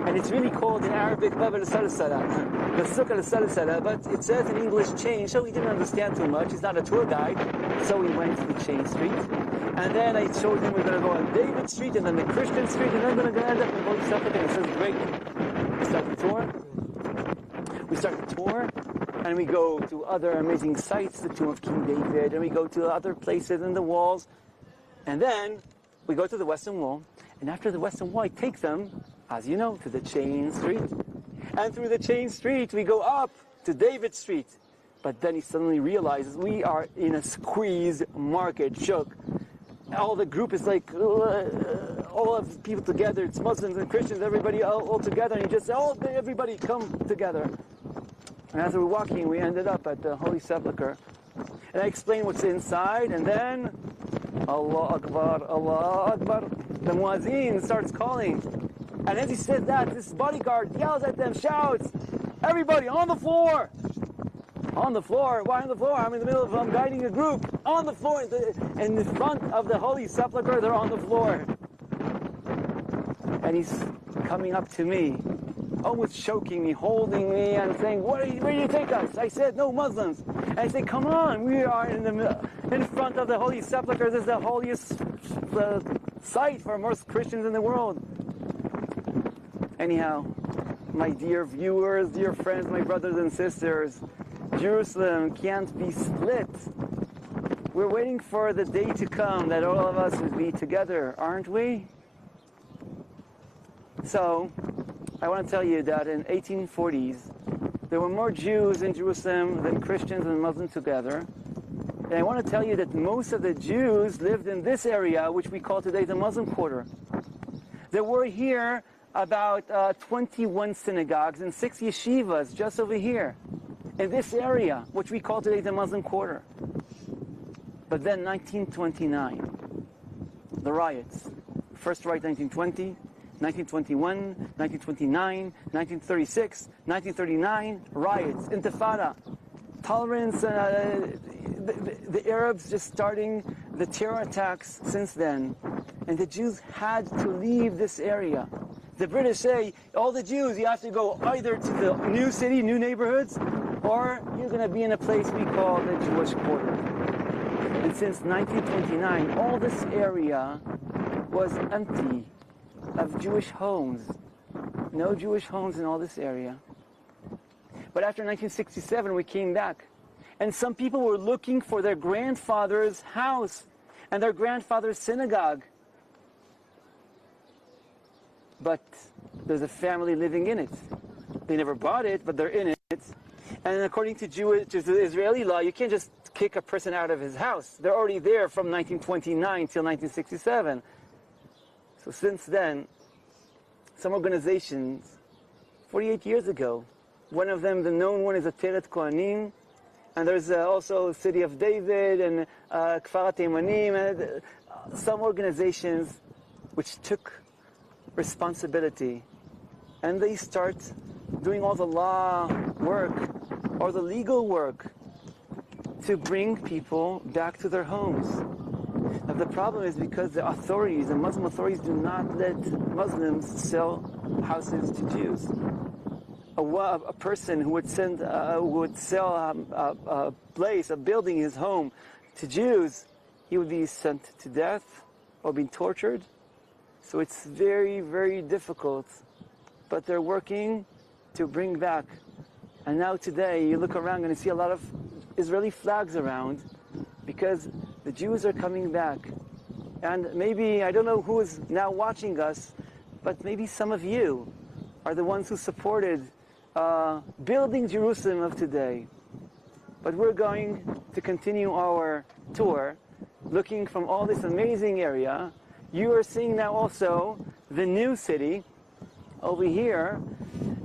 And it's really called in Arabic, Bab al-Salasala, the Sukkah al-Salasala, but it says in English chain, so he didn't understand too much. He's not a tour guide. So we went to the Chain Street. And then I showed him we're going to go on David Street and then the Christian Street, and then we're going to end up in the Holy Sepulcher. And it says, great. We start the tour, and we go to other amazing sites, the tomb of King David, and we go to other places in the walls. And then we go to the Western Wall, and after the Western Wall, I take them, as you know, to the Chain Street. And through the Chain Street, we go up to David Street. But then he suddenly realizes we are in a squeezed market, shook. All the group is like, all of people together. It's Muslims and Christians, everybody all together. And he just said, everybody come together. And as we were walking, we ended up at the Holy Sepulcher. And I explained what's inside, and then, Allah Akbar, Allah Akbar. The muazzin starts calling. And as he said that, this bodyguard yells at them, shouts, everybody on the floor! On the floor? Why on the floor? I'm in the middle of guiding a group. On the floor, in the front of the Holy Sepulcher, they're on the floor. And he's coming up to me, almost choking me, holding me, and saying, where do you take us? I said, no Muslims. And I said, come on, we are in front of the Holy Sepulcher. This is the holiest site for most Christians in the world. Anyhow, my dear viewers, dear friends, my brothers and sisters, Jerusalem can't be split. We're waiting for the day to come that all of us would be together, aren't we? So, I want to tell you that in 1840s, there were more Jews in Jerusalem than Christians and Muslims together. And I want to tell you that most of the Jews lived in this area, which we call today the Muslim quarter. There were here about 21 synagogues and 6 yeshivas just over here, in this area, which we call today the Muslim quarter. But then 1929, the riots. First riot 1920, 1921, 1929, 1936, 1939, riots, intifada, tolerance, the Arabs just starting the terror attacks since then. And the Jews had to leave this area. The British say, all the Jews, you have to go either to the new city, new neighborhoods, or you're going to be in a place we call the Jewish quarter. And since 1929, all this area was empty of Jewish homes. No Jewish homes in all this area. But after 1967, we came back. And some people were looking for their grandfather's house and their grandfather's synagogue. But there's a family living in it. They never bought it, but they're in it. And according to the Israeli law, you can't just kick a person out of his house. They're already there from 1929 till 1967. So since then, some organizations 48 years ago. One of them, the known one, is Ateret Kohanim, and there's also City of David and Kfar HaTeimanim, and some organizations which took responsibility, and they start doing all the law work or the legal work to bring people back to their homes. Now the problem is because the authorities, the Muslim authorities, do not let Muslims sell houses to Jews. A person who would sell a place, a building, his home to Jews, he would be sent to death or be tortured. So it's very, very difficult. But they're working to bring back. And now today, you look around and you see a lot of Israeli flags around because the Jews are coming back. And maybe, I don't know who is now watching us, but maybe some of you are the ones who supported building Jerusalem of today. But we're going to continue our tour looking from all this amazing area. You are seeing now also the new city over here,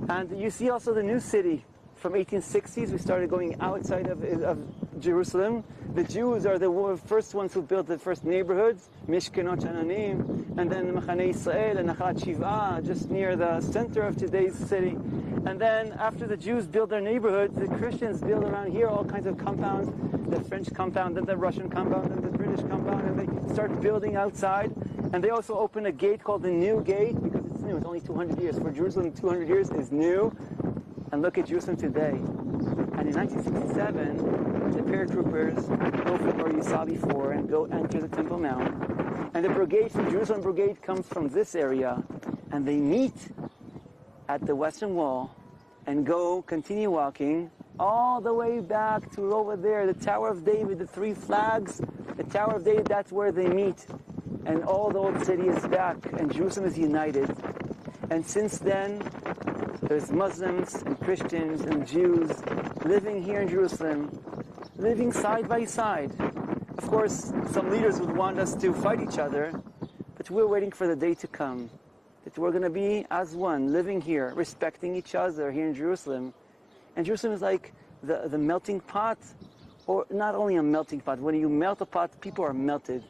and you see also the new city from 1860s. We started going outside of Jerusalem. The Jews are the first ones who built the first neighborhoods, Mishkenot Shananim, and then Machane Israel and Nachalat Shiv'ah, just near the center of today's city. And then after the Jews build their neighborhoods, the Christians build around here all kinds of compounds, the French compound, then the Russian compound, then the British compound, and they start building outside. And they also open a gate called the New Gate, because it's new, it's only 200 years. For Jerusalem, 200 years is new. And look at Jerusalem today. And in 1967, the paratroopers go from where you saw before and go enter the Temple Mount. And the brigade from Jerusalem Brigade comes from this area, and they meet at the Western Wall and continue walking all the way back to over there, the Tower of David, the three flags, the Tower of David, that's where they meet. And all the old city is back, and Jerusalem is united. And since then, there's Muslims and Christians and Jews living here in Jerusalem, living side by side. Of course, some leaders would want us to fight each other, but we're waiting for the day to come that we're going to be as one, living here, respecting each other here in Jerusalem. And Jerusalem is like the melting pot, or not only a melting pot. When you melt a pot, people are melted.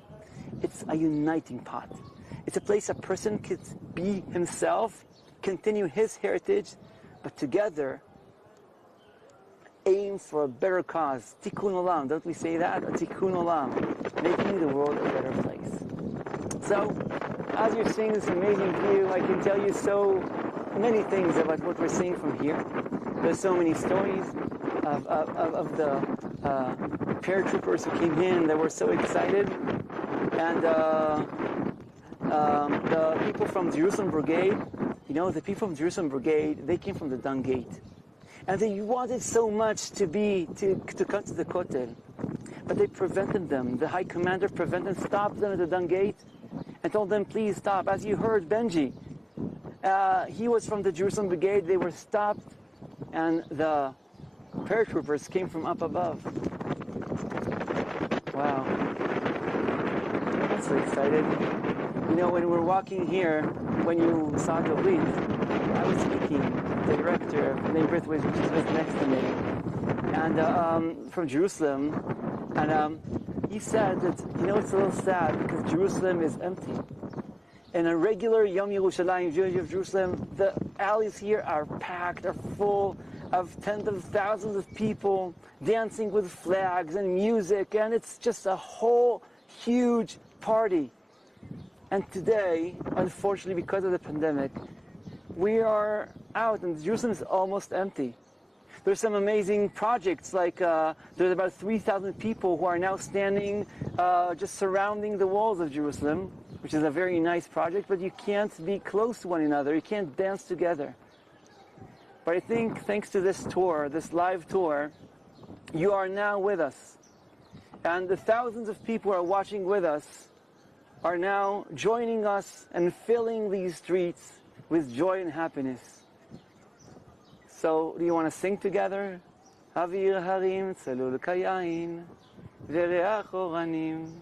It's a uniting pot. It's a place a person could be himself, continue his heritage, but together aim for a better cause. Tikkun olam, don't we say that? A tikkun olam, making the world a better place. So, as you're seeing this amazing view, I can tell you so many things about what we're seeing from here. There's so many stories of the paratroopers who came in that were so excited. And the people from Jerusalem Brigade, the people from Jerusalem Brigade, they came from the Dung Gate. And they wanted so much to come to the Kotel. But they prevented them. The High Commander prevented them, stopped them at the Dung Gate, and told them, please stop. As you heard, Benji, he was from the Jerusalem Brigade. They were stopped, and the paratroopers came from up above. Wow. I'm so excited. When we're walking here, when you saw Dorit, I was speaking, the director, named Brit, which was next to me, and from Jerusalem, and he said that, it's a little sad because Jerusalem is empty. In a regular Yom Yerushalayim, of Jerusalem, the alleys here are packed, are full of tens of thousands of people dancing with flags and music, and it's just a whole huge party. And today, unfortunately, because of the pandemic, we are out and Jerusalem is almost empty. There's some amazing projects, like there's about 3,000 people who are now standing just surrounding the walls of Jerusalem, which is a very nice project, but you can't be close to one another, you can't dance together. But I think thanks to this tour, this live tour, you are now with us. And the thousands of people who are watching with us are now joining us and filling these streets with joy and happiness. So, do you want to sing together? Havir harim tzalul kayain vereach oranim.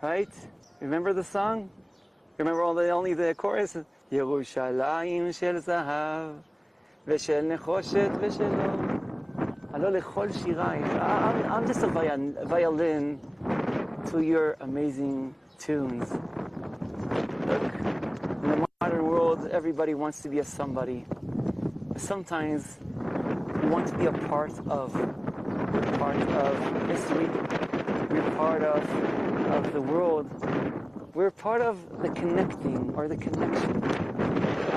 Right? Remember the song? Remember only the chorus? Yerushalayim shel zahav ושל נחושת ושלום. הלא לכל שירייך. I'm just a violin to your amazing tunes. Look, in the modern world, everybody wants to be a somebody. Sometimes we want to be a part of. We're part of history. We're part of the world. We're part of the connecting or the connection.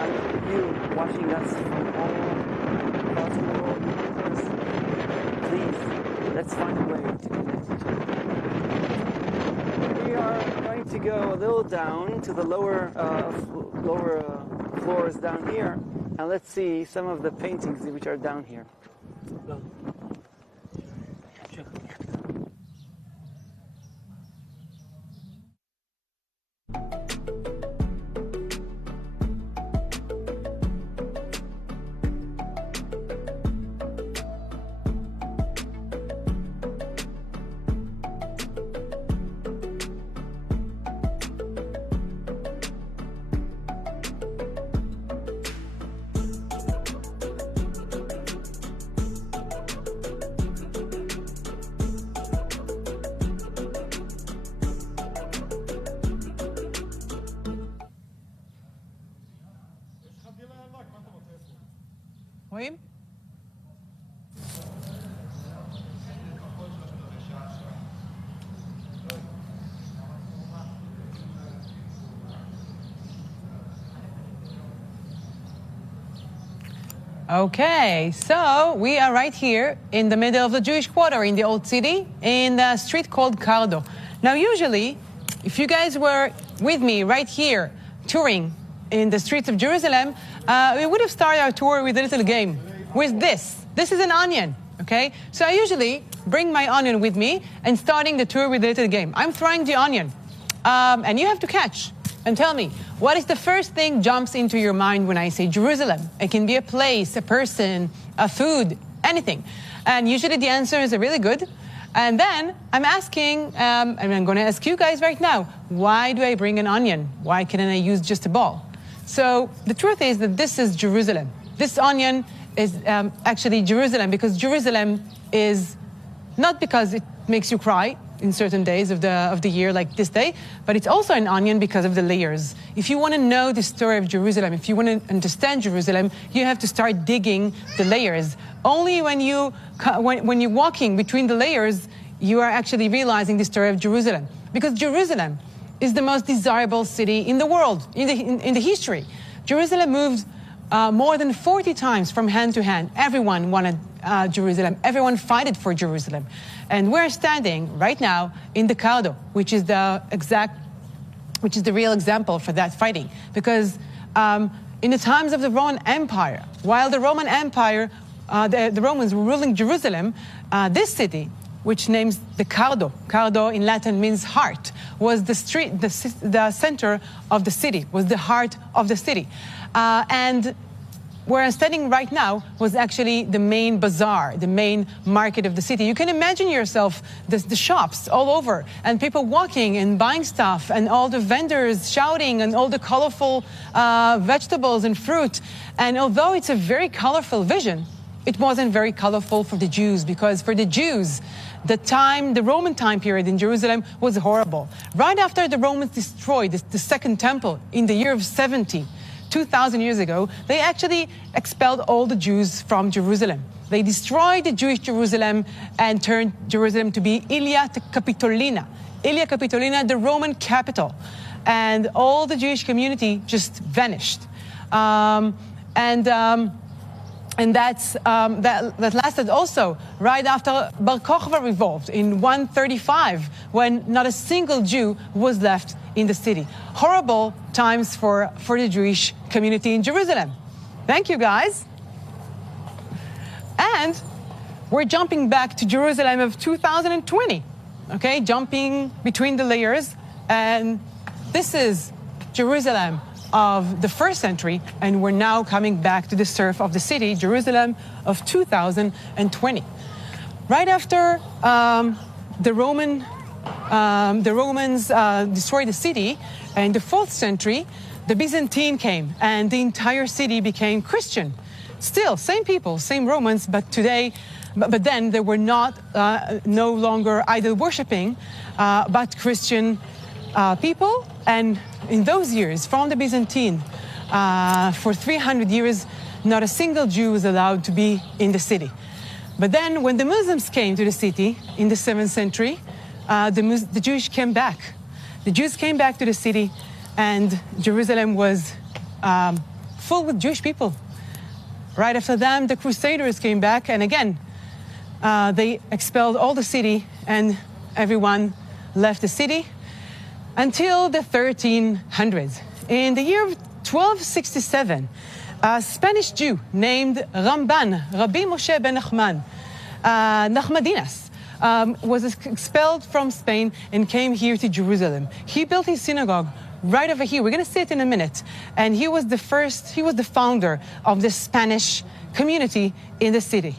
And you watching us from all across the world, please, let's find a way to connect each other. We are going to go a little down to the lower floors down here, and let's see some of the paintings which are down here. רואים? Okay, so we are right here in the middle of the Jewish quarter in the old city, in the street called Cardo. Now, usually, if you guys were with me right here, touring in the streets of Jerusalem, we would have started our tour with a little game, with this. This is an onion, okay? So I usually bring my onion with me and starting the tour with a little game. I'm throwing the onion, and you have to catch and tell me, what is the first thing jumps into your mind when I say Jerusalem? It can be a place, a person, a food, anything. And usually the answers are really good. And then I'm asking, and I'm going to ask you guys right now, why do I bring an onion? Why can't I use just a ball? So the truth is that this is Jerusalem. This onion is actually Jerusalem, because Jerusalem is not because it makes you cry in certain days of the year like this day, but it's also an onion because of the layers. If you want to know the story of Jerusalem, if you want to understand Jerusalem, you have to start digging the layers. Only when you're walking between the layers, you are actually realizing the story of Jerusalem. Because Jerusalem is the most desirable city in the world, in the history. Jerusalem moved more than 40 times from hand to hand. Everyone wanted Jerusalem. Everyone fought for Jerusalem. And we're standing right now in the Cardo, which is the real example for that fighting. Because in the times of the Roman Empire, while the Roman Empire, the Romans were ruling Jerusalem, this city, which names the Cardo. Cardo in Latin means heart, was the street, the center of the city, was the heart of the city. And where I'm standing right now was actually the main bazaar, the main market of the city. You can imagine yourself the shops all over, and people walking and buying stuff, and all the vendors shouting, and all the colorful vegetables and fruit. And although it's a very colorful vision, it wasn't very colorful for the Jews, because for the Jews, the Roman time period in Jerusalem was horrible. Right after the Romans destroyed the Second Temple in the year of 70, 2,000 years ago, they actually expelled all the Jews from Jerusalem. They destroyed the Jewish Jerusalem and turned Jerusalem to be Ilia Capitolina. Ilia Capitolina, the Roman capital. And all the Jewish community just vanished. And that lasted also right after Bar Kokhba revolt in 135, when not a single Jew was left in the city. Horrible times for the Jewish community in Jerusalem. Thank you, guys. And we're jumping back to Jerusalem of 2020, okay? Jumping between the layers. And this is Jerusalem of the first century, and we're now coming back to the surf of the city, Jerusalem of 2020. Right after the Romans destroyed the city, in the 4th century, the Byzantine came, and the entire city became Christian. Still, same people, same Romans, but today, but then they were not no longer idol worshipping, but Christian people. And in those years, from the Byzantine, for 300 years, not a single Jew was allowed to be in the city. But then when the Muslims came to the city in the 7th century, the Jews came back. The Jews came back to the city, and Jerusalem was full with Jewish people. Right after them, the Crusaders came back, and again, they expelled all the city, and everyone left the city until the 1300s. In the year 1267, a Spanish Jew named Rabbi Moshe ben Nachmanides, was expelled from Spain and came here to Jerusalem. He built his synagogue right over here. We're going to see it in a minute. And he was the founder of the Spanish community in the city.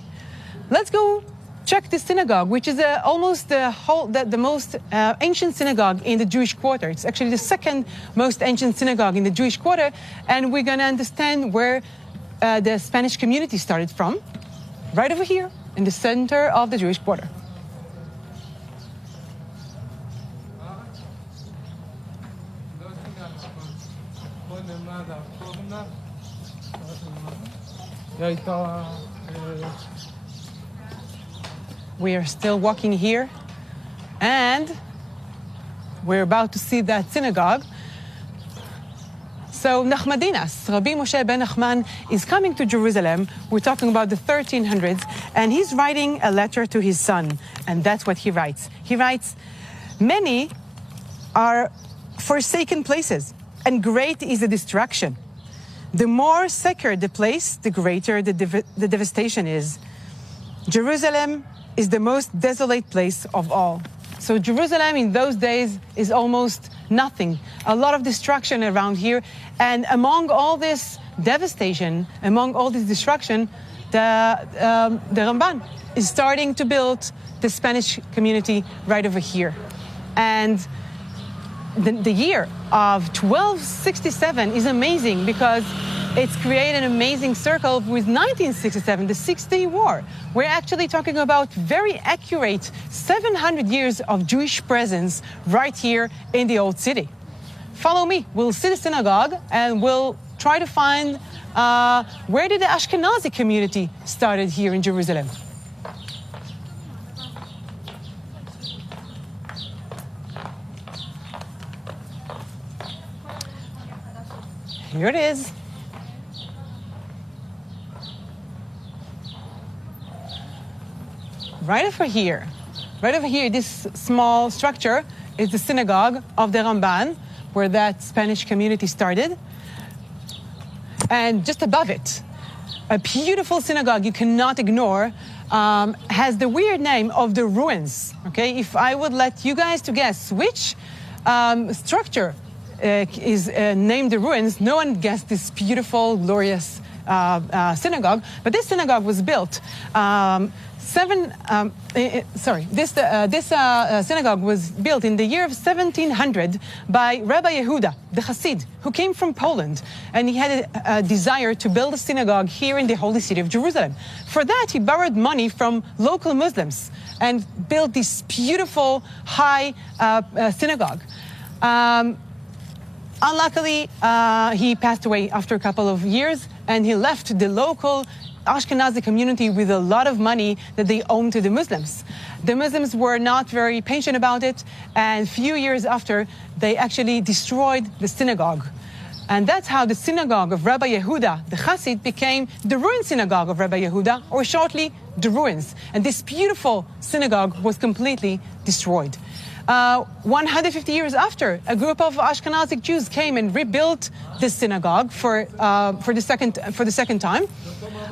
Let's go check the synagogue, which is almost the most ancient synagogue in the Jewish quarter. It's actually the second most ancient synagogue in the Jewish quarter, and we're going to understand where the Spanish community started from, right over here in the center of the Jewish quarter. We are still walking here, and we're about to see that synagogue. So Nachmanides, Rabbi Moshe ben Nachman, is coming to Jerusalem. We're talking about the 1300s, and he's writing a letter to his son, and that's what he writes. He writes, "Many are forsaken places, and great is the destruction. The more sacred the place, the greater the devastation is. Jerusalem is the most desolate place of all." So Jerusalem in those days is almost nothing. A lot of destruction around here. And among all this devastation, among all this destruction, the Ramban is starting to build the Spanish community right over here. And the year of 1267 is amazing because it's created an amazing circle with 1967, the Six-Day War. We're actually talking about very accurate 700 years of Jewish presence right here in the old city. Follow me. We'll see the synagogue and we'll try to find where did the Ashkenazi community started here in Jerusalem. Here it is. Right over here, this small structure is the synagogue of the Ramban, where that Spanish community started. And just above it, a beautiful synagogue you cannot ignore, has the weird name of the ruins. Okay, if I would let you guys to guess which structure is named the ruins, no one guessed this beautiful, glorious synagogue. But this synagogue was built. This synagogue was built in the year of 1700 by Rabbi Yehuda, the Hasid, who came from Poland, and he had a desire to build a synagogue here in the holy city of Jerusalem. For that, he borrowed money from local Muslims and built this beautiful, high synagogue. Unluckily, he passed away after a couple of years, and he left the local Ashkenazi community with a lot of money that they owed to the Muslims. The Muslims were not very patient about it, and a few years after, they actually destroyed the synagogue. And that's how the synagogue of Rabbi Yehuda, the Chassid, became the ruined synagogue of Rabbi Yehuda, or shortly, the ruins. And this beautiful synagogue was completely destroyed. 150 years after, a group of Ashkenazi Jews came and rebuilt this synagogue for the second time.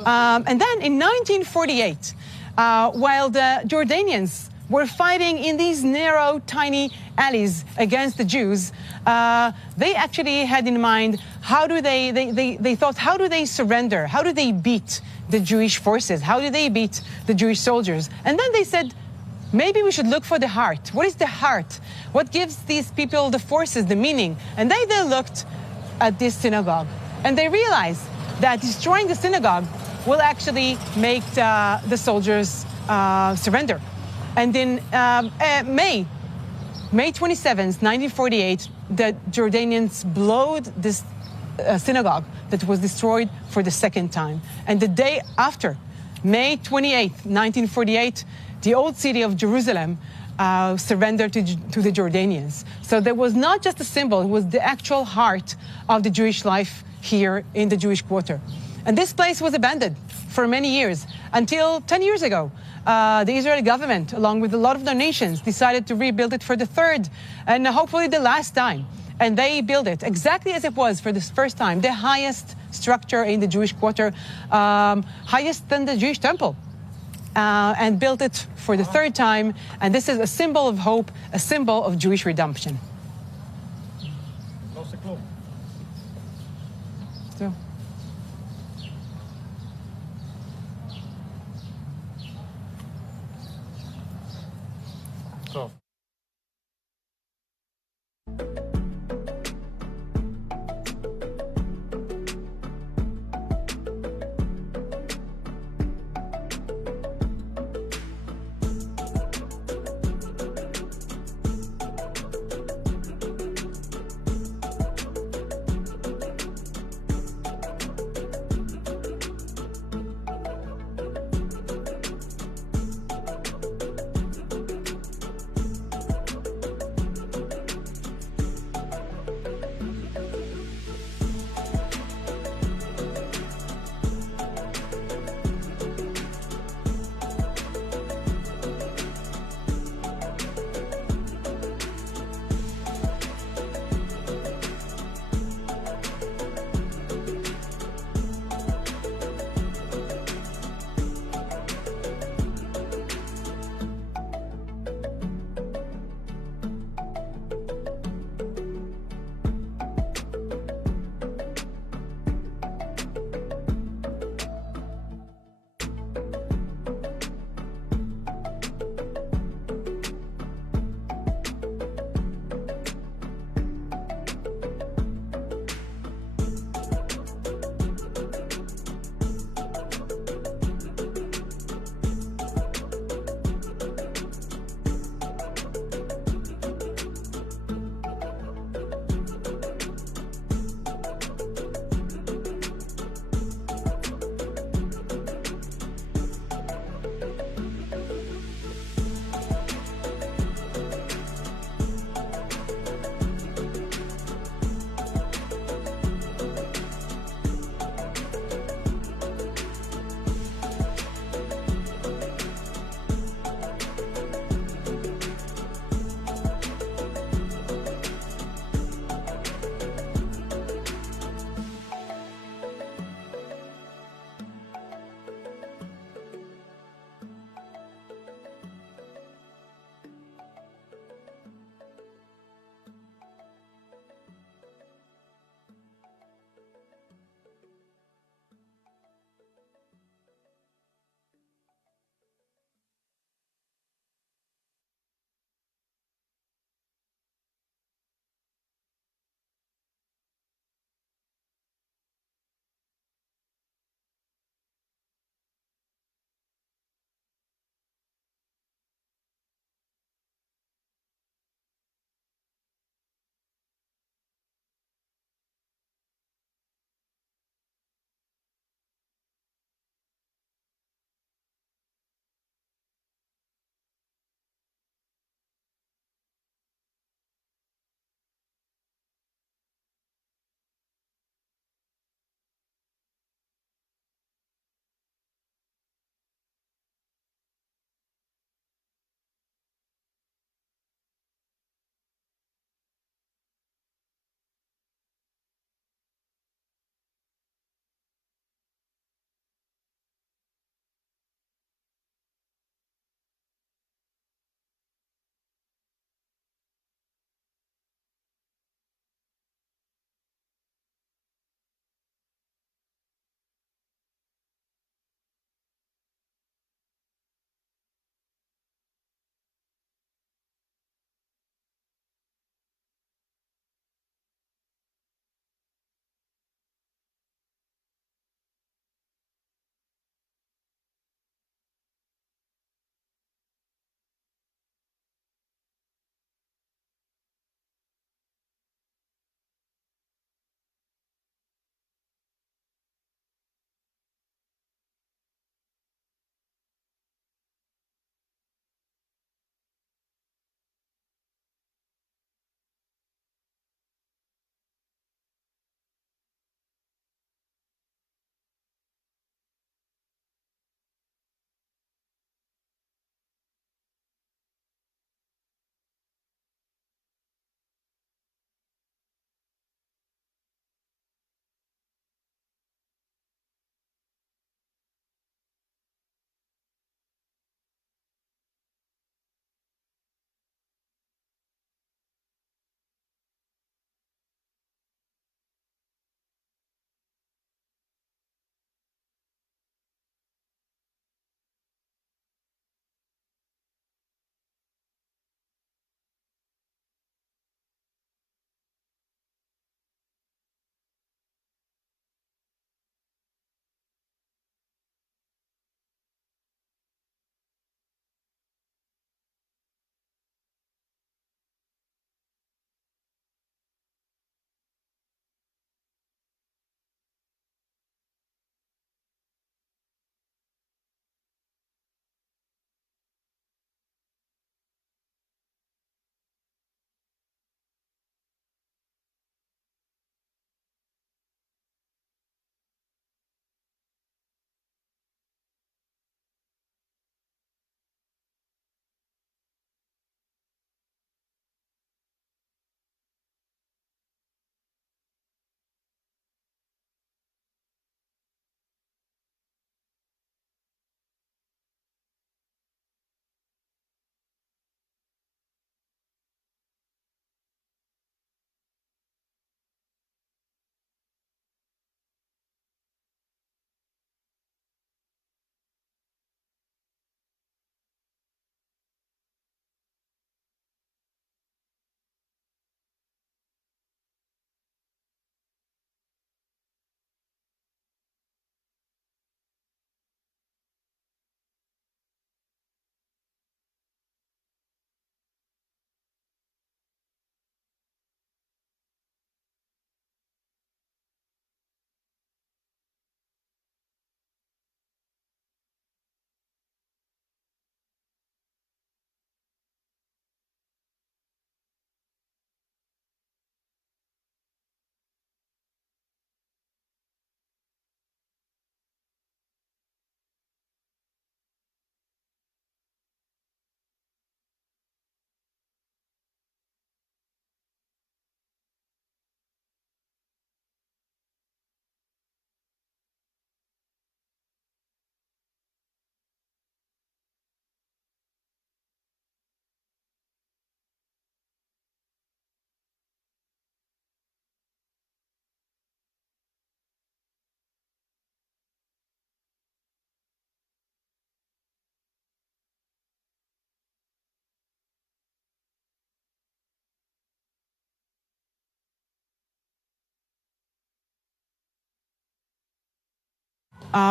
And then in 1948, while the Jordanians were fighting in these narrow, tiny alleys against the Jews, they actually had in mind they thought, how do they surrender? How do they beat the Jewish forces? How do they beat the Jewish soldiers? And then they said, maybe we should look for the heart. What is the heart? What gives these people the forces, the meaning? And they looked at this synagogue, and they realized that destroying the synagogue will actually make the soldiers surrender. And in May 27th, 1948, the Jordanians blowed this synagogue that was destroyed for the second time. And the day after, May 28th, 1948, the old city of Jerusalem surrendered to the Jordanians. So there was not just a symbol, it was the actual heart of the Jewish life here in the Jewish quarter. And this place was abandoned for many years, until 10 years ago. The Israeli government, along with a lot of donations, decided to rebuild it for the third and hopefully the last time. And they built it exactly as it was for the first time, the highest structure in the Jewish quarter, highest than the Jewish temple. And built it for the third time. And this is a symbol of hope, a symbol of Jewish redemption. So.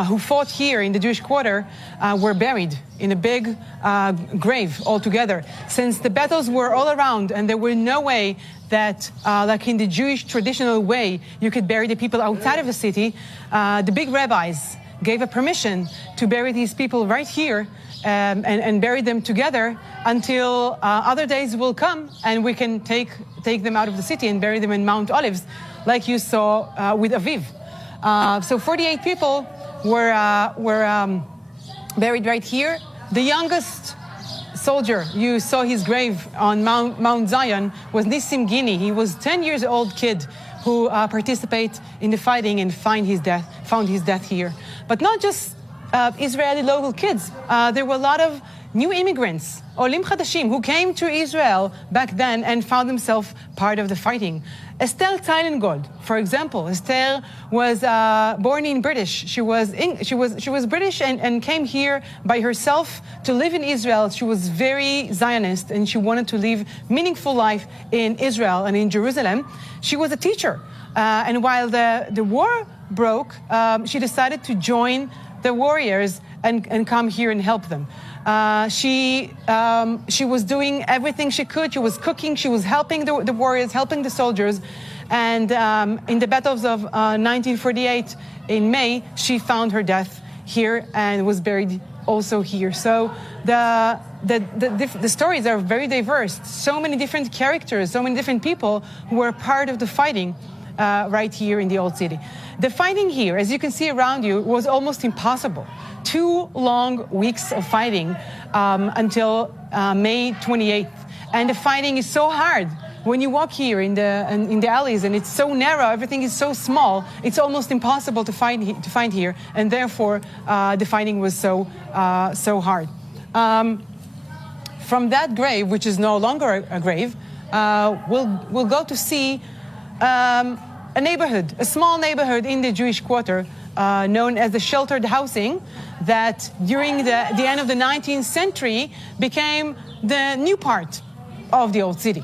who fought here in the Jewish quarter were buried in a big grave altogether. Since the battles were all around and there were no way that, like in the Jewish traditional way, you could bury the people outside of the city, the big rabbis gave a permission to bury these people right here and bury them together until other days will come and we can take them out of the city and bury them in Mount Olives, like you saw with Aviv. So 48 people were buried right here. The youngest soldier, you saw his grave on Mount Zion, was Nissim Gini. He was 10 years old kid who participated in the fighting and found his death here. But not just Israeli local kids. There were a lot of new immigrants, Olim Chadashim, who came to Israel back then and found themselves part of the fighting. Esther Teilengold, for example. Esther was born in British. She was British and came here by herself to live in Israel. She was very Zionist and she wanted to live meaningful life in Israel and in Jerusalem. She was a teacher. And while the war broke, she decided to join the warriors and come here and help them. She was doing everything she could. She was cooking. She was helping the warriors, helping the soldiers. And in the battles of 1948 in May, she found her death here and was buried also here. So the stories are very diverse. So many different characters, so many different people who were part of the fighting right here in the Old City. The fighting here, as you can see around you, was almost impossible. 2 long weeks of fighting until May 28th. And the fighting is so hard. When you walk here in the alleys and it's so narrow, everything is so small, it's almost impossible to find here. And therefore, the fighting was so hard. From that grave, which is no longer a grave, we'll go to see a neighborhood, a small neighborhood in the Jewish quarter known as the sheltered housing that during the end of the 19th century became the new part of the Old City.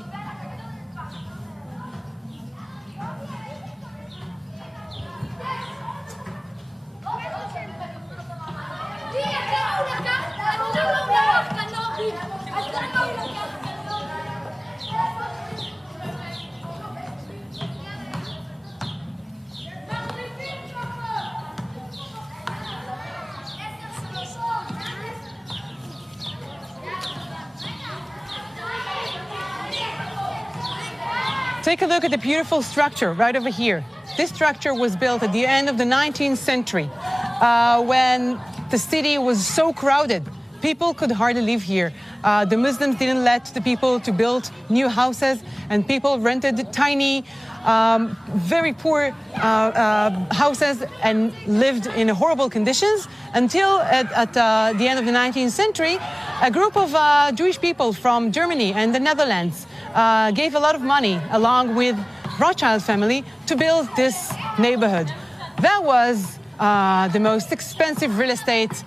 Take a look at the beautiful structure right over here. This structure was built at the end of the 19th century when the city was so crowded. People could hardly live here. The Muslims didn't let the people to build new houses, and people rented tiny, very poor houses and lived in horrible conditions until at the end of the 19th century, a group of Jewish people from Germany and the Netherlands gave a lot of money, along with Rothschild family, to build this neighborhood. That was the most expensive real estate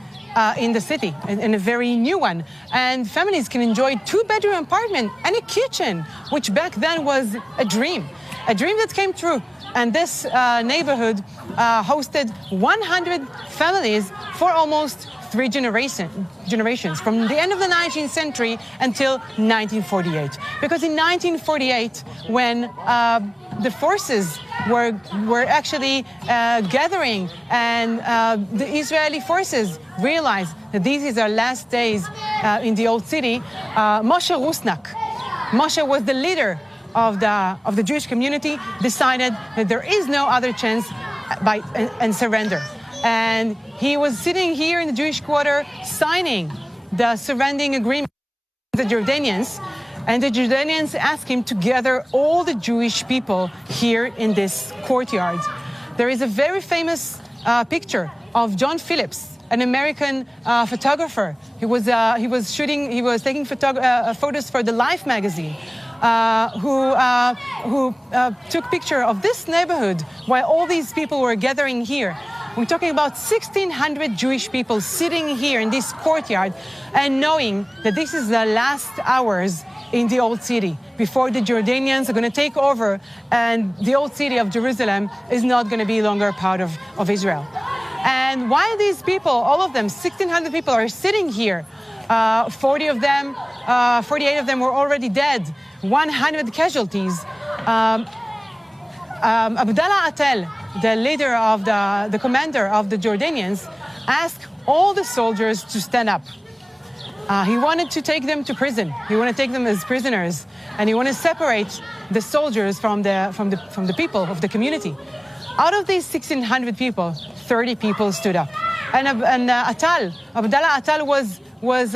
in the city, and a very new one. And families can enjoy 2-bedroom apartment and a kitchen, which back then was a dream that came true. And this neighborhood hosted 100 families for almost 3 generations, from the end of the 19th century until 1948. Because in 1948, when the forces were actually gathering, and the Israeli forces realized that these is our last days in the Old City, Moshe was the leader of the Jewish community, decided that there is no other chance and surrender. And he was sitting here in the Jewish quarter signing the surrendering agreement with the Jordanians, and the Jordanians asked him to gather all the Jewish people here in this courtyard. There is a very famous picture of John Phillips, an American photographer. He was taking photos for the Life magazine, who took picture of this neighborhood while all these people were gathering here. We're talking about 1,600 Jewish people sitting here in this courtyard and knowing that this is the last hours in the Old City before the Jordanians are going to take over and the Old City of Jerusalem is not going to be longer part of Israel. And while these people, all of them, 1,600 people, are sitting here, 48 of them were already dead, 100 casualties. Abdallah Atel, the leader of the commander of the Jordanians, asked all the soldiers to stand up. He wanted to take them to prison. He wanted to take them as prisoners, and he wanted to separate the soldiers from the people of the community. Out of these 1,600 people, 30 people stood up, and Abdallah Atel was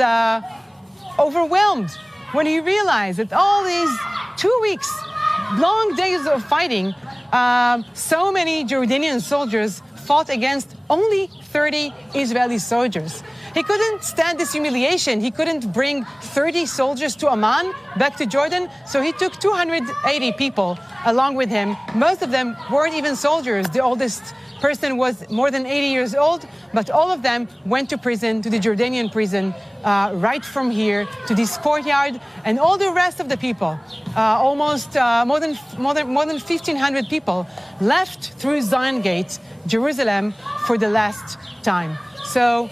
overwhelmed when he realized that all these 2 weeks, long days of fighting, so many Jordanian soldiers fought against only 30 Israeli soldiers. He couldn't stand this humiliation. He couldn't bring 30 soldiers to Amman, back to Jordan, so he took 280 people along with him. Most of them weren't even soldiers. The oldest person was more than 80 years old, but all of them went to prison, to the Jordanian prison, right from here to this courtyard, and all the rest of the people, almost more than 1,500 people, left through Zion Gate, Jerusalem, for the last time. So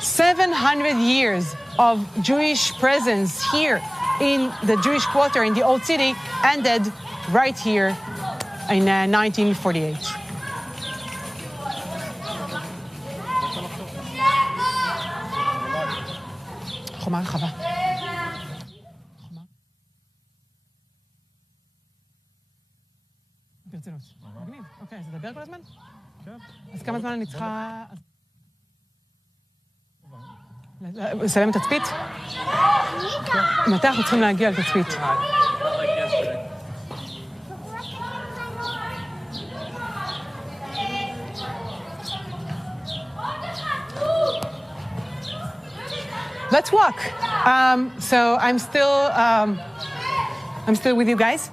700 years of Jewish presence here in the Jewish quarter in the Old City ended right here in 1948. חומה רחבה. ברצינות. מגניב. אוקיי, אז נדבר כל הזמן? כן. אז כמה זמן אני צריכה... לסיים את תצפית? מתי אנחנו צריכים להגיע לתצפית? Let's walk. So I'm still with you guys.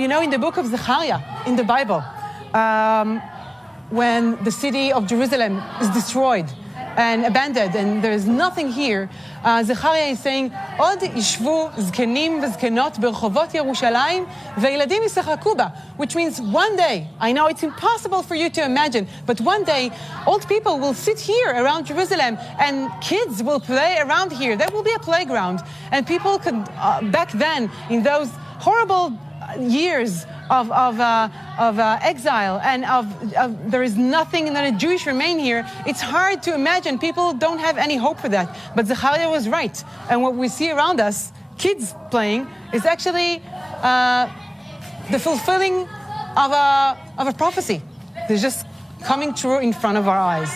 You know, in the book of Zechariah, in the Bible, when the city of Jerusalem is destroyed and abandoned, and there is nothing here, Zechariah is saying, "Od yishvu zkenim v'zkenot berchovot Yerushalayim ve'yeladim yischaku ba," which means one day. I know it's impossible for you to imagine, but one day, old people will sit here around Jerusalem, and kids will play around here. There will be a playground, and people could back then, in those horrible years of exile and of there is nothing that a Jewish remain here, it's hard to imagine. People don't have any hope for that. But Zechariah was right. And what we see around us, kids playing, is actually the fulfilling of a prophecy. They're just coming true in front of our eyes.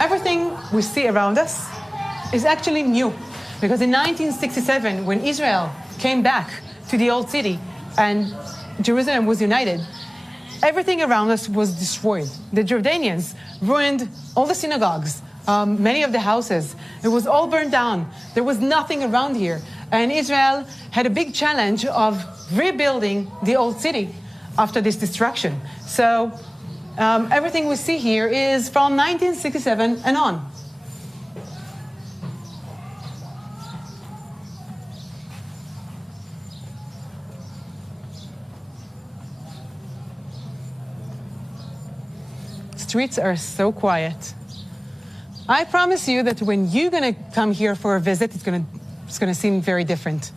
Everything we see around us is actually new, because in 1967, when Israel came back to the old city and Jerusalem was united, everything around us was destroyed. The Jordanians ruined all the synagogues, many of the houses. It was all burned down. There was nothing around here. And Israel had a big challenge of rebuilding the old city after this destruction. So everything we see here is from 1967 and on. Streets are so quiet. I promise you that when you're going to come here for a visit, it's going to seem very different.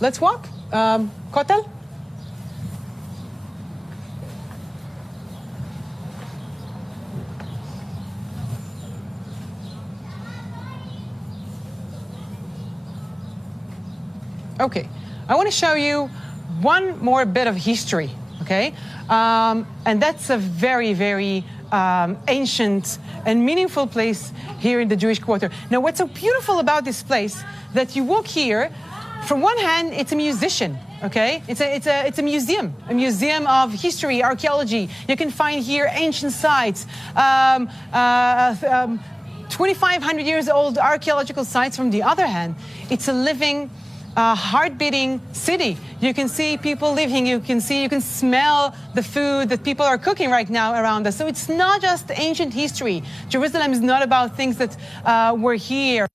Let's walk. Kotel? Okay, I want to show you one more bit of history, okay? And that's a very, very ancient and meaningful place here in the Jewish Quarter. Now, what's so beautiful about this place, that you walk here, from one hand, it's a musician, okay? It's a museum of history, archaeology. You can find here ancient sites, 2,500 years old archaeological sites, from the other hand, it's a living, heart-beating city. You can see people living, you can smell the food that people are cooking right now around us. So it's not just ancient history. Jerusalem is not about things that were here.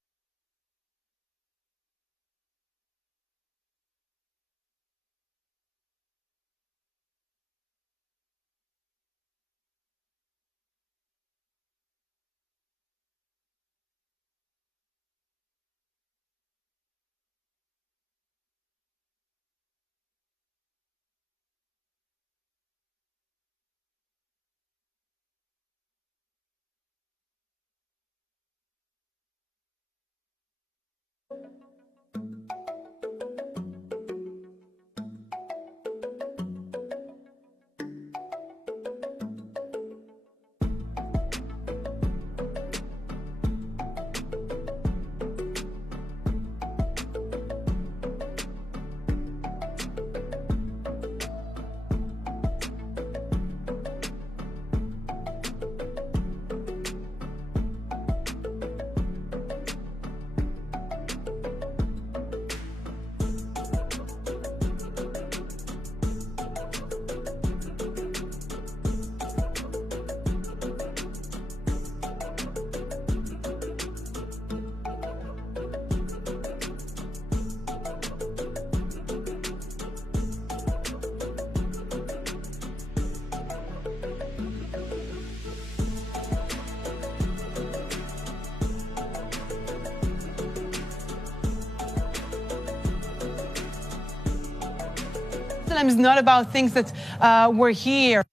Jerusalem is not about things that were here.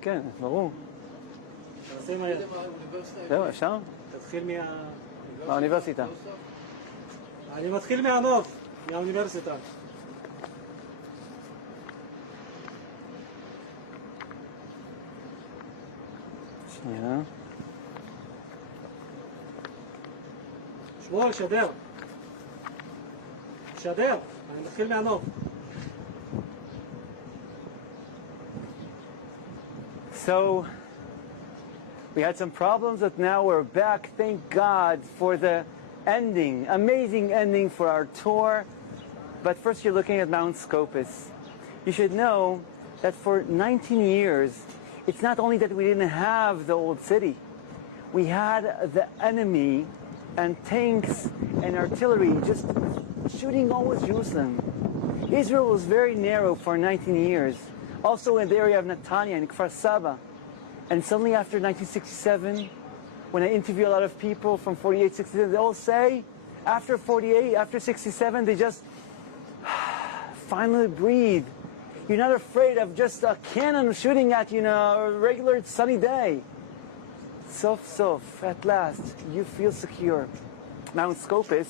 כן, ברור. תעשה מהר. זהו, אפשר? תתחיל מהאוניברסיטה. אני מתחיל מהנוף, מהאוניברסיטה. שנייה. שמואל, שדר. שדר, אני מתחיל מהנוף. So, we had some problems, but now we're back. Thank God for the ending, amazing ending for our tour. But first you're looking at Mount Scopus. You should know that for 19 years, it's not only that we didn't have the old city, we had the enemy and tanks and artillery just shooting always Jerusalem. Israel was very narrow for 19 years. Also in the area of Netanya and Kfar Saba. And suddenly after 1967, when I interview a lot of people from 48, 67, they all say, after 48, after 67, they just finally breathe. You're not afraid of just a cannon shooting at you on a regular sunny day. Sof, at last, you feel secure. Mount Scopus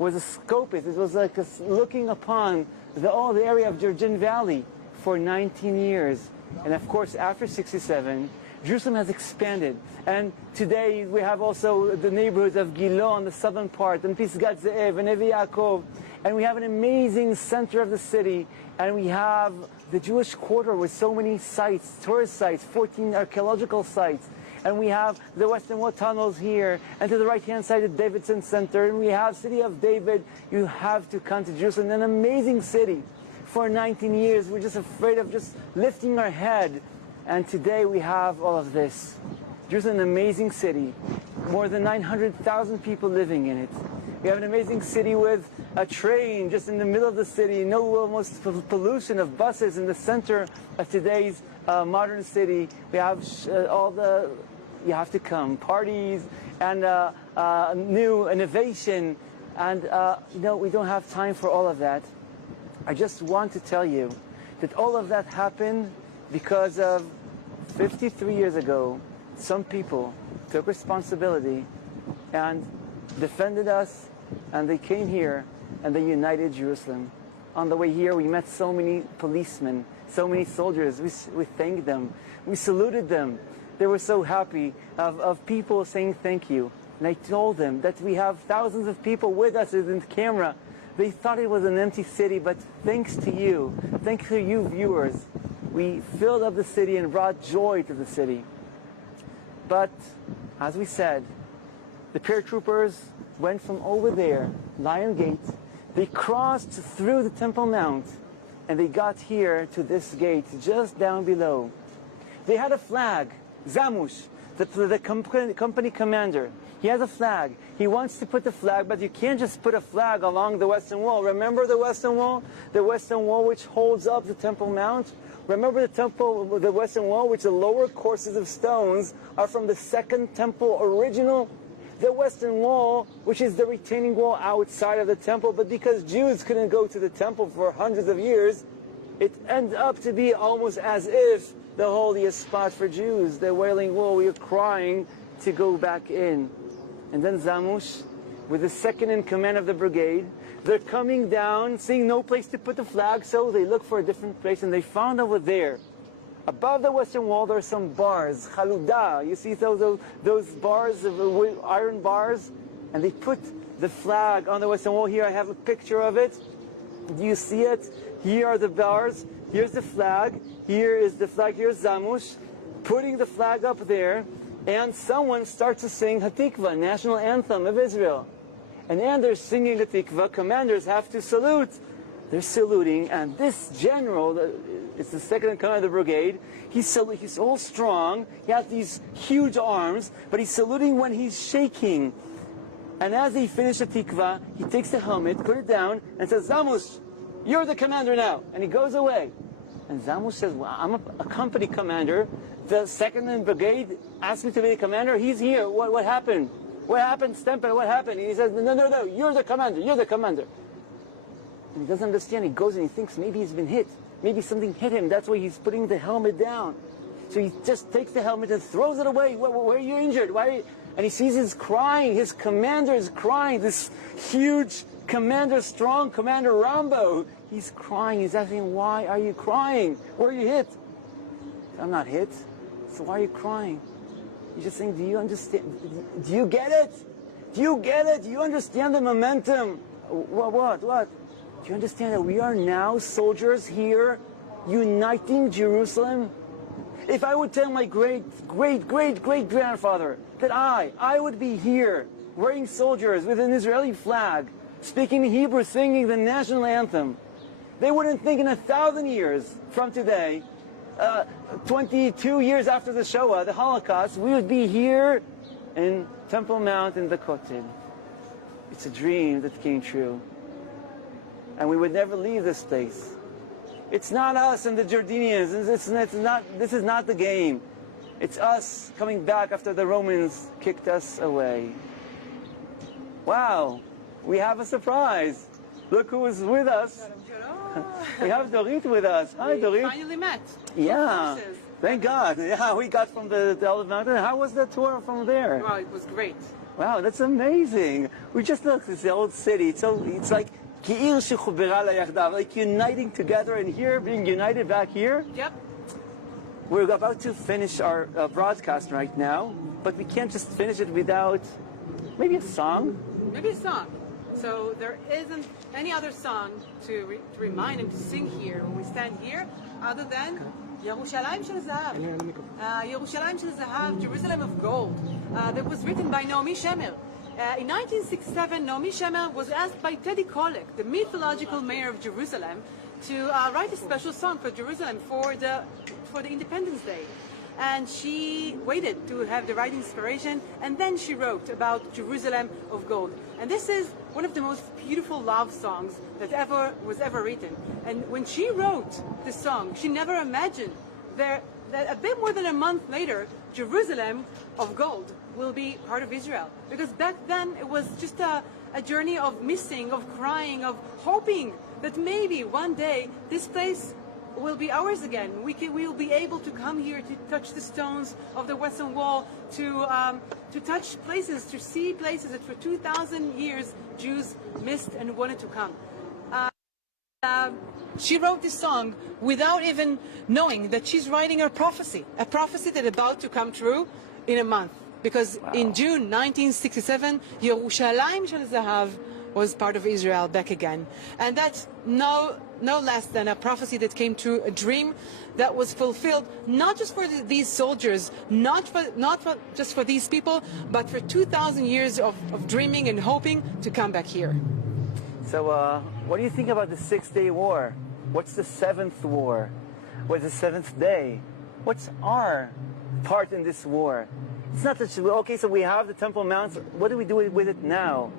was a Scopus. It was like looking upon all the area of Kidron Valley for 19 years. And of course, after 67, Jerusalem has expanded. And today we have also the neighborhoods of Gilo on the southern part, and Pisgat Ze'ev, and Nevi Yaakov. And we have an amazing center of the city. And we have the Jewish quarter with so many sites, tourist sites, 14 archaeological sites. And we have the Western Wall tunnels here. And to the right-hand side, the Davidson Center. And we have City of David. You have to come to Jerusalem, an amazing city. For 19 years, we're just afraid of just lifting our head. And today we have all of this. Jerusalem, an amazing city. More than 900,000 people living in it. We have an amazing city with a train just in the middle of the city. No almost pollution of buses in the center of today's modern city. We have you have to come, parties and new innovation. And we don't have time for all of that. I just want to tell you that all of that happened because of 53 years ago, some people took responsibility and defended us, and they came here and they united Jerusalem. On the way here, we met so many policemen, so many soldiers. We thanked them. We saluted them. They were so happy of people saying thank you. And I told them that we have thousands of people with us in the camera. They thought it was an empty city, but thanks to you viewers, we filled up the city and brought joy to the city. But, as we said, the paratroopers went from over there, Lion Gate, they crossed through the Temple Mount, and they got here to this gate, just down below. They had a flag, Zamush, the company commander. He has a flag. He wants to put the flag, but you can't just put a flag along the Western Wall. Remember the Western Wall? The Western Wall which holds up the Temple Mount? Remember the Western Wall, which the lower courses of stones are from the Second Temple original? The Western Wall, which is the retaining wall outside of the temple, but because Jews couldn't go to the temple for hundreds of years, it ended up to be almost as if the holiest spot for Jews, the Wailing Wall. We are crying to go back in. And then Zamush, with the second in command of the brigade, they're coming down, seeing no place to put the flag, so they look for a different place, and they found over there, above the Western Wall, there are some bars, chaluda. You see those bars, iron bars, and they put the flag on the Western Wall. Here I have a picture of it. Do you see it? Here are the bars. Here's the flag. Here is the flag. Here's Zamush, putting the flag up there. And someone starts to sing Hatikva, national anthem of Israel. And they're singing Hatikva, commanders have to salute. They're saluting, and this general, it's the second in command of the brigade, he's all strong, he has these huge arms, but he's saluting when he's shaking. And as he finishes Hatikva, he takes the helmet, put it down, and says, Zamush, you're the commander now. And he goes away. And Zamush says, well, I'm a company commander. The second in brigade asked me to be the commander. He's here. What happened? What happened, Stemper? What happened? And he says, no, you're the commander. You're the commander. And he doesn't understand. He goes and he thinks maybe he's been hit. Maybe something hit him. That's why he's putting the helmet down. So he just takes the helmet and throws it away. Where are you injured? Why? And he sees his crying. His commander is crying. This huge commander, strong commander Rambo. He's crying. He's asking, why are you crying? Where are you hit? I'm not hit. So why are you crying? He's just saying, do you understand? Do you get it? Do you get it? Do you understand the momentum? What? Do you understand that we are now soldiers here uniting Jerusalem? If I would tell my great-great-great-great-grandfather that I would be here wearing soldiers with an Israeli flag, speaking Hebrew, singing the national anthem, they wouldn't think in 1,000 years from today, 22 years after the Shoah, the Holocaust, we would be here in Temple Mount in the Kotel. It's a dream that came true. And we would never leave this place. It's not us and the Jordanians. This is not the game. It's us coming back after the Romans kicked us away. Wow, we have a surprise. Look who is with us. We have Dorit with us. Hi, Dorit. We finally met. Yeah, thank God. Yeah, we got from the Olive Mountain. How was the tour from there? Well, it was great. Wow, that's amazing. We just looked at the old city. It's like like uniting together, and here, being united back here. Yep. We're about to finish our broadcast right now, but we can't just finish it without maybe a song. Maybe a song. So there isn't any other song to remind and to sing here when we stand here, other than Yerushalayim Shel Zahav. Yerushalayim Shel Zahav, Jerusalem of Gold. That was written by Naomi Shemer. In 1967, Naomi Shemer was asked by Teddy Kollek, the mythological mayor of Jerusalem, to write a special song for Jerusalem for the Independence Day. And she waited to have the right inspiration, and then she wrote about Jerusalem of Gold. And this is one of the most beautiful love songs that was ever written. And when she wrote this song, she never imagined that a bit more than a month later, Jerusalem of Gold will be part of Israel. Because back then it was just a journey of missing, of crying, of hoping that maybe one day this place will be ours again. We will be able to come here to touch the stones of the Western Wall, to touch places, to see places that for 2,000 years Jews missed and wanted to come. She wrote this song without even knowing that she's writing a prophecy that is about to come true in a month. Because in June 1967, Yerushalayim Shel Zahav was part of Israel back again. And that's no less than a prophecy that came true, a dream that was fulfilled, not just for these soldiers, not just for these people, but for 2,000 years of dreaming and hoping to come back here. So what do you think about the 6-day war? What's the 7th war? What's the 7th day? What's our part in this war? It's not that, okay, so we have the Temple Mount, what do we do with it now?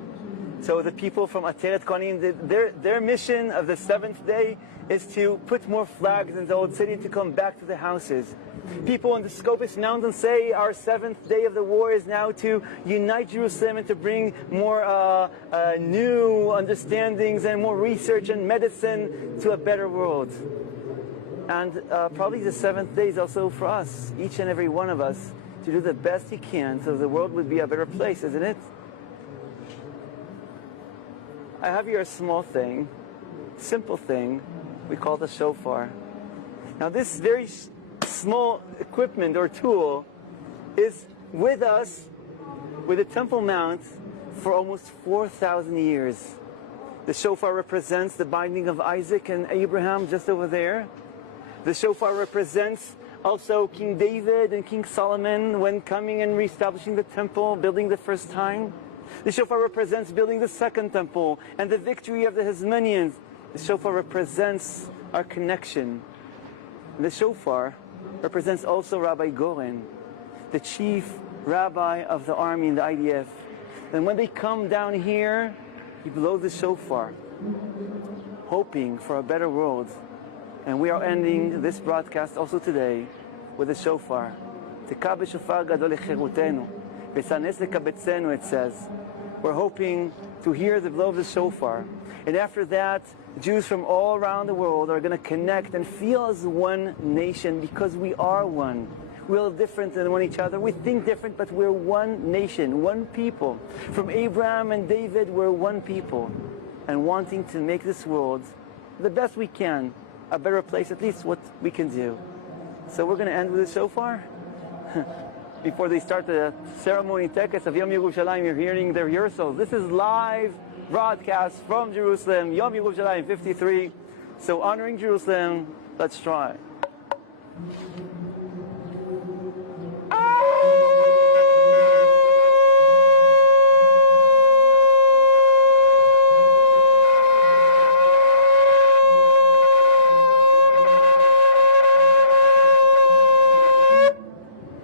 So the people from Ateret Kohanim, their mission of the 7th day is to put more flags in the old city and to come back to the houses. People on the Scopus mountain say our 7th day of the war is now to unite Jerusalem and to bring more new understandings and more research and medicine to a better world. And probably the 7th day is also for us, each and every one of us, to do the best he can so the world would be a better place, isn't it? I have here a small thing, simple thing, we call the shofar. Now this very small equipment or tool is with us, with the Temple Mount, for almost 4,000 years. The shofar represents the binding of Isaac and Abraham just over there. The shofar represents also King David and King Solomon when coming and reestablishing the temple, building the first time. The shofar represents building the second temple and the victory of the Hasmoneans. The shofar represents our connection. And the shofar represents also Rabbi Goren, the chief rabbi of the army in the IDF. And when they come down here, he blows the shofar, hoping for a better world. And we are ending this broadcast also today with the shofar. Teka b'shofar gadol lecherutenu, v'sanes lekabetzenu, it says. We're hoping to hear the blow of the shofar. And after that, Jews from all around the world are going to connect and feel as one nation because we are one. We're different than one each other. We think different, but we're one nation, one people. From Abraham and David, we're one people. And wanting to make this world the best we can, a better place, at least what we can do. So we're going to end with a shofar. Before they start the ceremony tekes of Yom Yerushalayim, you're hearing the rehearsals. This is live broadcast from Jerusalem, Yom Yerushalayim 53. So honoring Jerusalem, let's try.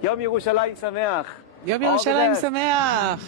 Yom Yerushalayim Sameach. Yom Yerushalayim Sameach.